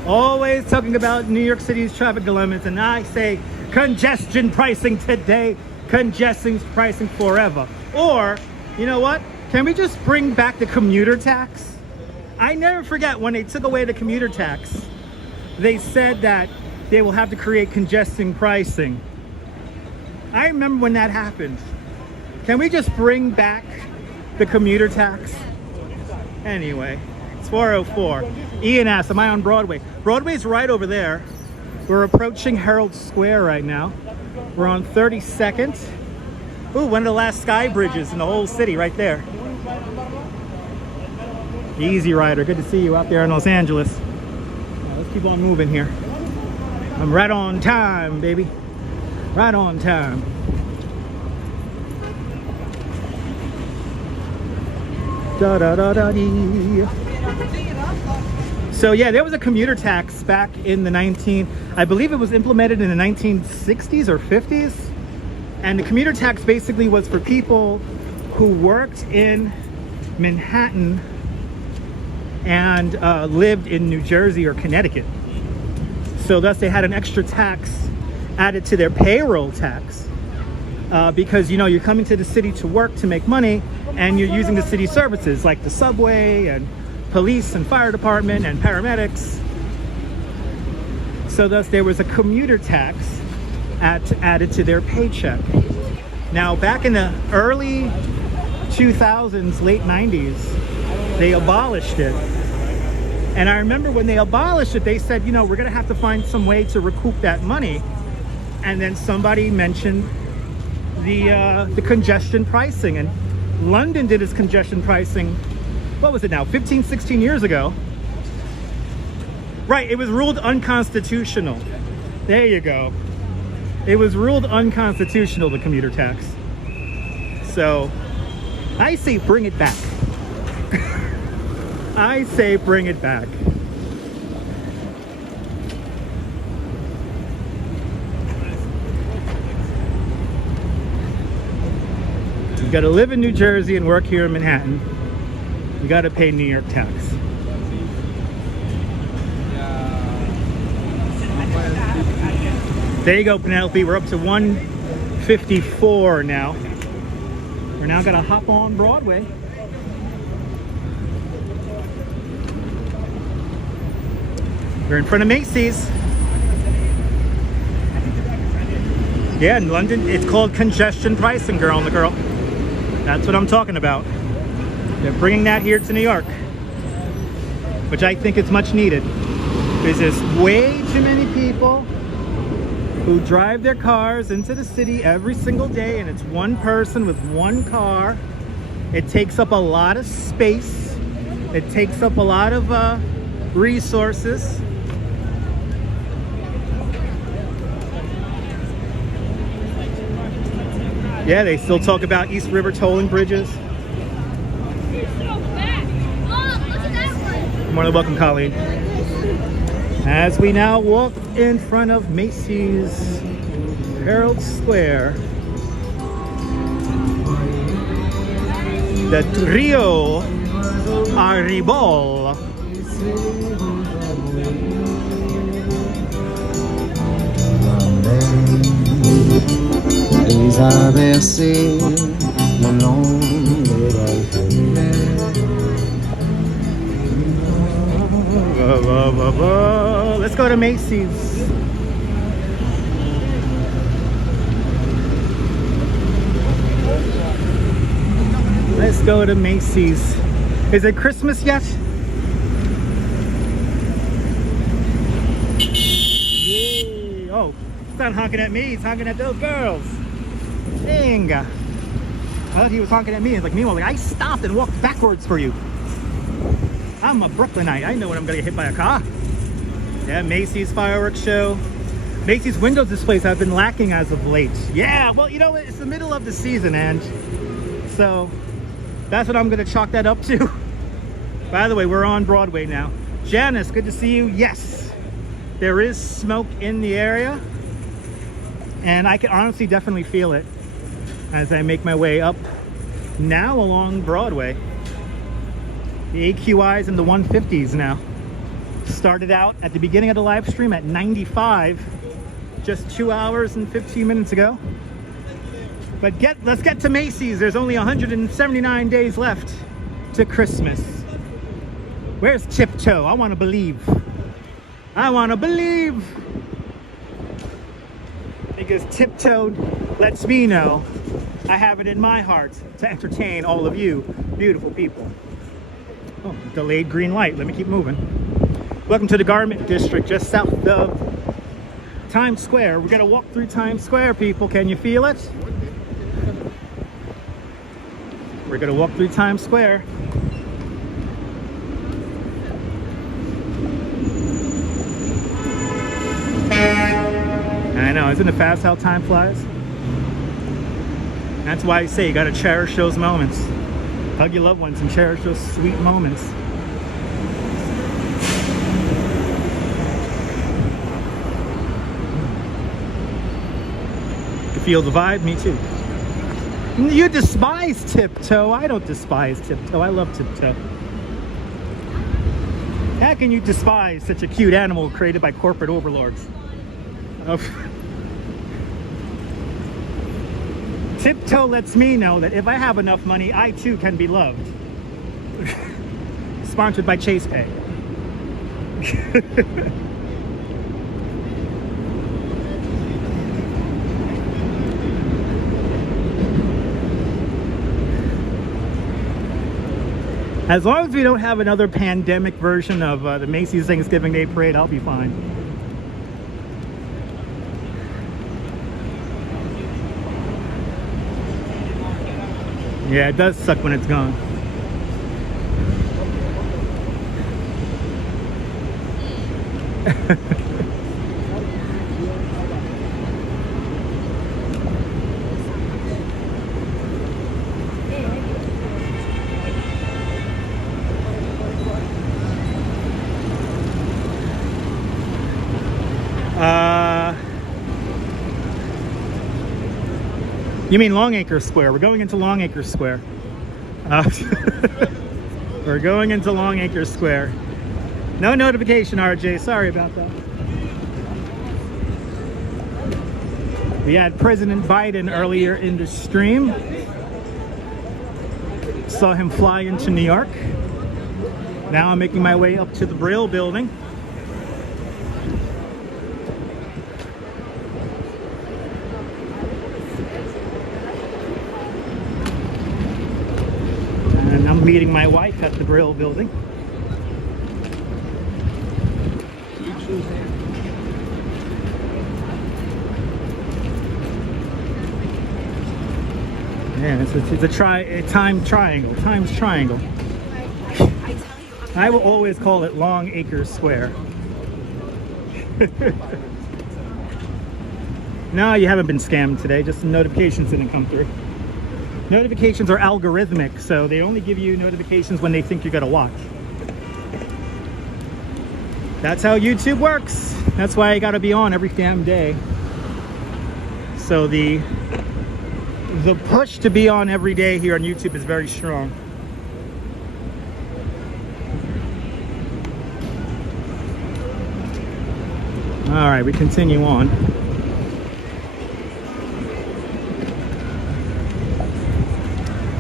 Always talking about New York City's traffic limits. And I say, congestion pricing today, congestion pricing forever. Or, you know what? Can we just bring back the commuter tax? I never forget when they took away the commuter tax. They said that they will have to create congestion pricing. I remember when that happened. Can we just bring back the commuter tax? Anyway, it's 404. Ian asks, am I on Broadway? Broadway's right over there. We're approaching Herald Square right now. We're on 32nd. Ooh, one of the last sky bridges in the whole city right there. Easy Rider, good to see you out there in Los Angeles. Let's keep on moving here. I'm right on time, baby. Right on time. Da da da da dee. So yeah, there was a commuter tax back in the I believe it was implemented in the 1960s or 50s. And the commuter tax basically was for people who worked in Manhattan and lived in New Jersey or Connecticut. So thus they had an extra tax added to their payroll tax because, you know, you're coming to the city to work to make money and you're using the city services like the subway and police and fire department and paramedics. So thus there was a commuter tax added to their paycheck. Now back in the early 2000s, late 90s, they abolished it. And I remember when they abolished it, they said, you know, we're going to have to find some way to recoup that money. And then somebody mentioned the congestion pricing. And London did its congestion pricing, what was it now, 15, 16 years ago. Right, it was ruled unconstitutional. There you go. It was ruled unconstitutional, the commuter tax. So, I say bring it back. I say bring it back. You gotta live in New Jersey and work here in Manhattan. You gotta pay New York tax. There you go, Penelope. We're up to 154 now. We're now gonna hop on Broadway. We're in front of Macy's. Yeah, in London, it's called congestion pricing, girl on the girl. That's what I'm talking about. They're bringing that here to New York, which I think is much needed. There's just way too many people who drive their cars into the city every single day, and it's one person with one car. It takes up a lot of space. It takes up a lot of resources. Yeah, they still talk about East River tolling bridges. More than welcome, Colleen. As we now walk in front of Macy's Herald Square, the trio arribó. Let's go to Macy's. Let's go to Macy's. Is it Christmas yet? Yay. Oh, he's not honking at me, he's honking at those girls. Dang. I thought he was honking at me. It's like, meanwhile, like, I stopped and walked backwards for you. I'm a Brooklynite. I know when I'm gonna get hit by a car. Yeah, Macy's fireworks show. Macy's window displays have been lacking as of late. Yeah, well, you know, it's the middle of the season, and so that's what I'm gonna chalk that up to. By the way, we're on Broadway now. Janice, good to see you. Yes, there is smoke in the area, and I can honestly definitely feel it as I make my way up now along Broadway. The AQI's in the 150s now. Started out at the beginning of the live stream at 95 just 2 hours and 15 minutes ago. But let's get to Macy's. There's only 179 days left to Christmas. Where's Tiptoe? I want to believe. I want to believe. Because Tiptoe lets me know I have it in my heart to entertain all of you beautiful people. Oh, delayed green light. Let me keep moving. Welcome to the Garment District, just south of Times Square. We're gonna walk through Times Square, people. Can you feel it? We're gonna walk through Times Square. I know, isn't it fast how time flies? That's why I say you gotta cherish those moments. Hug your loved ones and cherish those sweet moments. You feel the vibe? Me too. You despise Tiptoe. I don't despise Tiptoe. I love Tiptoe. How can you despise such a cute animal created by corporate overlords? Oh. Tiptoe lets me know that if I have enough money, I too can be loved. Sponsored by Chase Pay. As long as we don't have another pandemic version of the Macy's Thanksgiving Day Parade, I'll be fine. Yeah, it does suck when it's gone. You mean Longacre Square? We're going into Longacre Square. We're going into Longacre Square. No notification, RJ. Sorry about that. We had President Biden earlier in the stream. Saw him fly into New York. Now I'm making my way up to the Brill Building. I'm meeting my wife at the Brill Building. Yeah, it's a time triangle. Times triangle. I will always call it Longacre Square. No, you haven't been scammed today. Just some notifications didn't come through. Notifications are algorithmic, so they only give you notifications when they think you're gonna watch. That's how YouTube works. That's why I gotta be on every damn day. So the push to be on every day here on YouTube is very strong. All right, we continue on.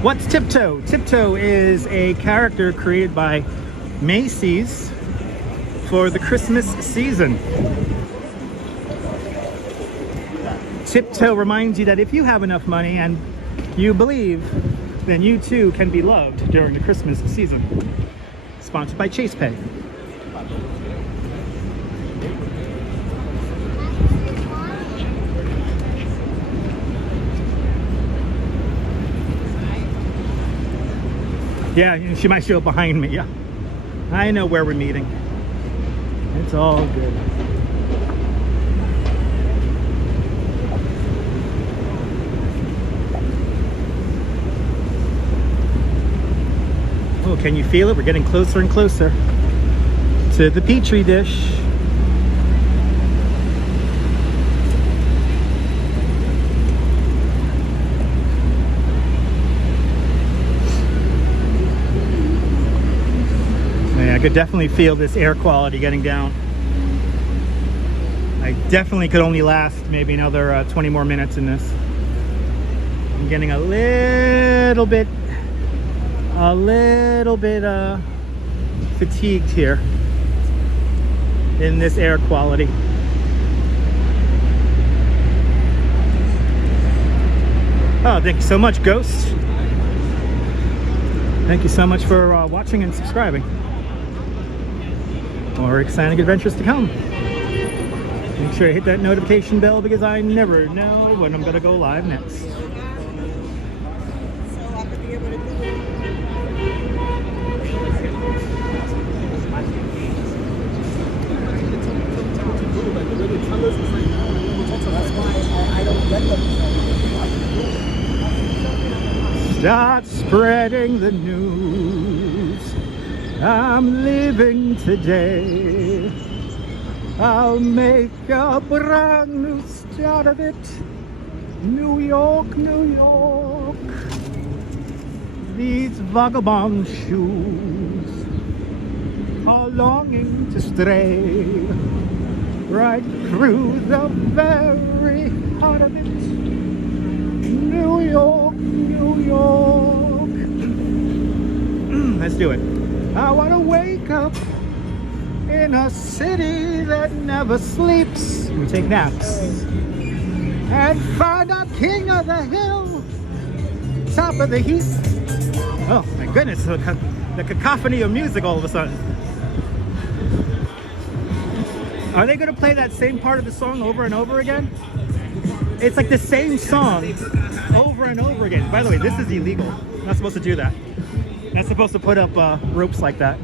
What's Tiptoe? Tiptoe is a character created by Macy's for the Christmas season. Tiptoe reminds you that if you have enough money and you believe, then you too can be loved during the Christmas season. Sponsored by Chase Pay. Yeah, she might show up behind me. Yeah, I know where we're meeting. It's all good. Oh, can you feel it? We're getting closer and closer to the Petri dish. I could definitely feel this air quality getting down. I definitely could only last maybe another 20 more minutes in this. I'm getting a little bit fatigued here in this air quality. Oh, thank you so much, Ghost. Thank you so much for watching and subscribing. More exciting adventures to come. Make sure you hit that notification bell because I never know when I'm gonna go live next. Start spreading the news. I'm living today. I'll make a brand new start of it. New York, New York. These vagabond shoes are longing to stray right through the very heart of it. New York, New York. Let's do it. I want to wake up in a city that never sleeps. We take naps. And find a king of the hill, top of the heap. Oh my goodness, the cacophony of music all of a sudden. Are they going to play that same part of the song over and over again? It's like the same song over and over again. By the way, this is illegal. Not supposed to do that. Not supposed to put up ropes like that.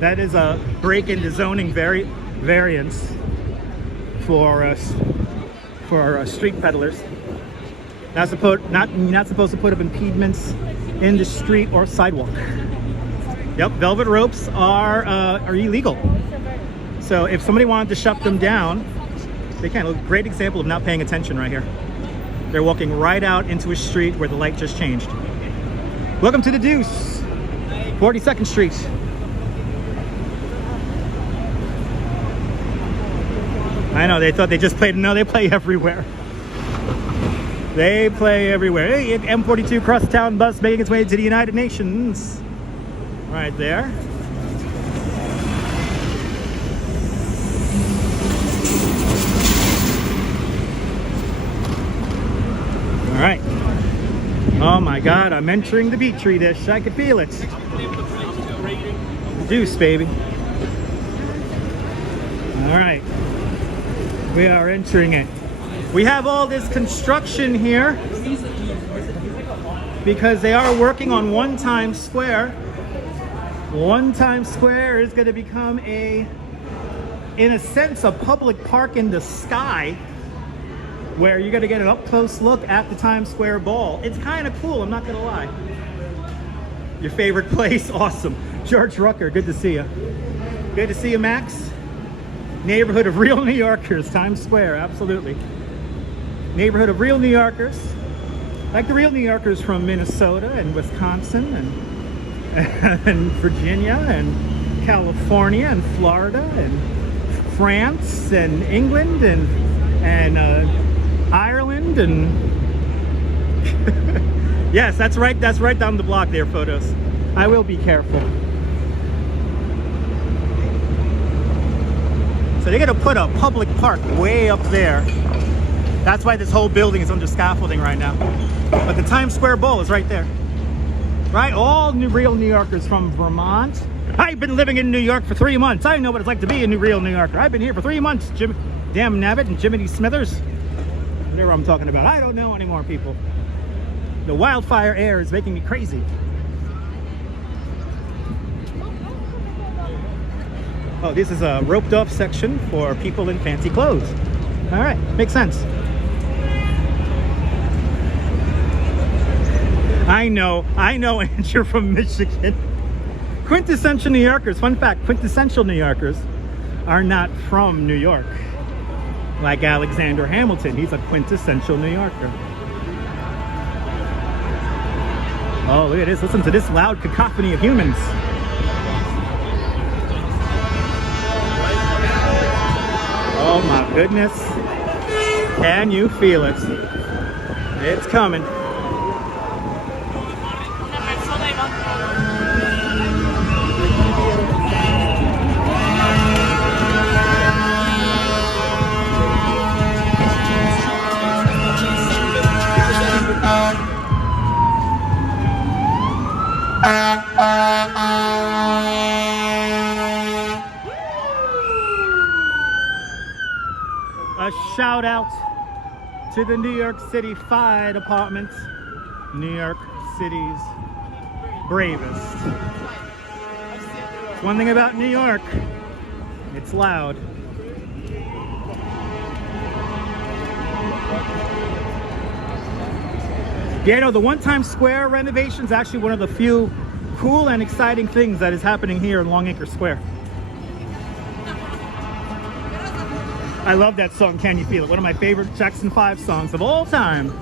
That is a break into zoning variance for street peddlers. Not supposed to put up impediments in the street or sidewalk. Yep, velvet ropes are illegal. So if somebody wanted to shut them down, they can. Look, great example of not paying attention right here. They're walking right out into a street where the light just changed. Welcome to the Deuce, 42nd Street. I know, they thought they just played. No, they play everywhere. They play everywhere. Hey, M42 cross-town bus making its way to the United Nations. Right there. All right. Oh my God, I'm entering the Petri dish. I could feel it. Deuce, baby. All right. We are entering it. We have all this construction here because they are working on One Times Square. One Times Square is going to become in a sense, a public park in the sky where you're going to get an up-close look at the Times Square Ball. It's kind of cool, I'm not going to lie. Your favorite place? Awesome. George Rucker, good to see you. Good to see you, Max. Neighborhood of real New Yorkers, Times Square, absolutely. Neighborhood of real New Yorkers, like the real New Yorkers from Minnesota and Wisconsin and Virginia and California and Florida and France and England and Ireland and yes, that's right down the block there, photos. I will be careful. So they're gonna put a public park way up there. That's why this whole building is under scaffolding right now. But the Times Square Bowl is right there. Right? All real New Yorkers from Vermont. I've been living in New York for 3 months. I know what it's like to be a real New Yorker. I've been here for 3 months. Damn Nabbit and Jiminy Smithers. Whatever I'm talking about. I don't know anymore, people. The wildfire air is making me crazy. Oh, this is a roped off section for people in fancy clothes. All right, makes sense. I know, and you're from Michigan. Quintessential New Yorkers, fun fact, quintessential New Yorkers are not from New York. Like Alexander Hamilton, he's a quintessential New Yorker. Oh, look at this, listen to this loud cacophony of humans. Oh my goodness. Can you feel it? It's coming. A shout out to the New York City Fire Department, New York City's bravest. One thing about New York, it's loud. Yeah, no, the One Times Square renovation is actually one of the few cool and exciting things that is happening here in Long Acre Square. I love that song, Can You Feel It? One of my favorite Jackson 5 songs of all time.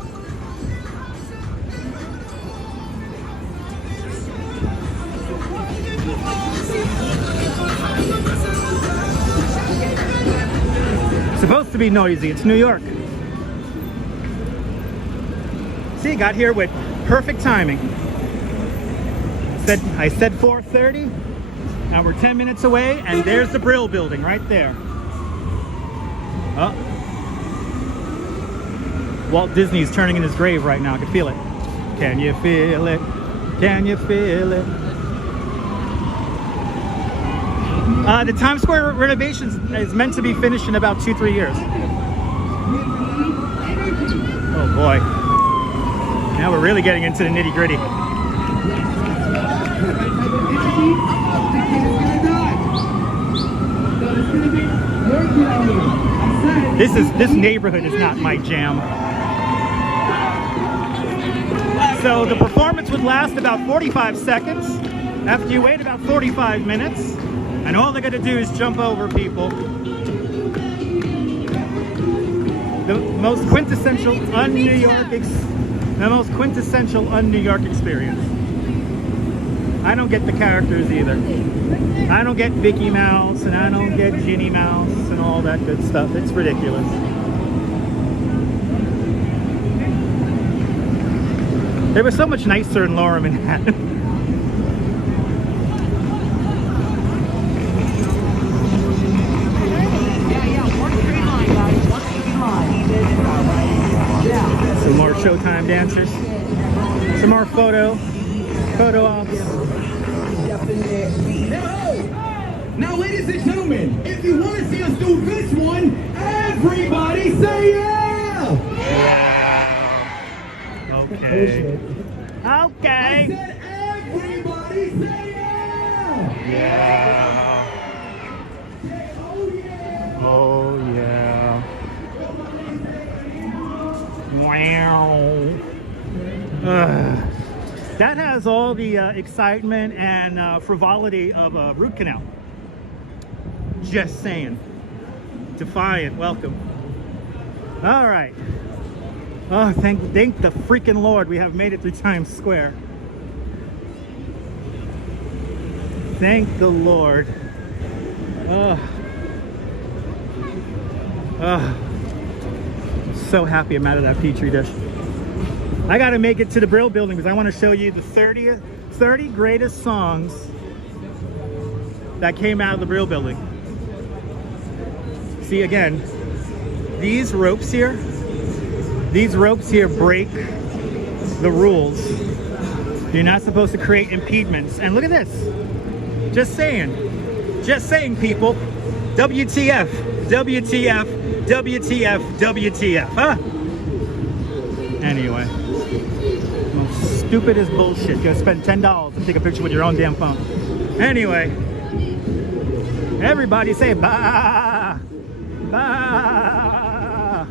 It's supposed to be noisy, it's New York. See, got here with perfect timing. I said 4:30, now we're 10 minutes away, and there's the Brill Building right there. Oh. Walt Disney's turning in his grave right now. I can feel it. Can you feel it? Can you feel it? The Times Square renovations is meant to be finished in about 2-3 years. Oh boy. Now we're really getting into the nitty-gritty. This neighborhood is not my jam. So the performance would last about 45 seconds. After you wait about 45 minutes, and all they're gonna do is jump over people. The most quintessential un-New York experience. I don't get the characters either. I don't get Mickey Mouse, and I don't get Ginny Mouse, and all that good stuff. It's ridiculous. They were so much nicer in Lower Manhattan. Some more Showtime dancers. Some more photo ops. Now, ladies and gentlemen, if you want to see us do this one, everybody say yeah! Okay. Okay. I said everybody say yeah! Yeah. Oh yeah! Oh yeah. Wow. That has all the excitement and frivolity of a root canal. Just saying. Defiant, welcome. All right. Oh, thank the freaking Lord we have made it through Times Square. Thank the Lord. So happy I'm out of that Petri dish. I gotta make it to the Brill Building because I want to show you the 30 greatest songs that came out of the Brill Building. See, again, these ropes here break the rules. You're not supposed to create impediments. And look at this. Just saying, people. WTF, WTF, WTF, WTF, huh? Anyway, most stupid as bullshit. Go spend $10 and take a picture with your own damn phone. Anyway, everybody say bye, bye.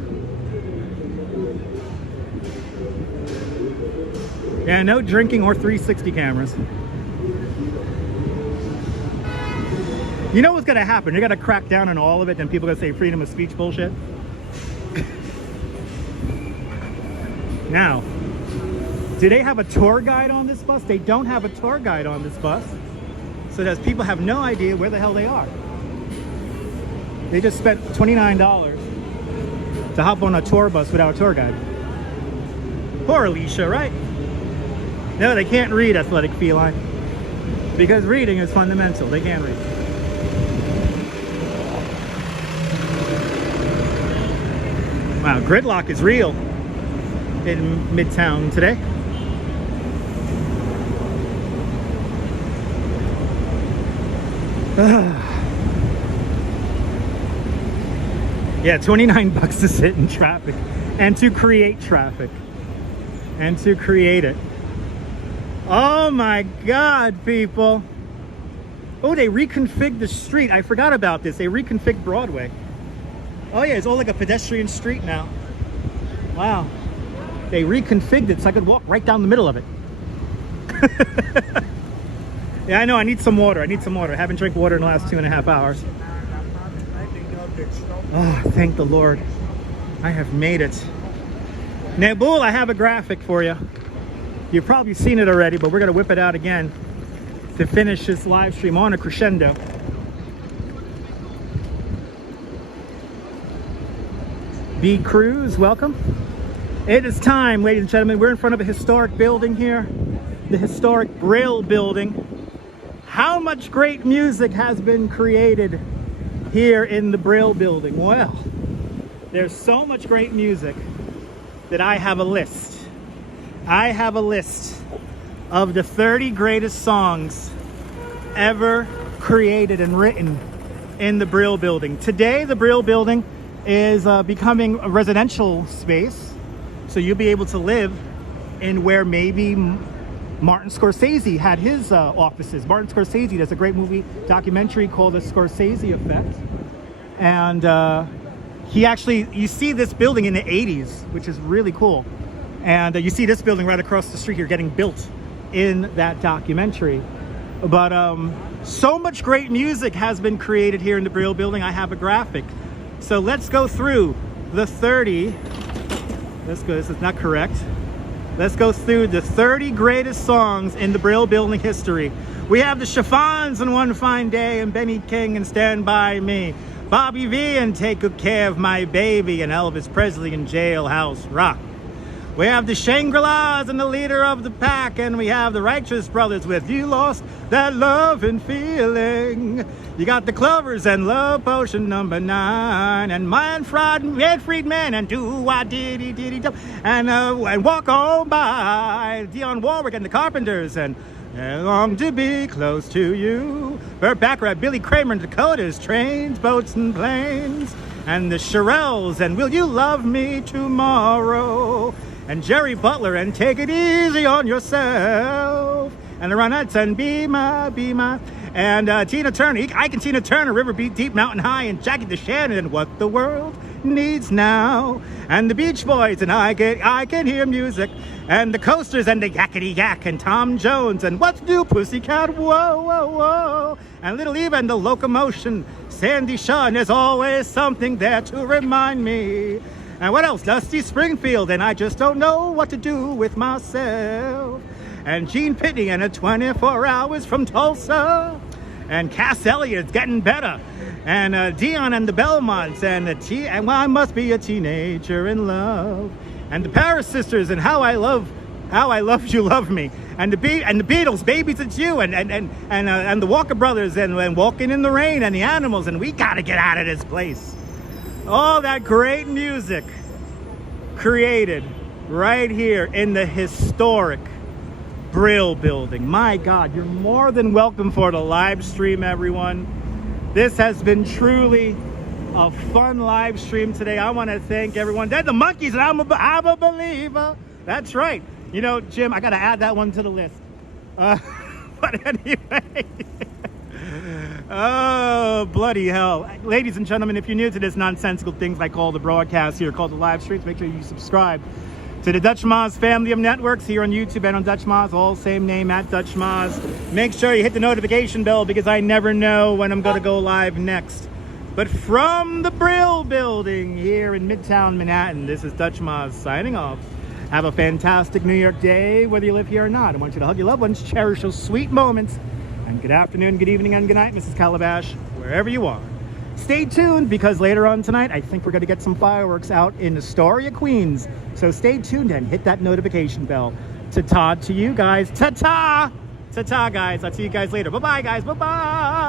Yeah, no drinking or 360 cameras. You know what's gonna happen? You're gonna crack down on all of it, and people are gonna say freedom of speech bullshit. Now, do they have a tour guide on this bus? They don't have a tour guide on this bus. So those people have no idea where the hell they are. They just spent $29 to hop on a tour bus without a tour guide. Poor Alicia, right? No, they can't read Athletic Feline. Because reading is fundamental. They can't read. Wow, gridlock is real in Midtown today. Yeah, 29 bucks to sit in traffic and to create traffic and to create it. Oh my God, people. Oh, they reconfigured the street. I forgot about this. They reconfigured Broadway. Oh yeah, it's all like a pedestrian street now. Wow. They reconfigured it so I could walk right down the middle of it. Yeah, I know, I need some water. I haven't drank water in the last 2.5 hours. Oh, thank the Lord. I have made it. Nabul, I have a graphic for you. You've probably seen it already, but we're gonna whip it out again to finish this live stream on a crescendo. B Cruz, welcome. It is time, ladies and gentlemen. We're in front of a historic building here, the historic Brill Building. How much great music has been created here in the Brill Building? Well, there's so much great music that I have a list. I have a list of the 30 greatest songs ever created and written in the Brill Building. Today, the Brill Building is becoming a residential space, so you'll be able to live in where maybe Martin Scorsese had his offices. Martin Scorsese does a great movie documentary called The Scorsese Effect, and he actually, you see this building in the 80s, which is really cool, and you see this building right across the street here getting built in that documentary. But so much great music has been created here in the Brill Building. I have a graphic. So let's go through the 30. Let's go, this is not correct. Let's go through the 30 greatest songs in the Brill Building history. We have the Chiffons and One Fine Day and Benny King and Stand By Me. Bobby V and Take Good Care of My Baby and Elvis Presley and Jailhouse Rock. We have the Shangri-Las and the Leader of the Pack, and we have the Righteous Brothers with You Lost That Love and Feeling. You got the Clovers and Love Potion number 9, and Manfred Friedman and Do-Wah-Diddy-Diddy-Dum, and Walk On By, Dionne Warwick and the Carpenters, and I Long to Be Close to You. Burt Bacharach, Billy Kramer and Dakotas, Trains, Boats and Planes, and the Shirelles and Will You Love Me Tomorrow, and Jerry Butler and Take It Easy on Yourself, and the Ronettes and Be My, and Tina Turner, Ike and Tina Turner, River Beat, Deep Mountain High, and Jackie DeShannon and What the World Needs Now, and the Beach Boys and I Can Hear Music, and the Coasters and the Yakety Yak, and Tom Jones and What's New Pussycat, Whoa, Whoa, Whoa, and Little Eva and the Locomotion, Sandy Shaw, and There's Always Something There to Remind Me. And what else? Dusty Springfield and I Just Don't Know What to Do with Myself. And Gene Pitney and a 24 Hours from Tulsa. And Cass Elliott's Getting Better. And Dion and the Belmonts and and I Must Be a Teenager in Love. And the Paris Sisters and How I Love You Love Me. And the Beatles, Babies It's You, and the Walker Brothers and Walking in the Rain and the Animals, and We Gotta Get Out of This Place. all that great music created right here in the historic Brill Building. My God, you're more than welcome for the live stream, everyone. This has been truly a fun live stream today. I want to thank everyone. They're the monkeys, and I'm a believer. That's right. You know, Jim, I got to add that one to the list. But anyway, oh, bloody hell. Ladies and gentlemen, if you're new to this nonsensical things I call the broadcast here, called the live streams, make sure you subscribe to the Dutch Moz family of networks here on YouTube and on Dutch Moz, all same name, at Dutch Moz. Make sure you hit the notification bell because I never know when I'm going to go live next. But from the Brill Building here in Midtown Manhattan, this is Dutch Moz signing off. Have a fantastic New York day, whether you live here or not. I want you to hug your loved ones, cherish those sweet moments. And good afternoon, good evening, and good night, Mrs. Calabash, wherever you are. Stay tuned, because later on tonight, I think we're going to get some fireworks out in Astoria, Queens. So stay tuned and hit that notification bell. Ta-ta to you guys. Ta-ta! Ta-ta, guys. I'll see you guys later. Bye-bye, guys. Bye-bye!